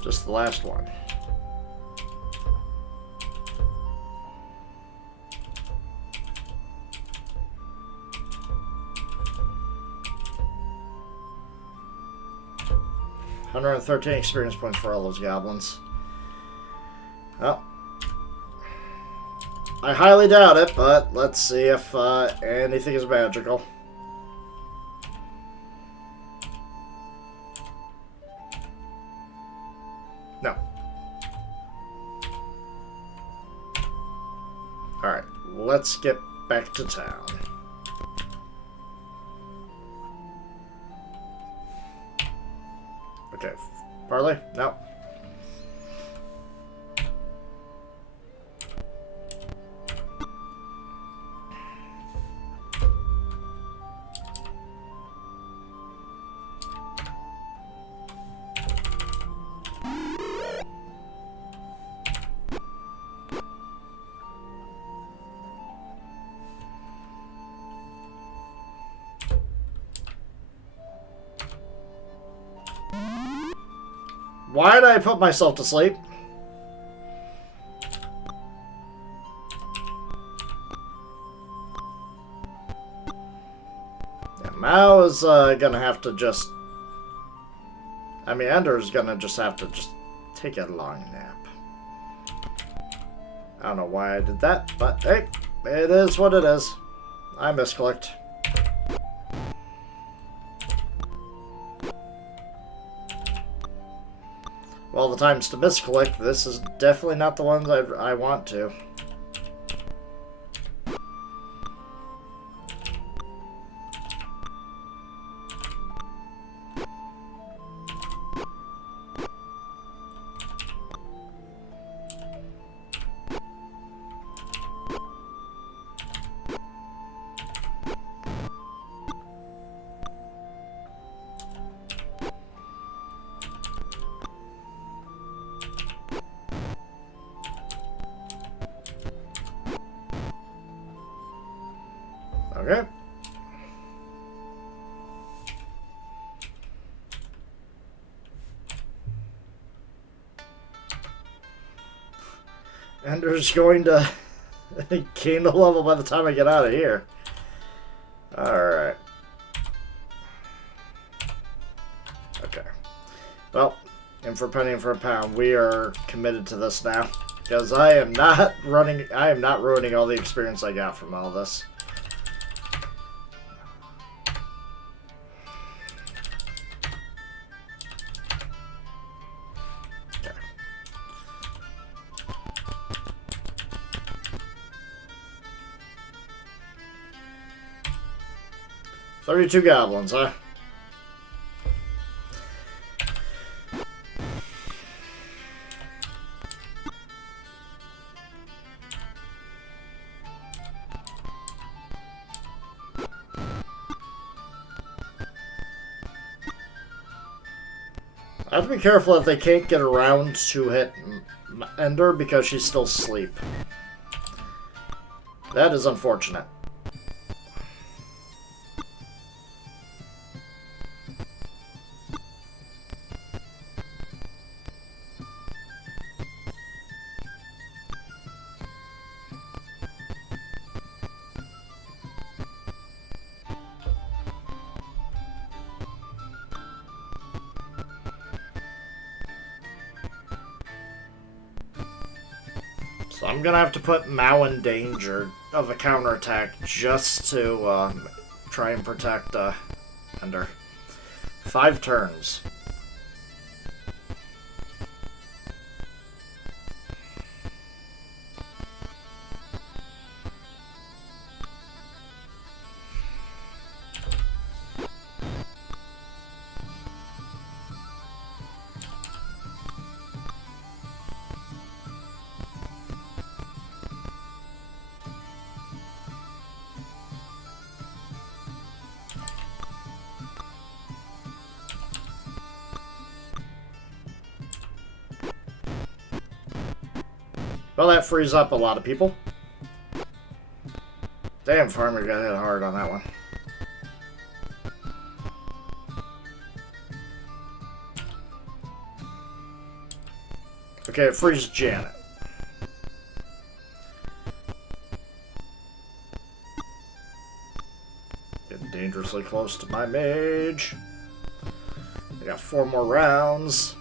Just the last one. $113 experience points for all those goblins. Well, I highly doubt it, but let's see if anything is magical. No. Alright, let's get back to town. Okay, parley? No. Why did I put myself to sleep? Yeah, Mao is gonna have to just... I mean, Ender's gonna just have to just take a long nap. I don't know why I did that, but hey, it is what it is. I misclicked. Well, the times to misclick, this is definitely not the ones I want to. Okay. Ender's going to gain the level by the time I get out of here. Alright. Okay. Well, in for a penny and for a pound, we are committed to this now. Because I am not ruining all the experience I got from all this. Okay. 32 goblins, huh? I have to be careful if they can't get around to hit Ender because she's still asleep. That is unfortunate. So I'm gonna have to put Mao in danger of a counterattack just to try and protect Ender. 5 turns. Well, that frees up a lot of people. Damn, farmer got hit hard on that one. Okay, it frees Janet. Getting dangerously close to my mage. I got 4 more rounds.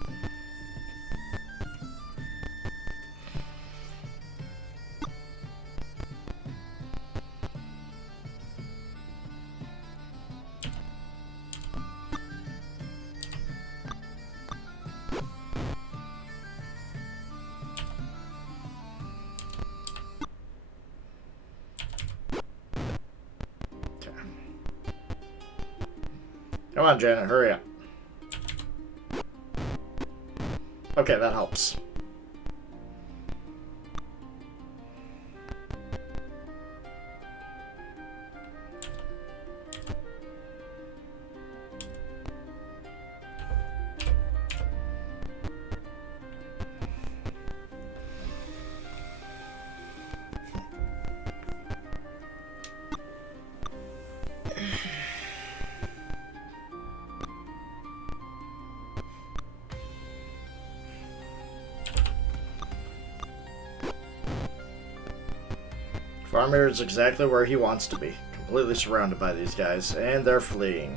Come on, Janet, hurry up. Okay, that helps. Farmer is exactly where he wants to be. Completely surrounded by these guys, and they're fleeing.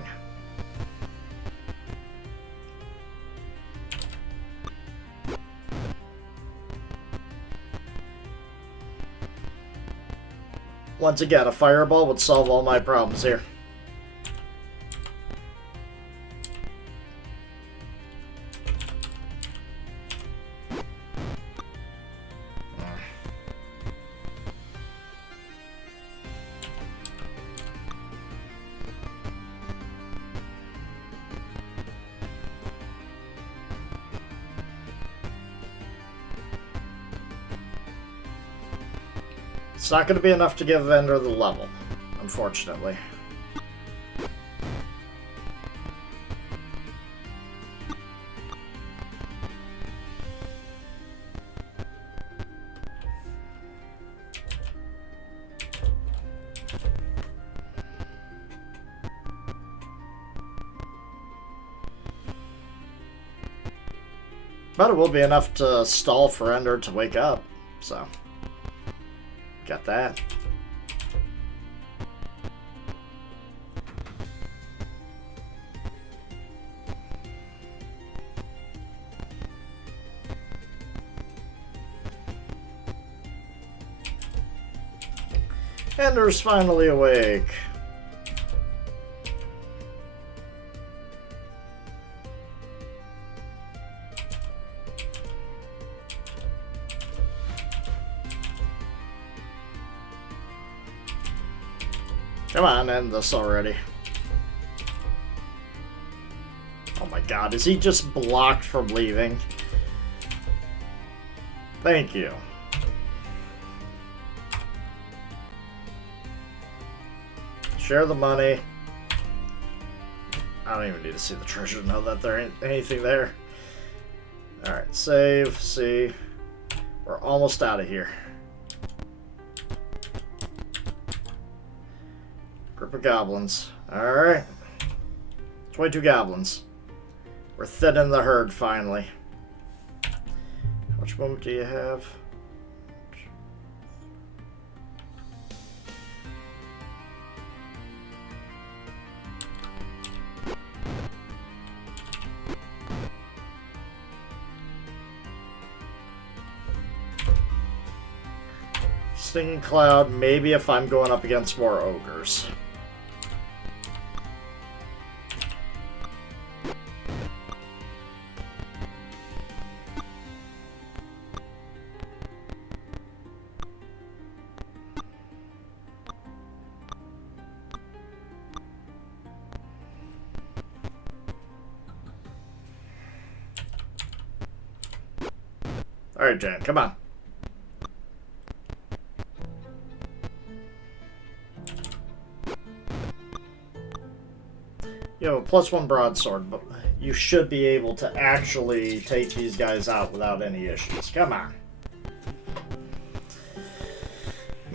Once again, a fireball would solve all my problems here. It's not going to be enough to give Ender the level, unfortunately. But it will be enough to stall for Ender to wake up, so... Got that. Ender's finally awake. Come on, end this already. Oh my god, is he just blocked from leaving? Thank you. Share the money. I don't even need to see the treasure to know that there ain't anything there. Alright, save, see. We're almost out of here. Group of goblins. Alright. 22 goblins. We're thinning the herd finally. How much moment do you have? Stinging Cloud, maybe if I'm going up against more ogres. Alright, Jan, come on. You have a +1 broadsword, but you should be able to actually take these guys out without any issues. Come on.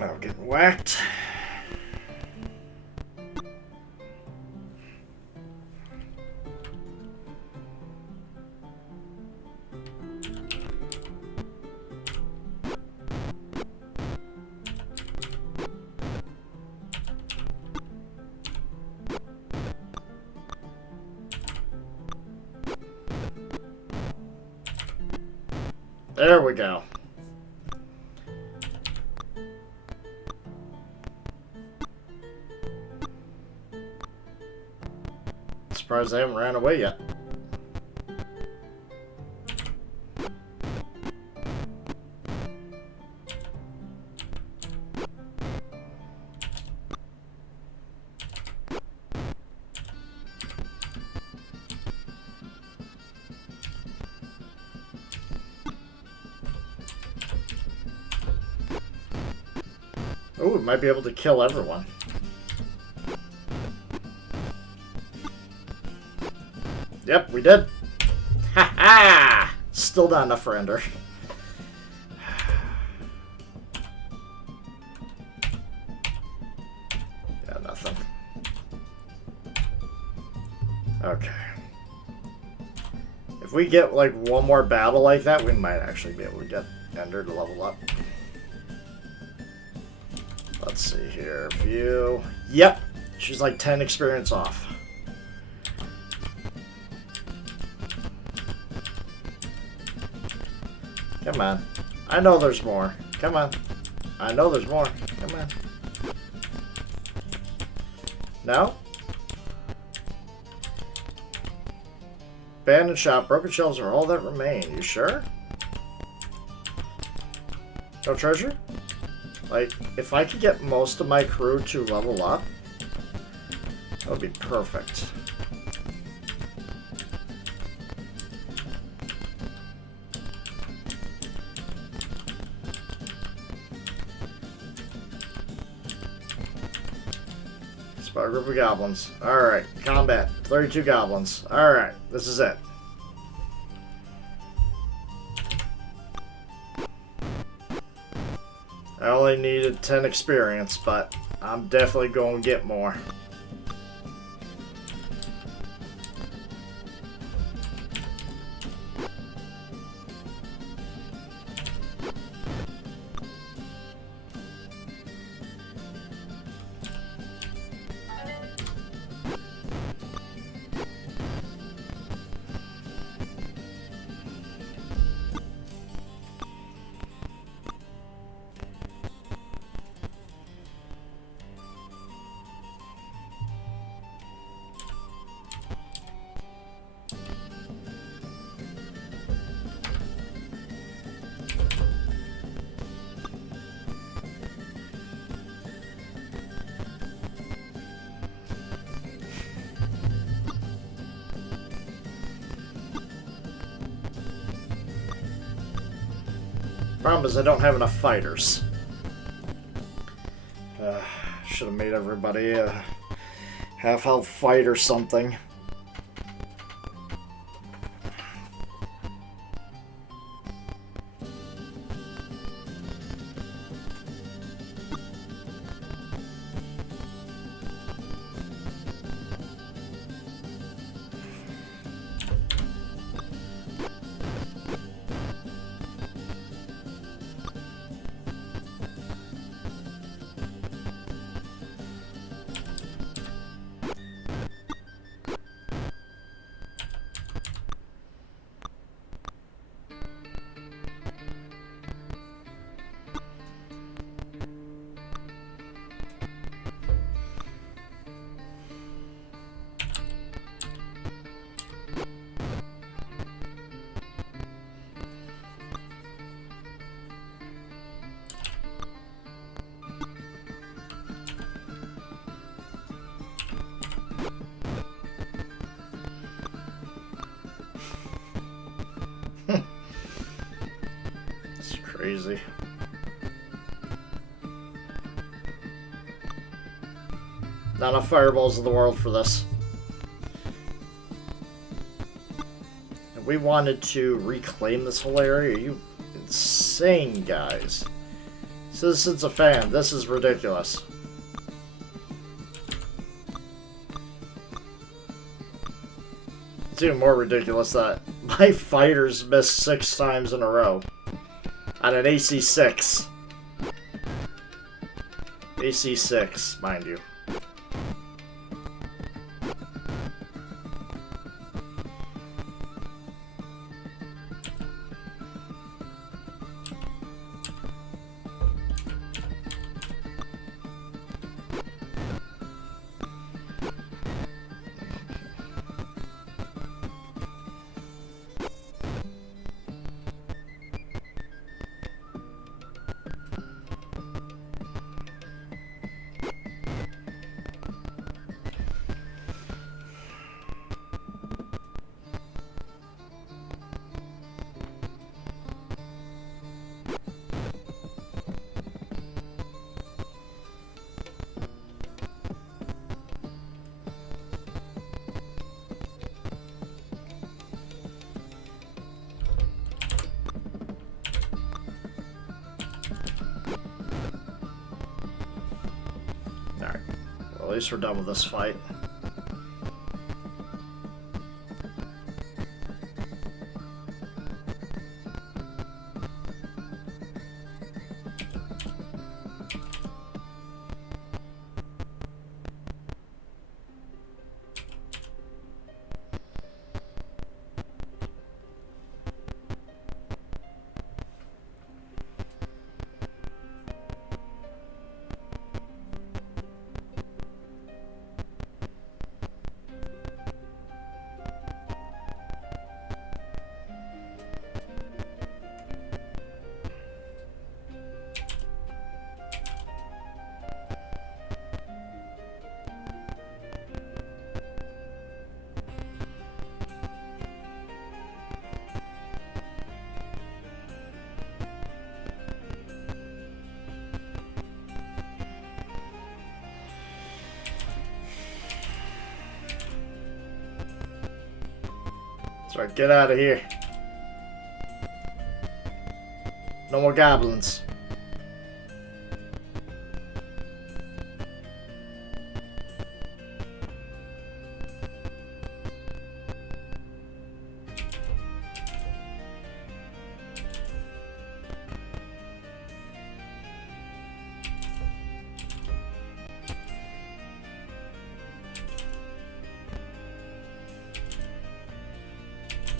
Oh, getting whacked. There we go. Surprised they haven't ran away yet. Oh, we might be able to kill everyone. Yep, we did. Ha ha! Still not enough for Ender. Yeah, nothing. Okay. If we get like one more battle like that, we might actually be able to get Ender to level up. Let's see here. View. Yep. She's like 10 experience off. Come on. I know there's more. Come on. I know there's more. Come on. No? Abandoned shop. Broken shelves are all that remain. You sure? No treasure? Like, if I could get most of my crew to level up, that would be perfect. Spot group of goblins. Alright, combat. 32 goblins. Alright, this is it. I only needed 10 experience, but I'm definitely going to get more. Problem is I don't have enough fighters. Should have made everybody a half-health fight or something. It's crazy. Not enough fireballs in the world for this. And we wanted to reclaim this whole area. Are you insane, guys? Citizens of Fan, this is ridiculous. It's even more ridiculous that my fighters missed 6 times in a row. On an AC 6. AC 6, mind you. Alright, well, at least we're done with this fight. That's right, get out of here. No more goblins.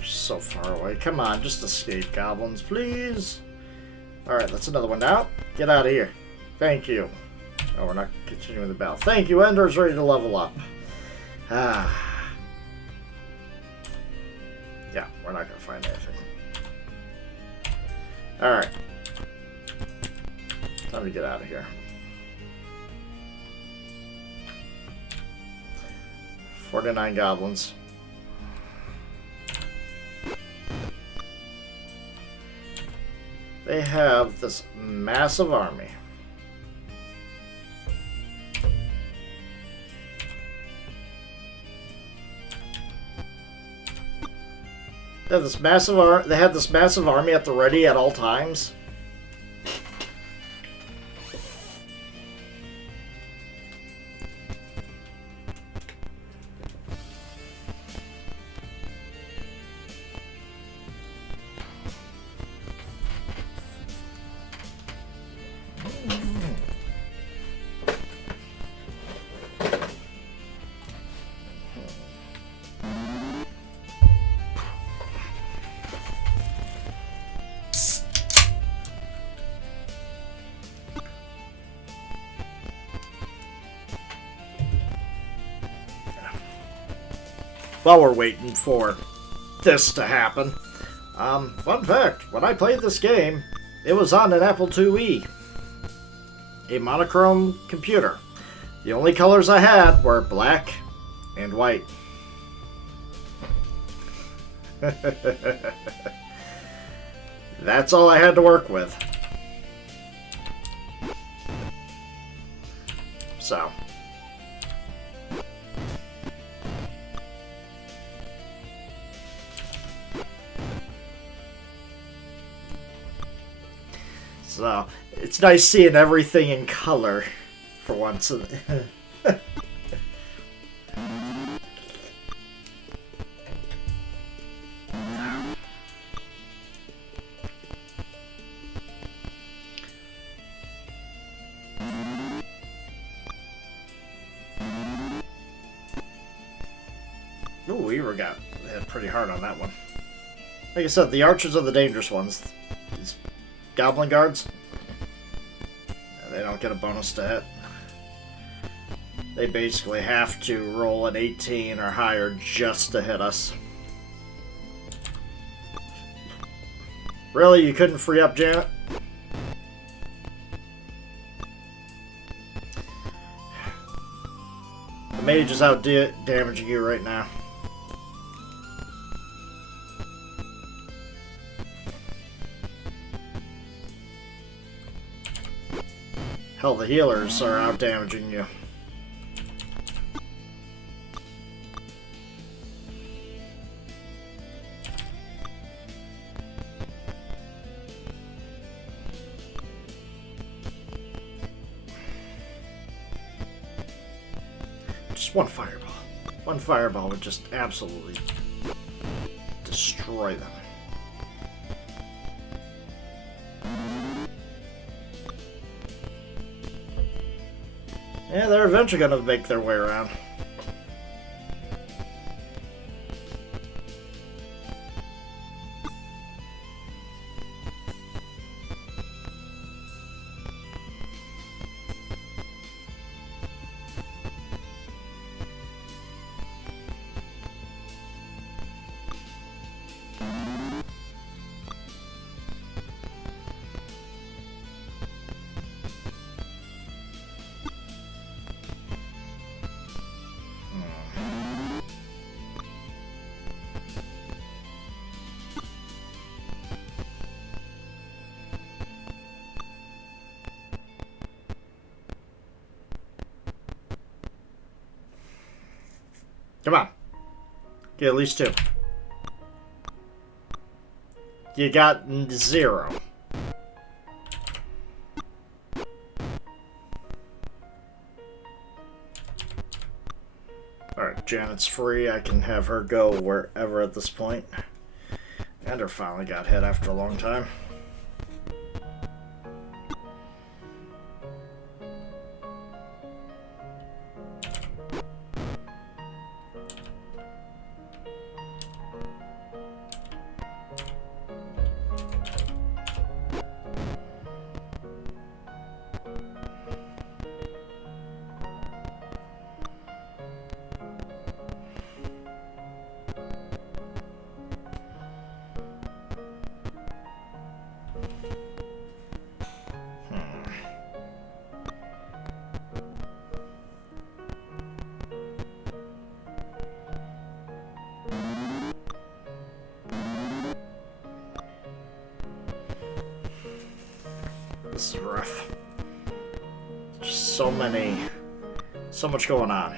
So far away. Come on, just escape, goblins, please. Alright, that's another one now. Get out of here. Thank you. Oh, we're not continuing the battle. Thank you, Ender's ready to level up. Ah. Yeah, we're not going to find anything. Alright. Time to get out of here. $49 goblins. They have this massive army. They have this massive army at the ready at all times. While we're waiting for this to happen, fun fact, when I played this game, it was on an Apple IIe, a monochrome computer. The only colors I had were black and white. That's all I had to work with. So. So, it's nice seeing everything in color for once. Ooh, Weaver got hit pretty hard on that one. Like I said, the archers are the dangerous ones. These goblin guards, they don't get a bonus to hit. They basically have to roll an 18 or higher just to hit us. Really? You couldn't free up Janet? The mage is out damaging you right now. Hell, the healers are out damaging you. Just one fireball. One fireball would just absolutely destroy them. Yeah, they're eventually going to make their way around. Come on. Get at least 2. You got 0. Alright, Janet's free. I can have her go wherever at this point. Ender finally got hit after a long time. This is rough. Just so much going on.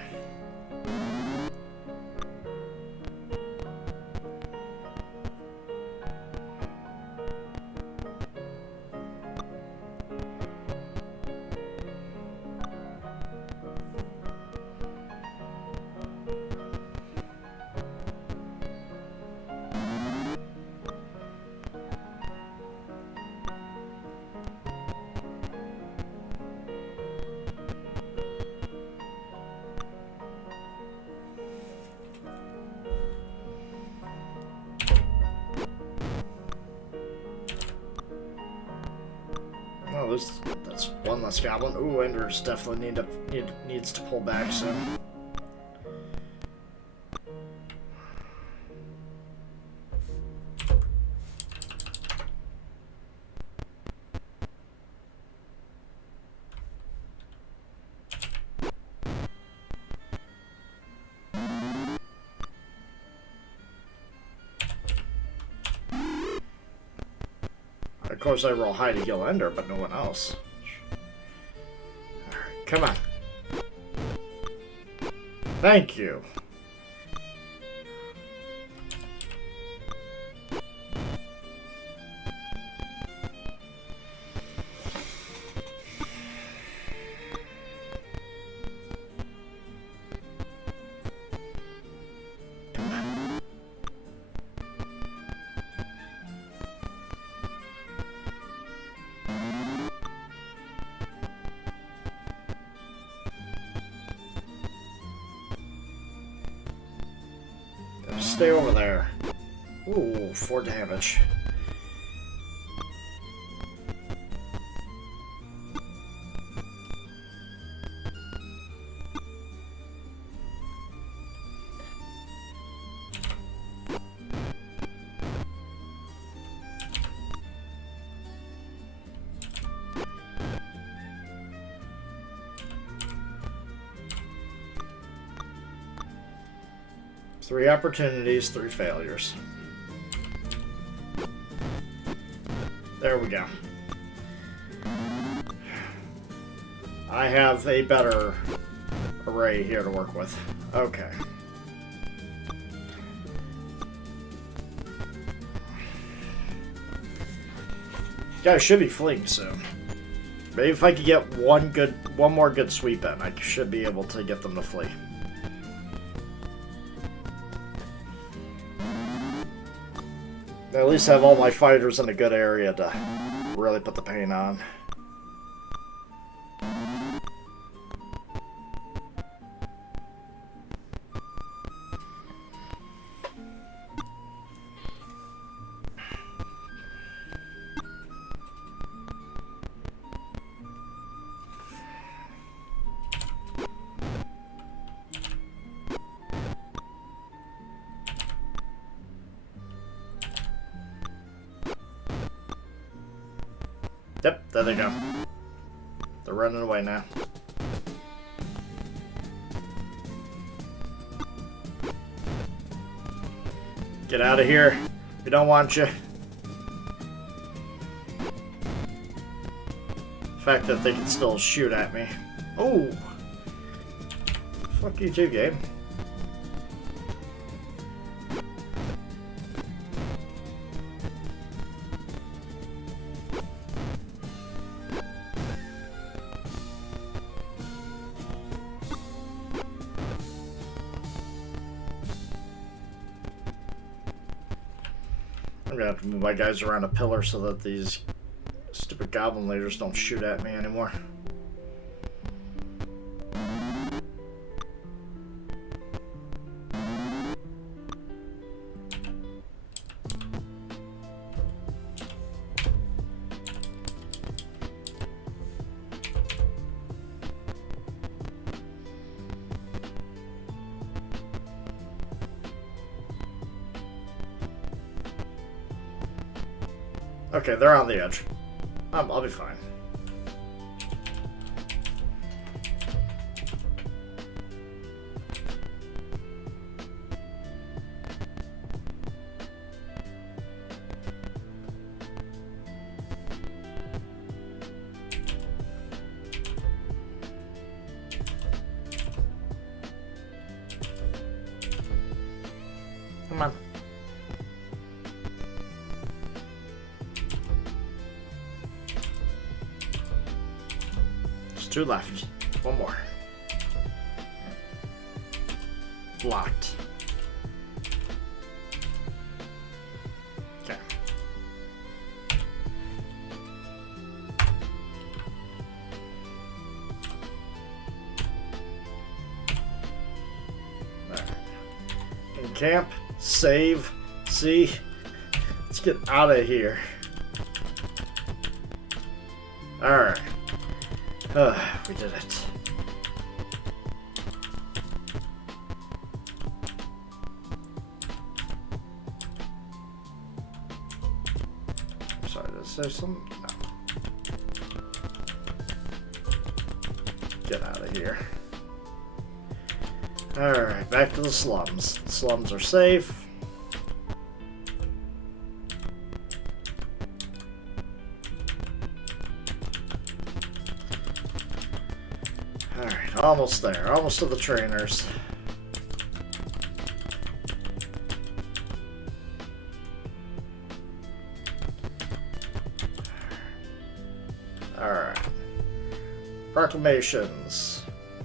Oh, that's one less goblin. Ooh, Ender's definitely needs to pull back soon. Of course, I roll high to heal Ender, but no one else. Alright, come on. Thank you. stay over there. Ooh, 4 damage. Three opportunities, 3 failures. There we go. I have a better array here to work with. Okay. Guys should be fleeing soon. Maybe if I could get one more good sweep in, I should be able to get them to flee. At least have all my fighters in a good area to really put the pain on. Yep, there they go. They're running away now. Get out of here. We don't want you. The fact that they can still shoot at me. Oh! Fuck you too, game. I'm gonna have to move my guys around a pillar so that these stupid goblin leaders don't shoot at me anymore. Okay, they're on the edge. I'll be fine. Come on. Two left. One more. Blocked. Okay. Alright. Encamp. Save. See? Let's get out of here. Alright. We did it. Sorry, did I say something? No. Get out of here. Alright, back to the slums. The slums are safe. Alright, almost there. Almost to the trainers. Alright. Proclamations.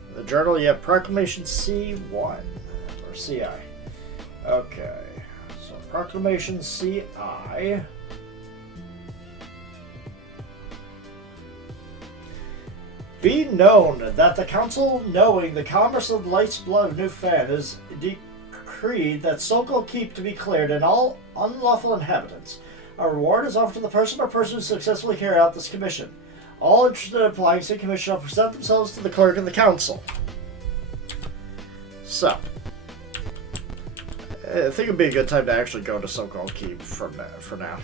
In the journal, you have Proclamation C1. Or CI. Okay. So, Proclamation CI. Be known that the Council, knowing the commerce of Light's Blood of New Fan is decreed that Sokol Keep to be cleared and all unlawful inhabitants. A reward is offered to the person or persons who successfully carry out this commission. All interested in applying to the commission shall present themselves to the clerk and the council. So, I think it'd be a good time to actually go to Sokol Keep for now.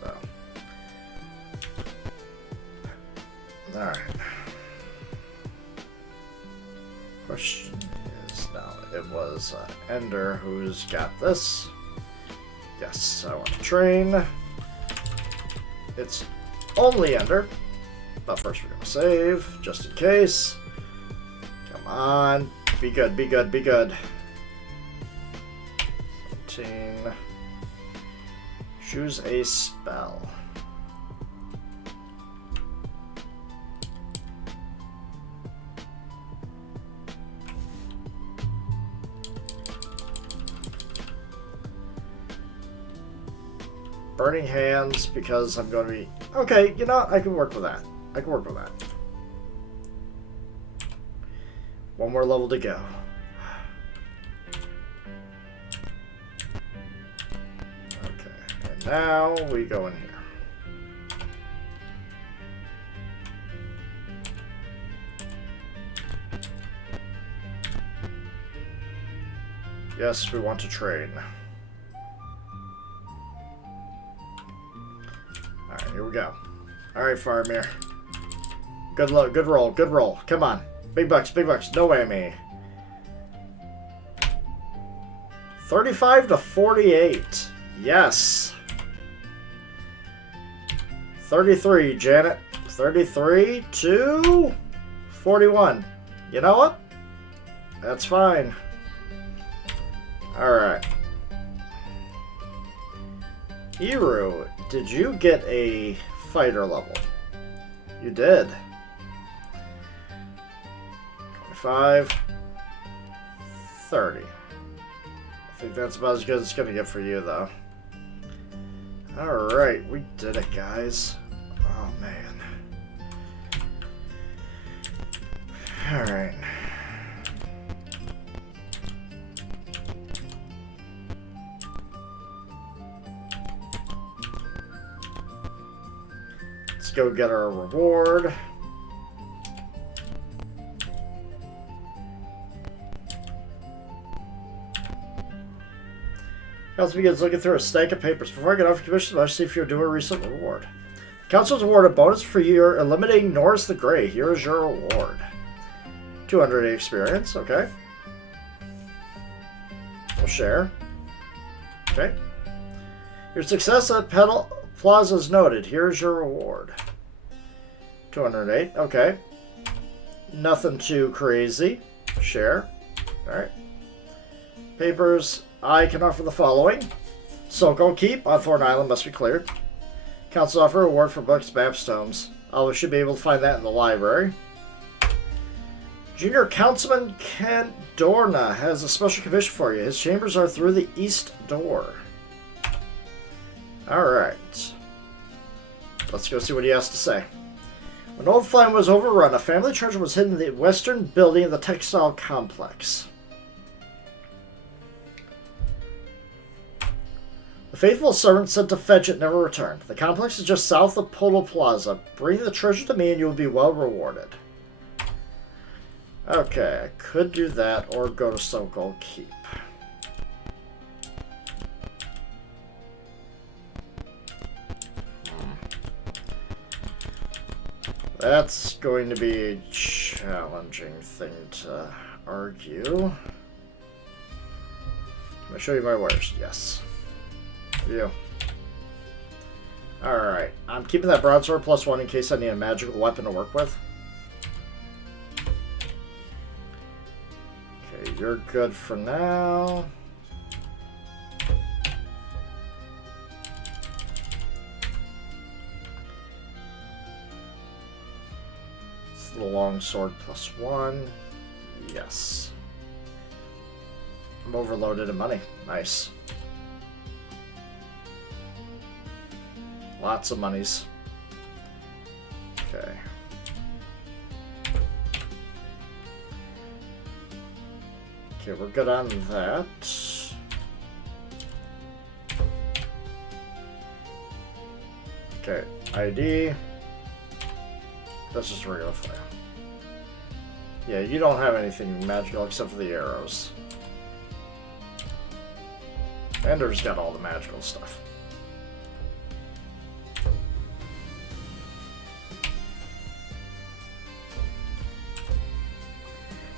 So, alright. Question is now, it was Ender who's got this. Yes, I want to train. It's only Ender, but first we're going to save, just in case. Come on, be good, be good, be good. 17. Choose a spell. Burning Hands, because I'm going to be... Okay, you know what? I can work with that. I can work with that. One more level to go. Okay, and now we go in here. Yes, we want to train. Alright, here we go. Alright, Faramir. Good luck, good roll, good roll. Come on. Big bucks, no whammy. 35 to 48. Yes. 33, Janet. 33 to 41. You know what? That's fine. Alright. Eru, did you get a fighter level? You did. 25. 30. I think that's about as good as it's going to get for you, though. Alright, we did it, guys. Oh, man. Alright. Let's go get our reward. Council begins looking through a stack of papers. Before I get off commission, let's see if you're due a recent reward. Council's awarded a bonus for your eliminating Norris the Grey. Here is your reward. 200 experience, okay. We'll share. Okay. Your success at Pedal Plaza is noted. Here's your reward. 208, okay. Nothing too crazy. Share. Alright. Papers. I can offer the following. Sokol Keep on Thorn Island must be cleared. Council offer reward for books, maps, tomes. I should be able to find that in the library. Junior Councilman Kent Dorna has a special commission for you. His chambers are through the east door. Alright. Let's go see what he has to say. When Old Flame was overrun, a family treasure was hidden in the western building of the textile complex. The faithful servant sent to fetch it never returned. The complex is just south of Polo Plaza. Bring the treasure to me and you will be well rewarded. Okay, I could do that or go to Sokol Keep. That's going to be a challenging thing to argue. Can I show you my wares? Yes. You. Alright. I'm keeping that broadsword +1 in case I need a magical weapon to work with. Okay, you're good for now. It's the longsword +1. Yes. I'm overloaded in money. Nice. Lots of monies. Okay. Okay, we're good on that. Okay, ID. That's just regular fire. Yeah, you don't have anything magical except for the arrows. Ender's got all the magical stuff.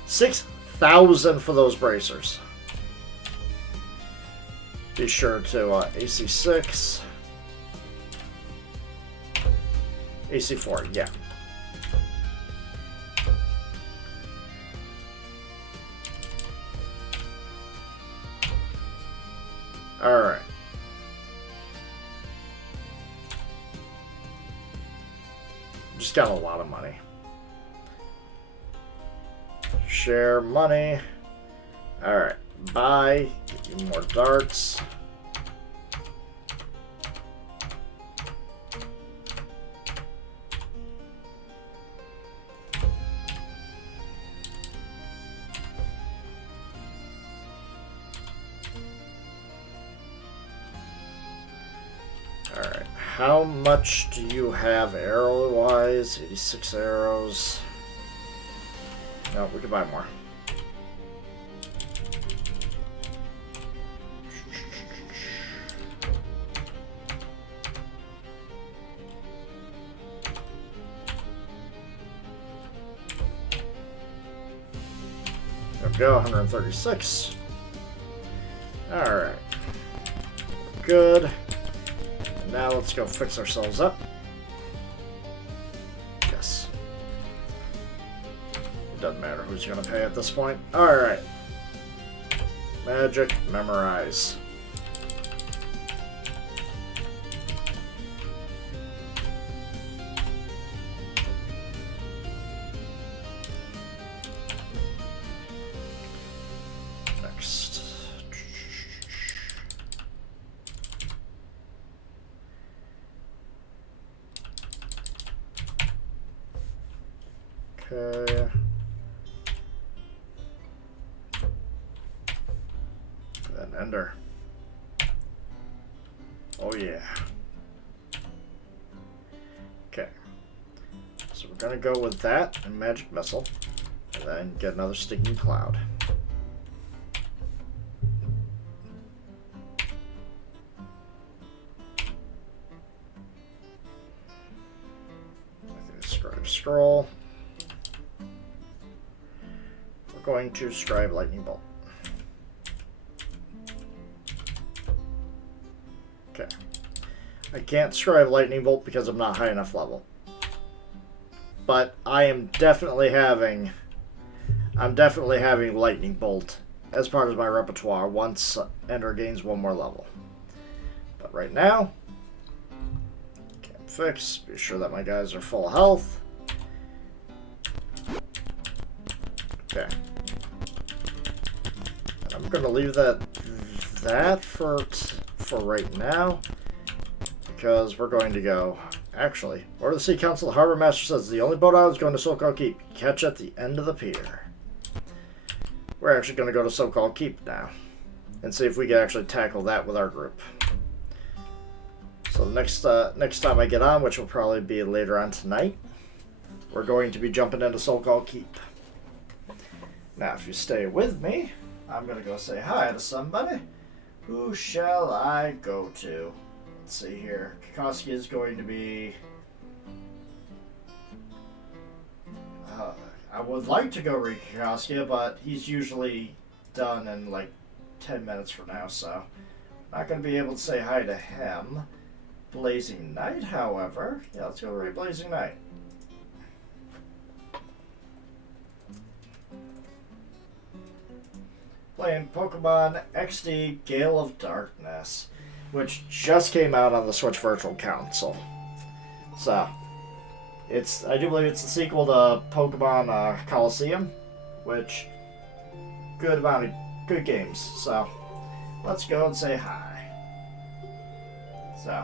$6,000 for those bracers. Be sure to AC 6. AC 4, yeah. Alright. Just got a lot of money. Share money. Alright. Buy. Get you more darts. Alright. How much do you have arrow-wise? 86 arrows. No, we could buy more. There we go, 136. Alright. Good. And now let's go fix ourselves up. Yes. Doesn't matter who's gonna pay at this point. Alright. Magic, memorize. Next. Okay. Then Ender. Oh yeah. Okay. So we're gonna go with that and Magic Missile. And then get another Stinging Cloud. Scribe Scroll. We're going to Scribe Lightning Bolt. Okay. I can't Scribe Lightning Bolt because I'm not high enough level. But I am definitely having Lightning Bolt as part of my repertoire once Ender gains one more level. But right now, can't fix. Be sure that my guys are full health. Okay. And I'm gonna leave that for right now, because we're going to go. Actually, Order of the Sea Council, the Harbor Master says the only boat out is going to So-Called Keep. Catch at the end of the pier. We're actually going to go to So-Called Keep now and see if we can actually tackle that with our group. So the next time I get on, which will probably be later on tonight, we're going to be jumping into So-Called Keep. Now, if you stay with me, I'm going to go say hi to somebody. Who shall I go to? Let's see here. Kikoski is going to be... I would like to go read Kikoski, but he's usually done in like 10 minutes from now, so not going to be able to say hi to him. Blazing Knight, however. Yeah, let's go read Blazing Knight. Playing Pokemon XD Gale of Darkness, which just came out on the Switch Virtual Console. So, I do believe it's the sequel to Pokemon Coliseum, which, good games. So, let's go and say hi. So,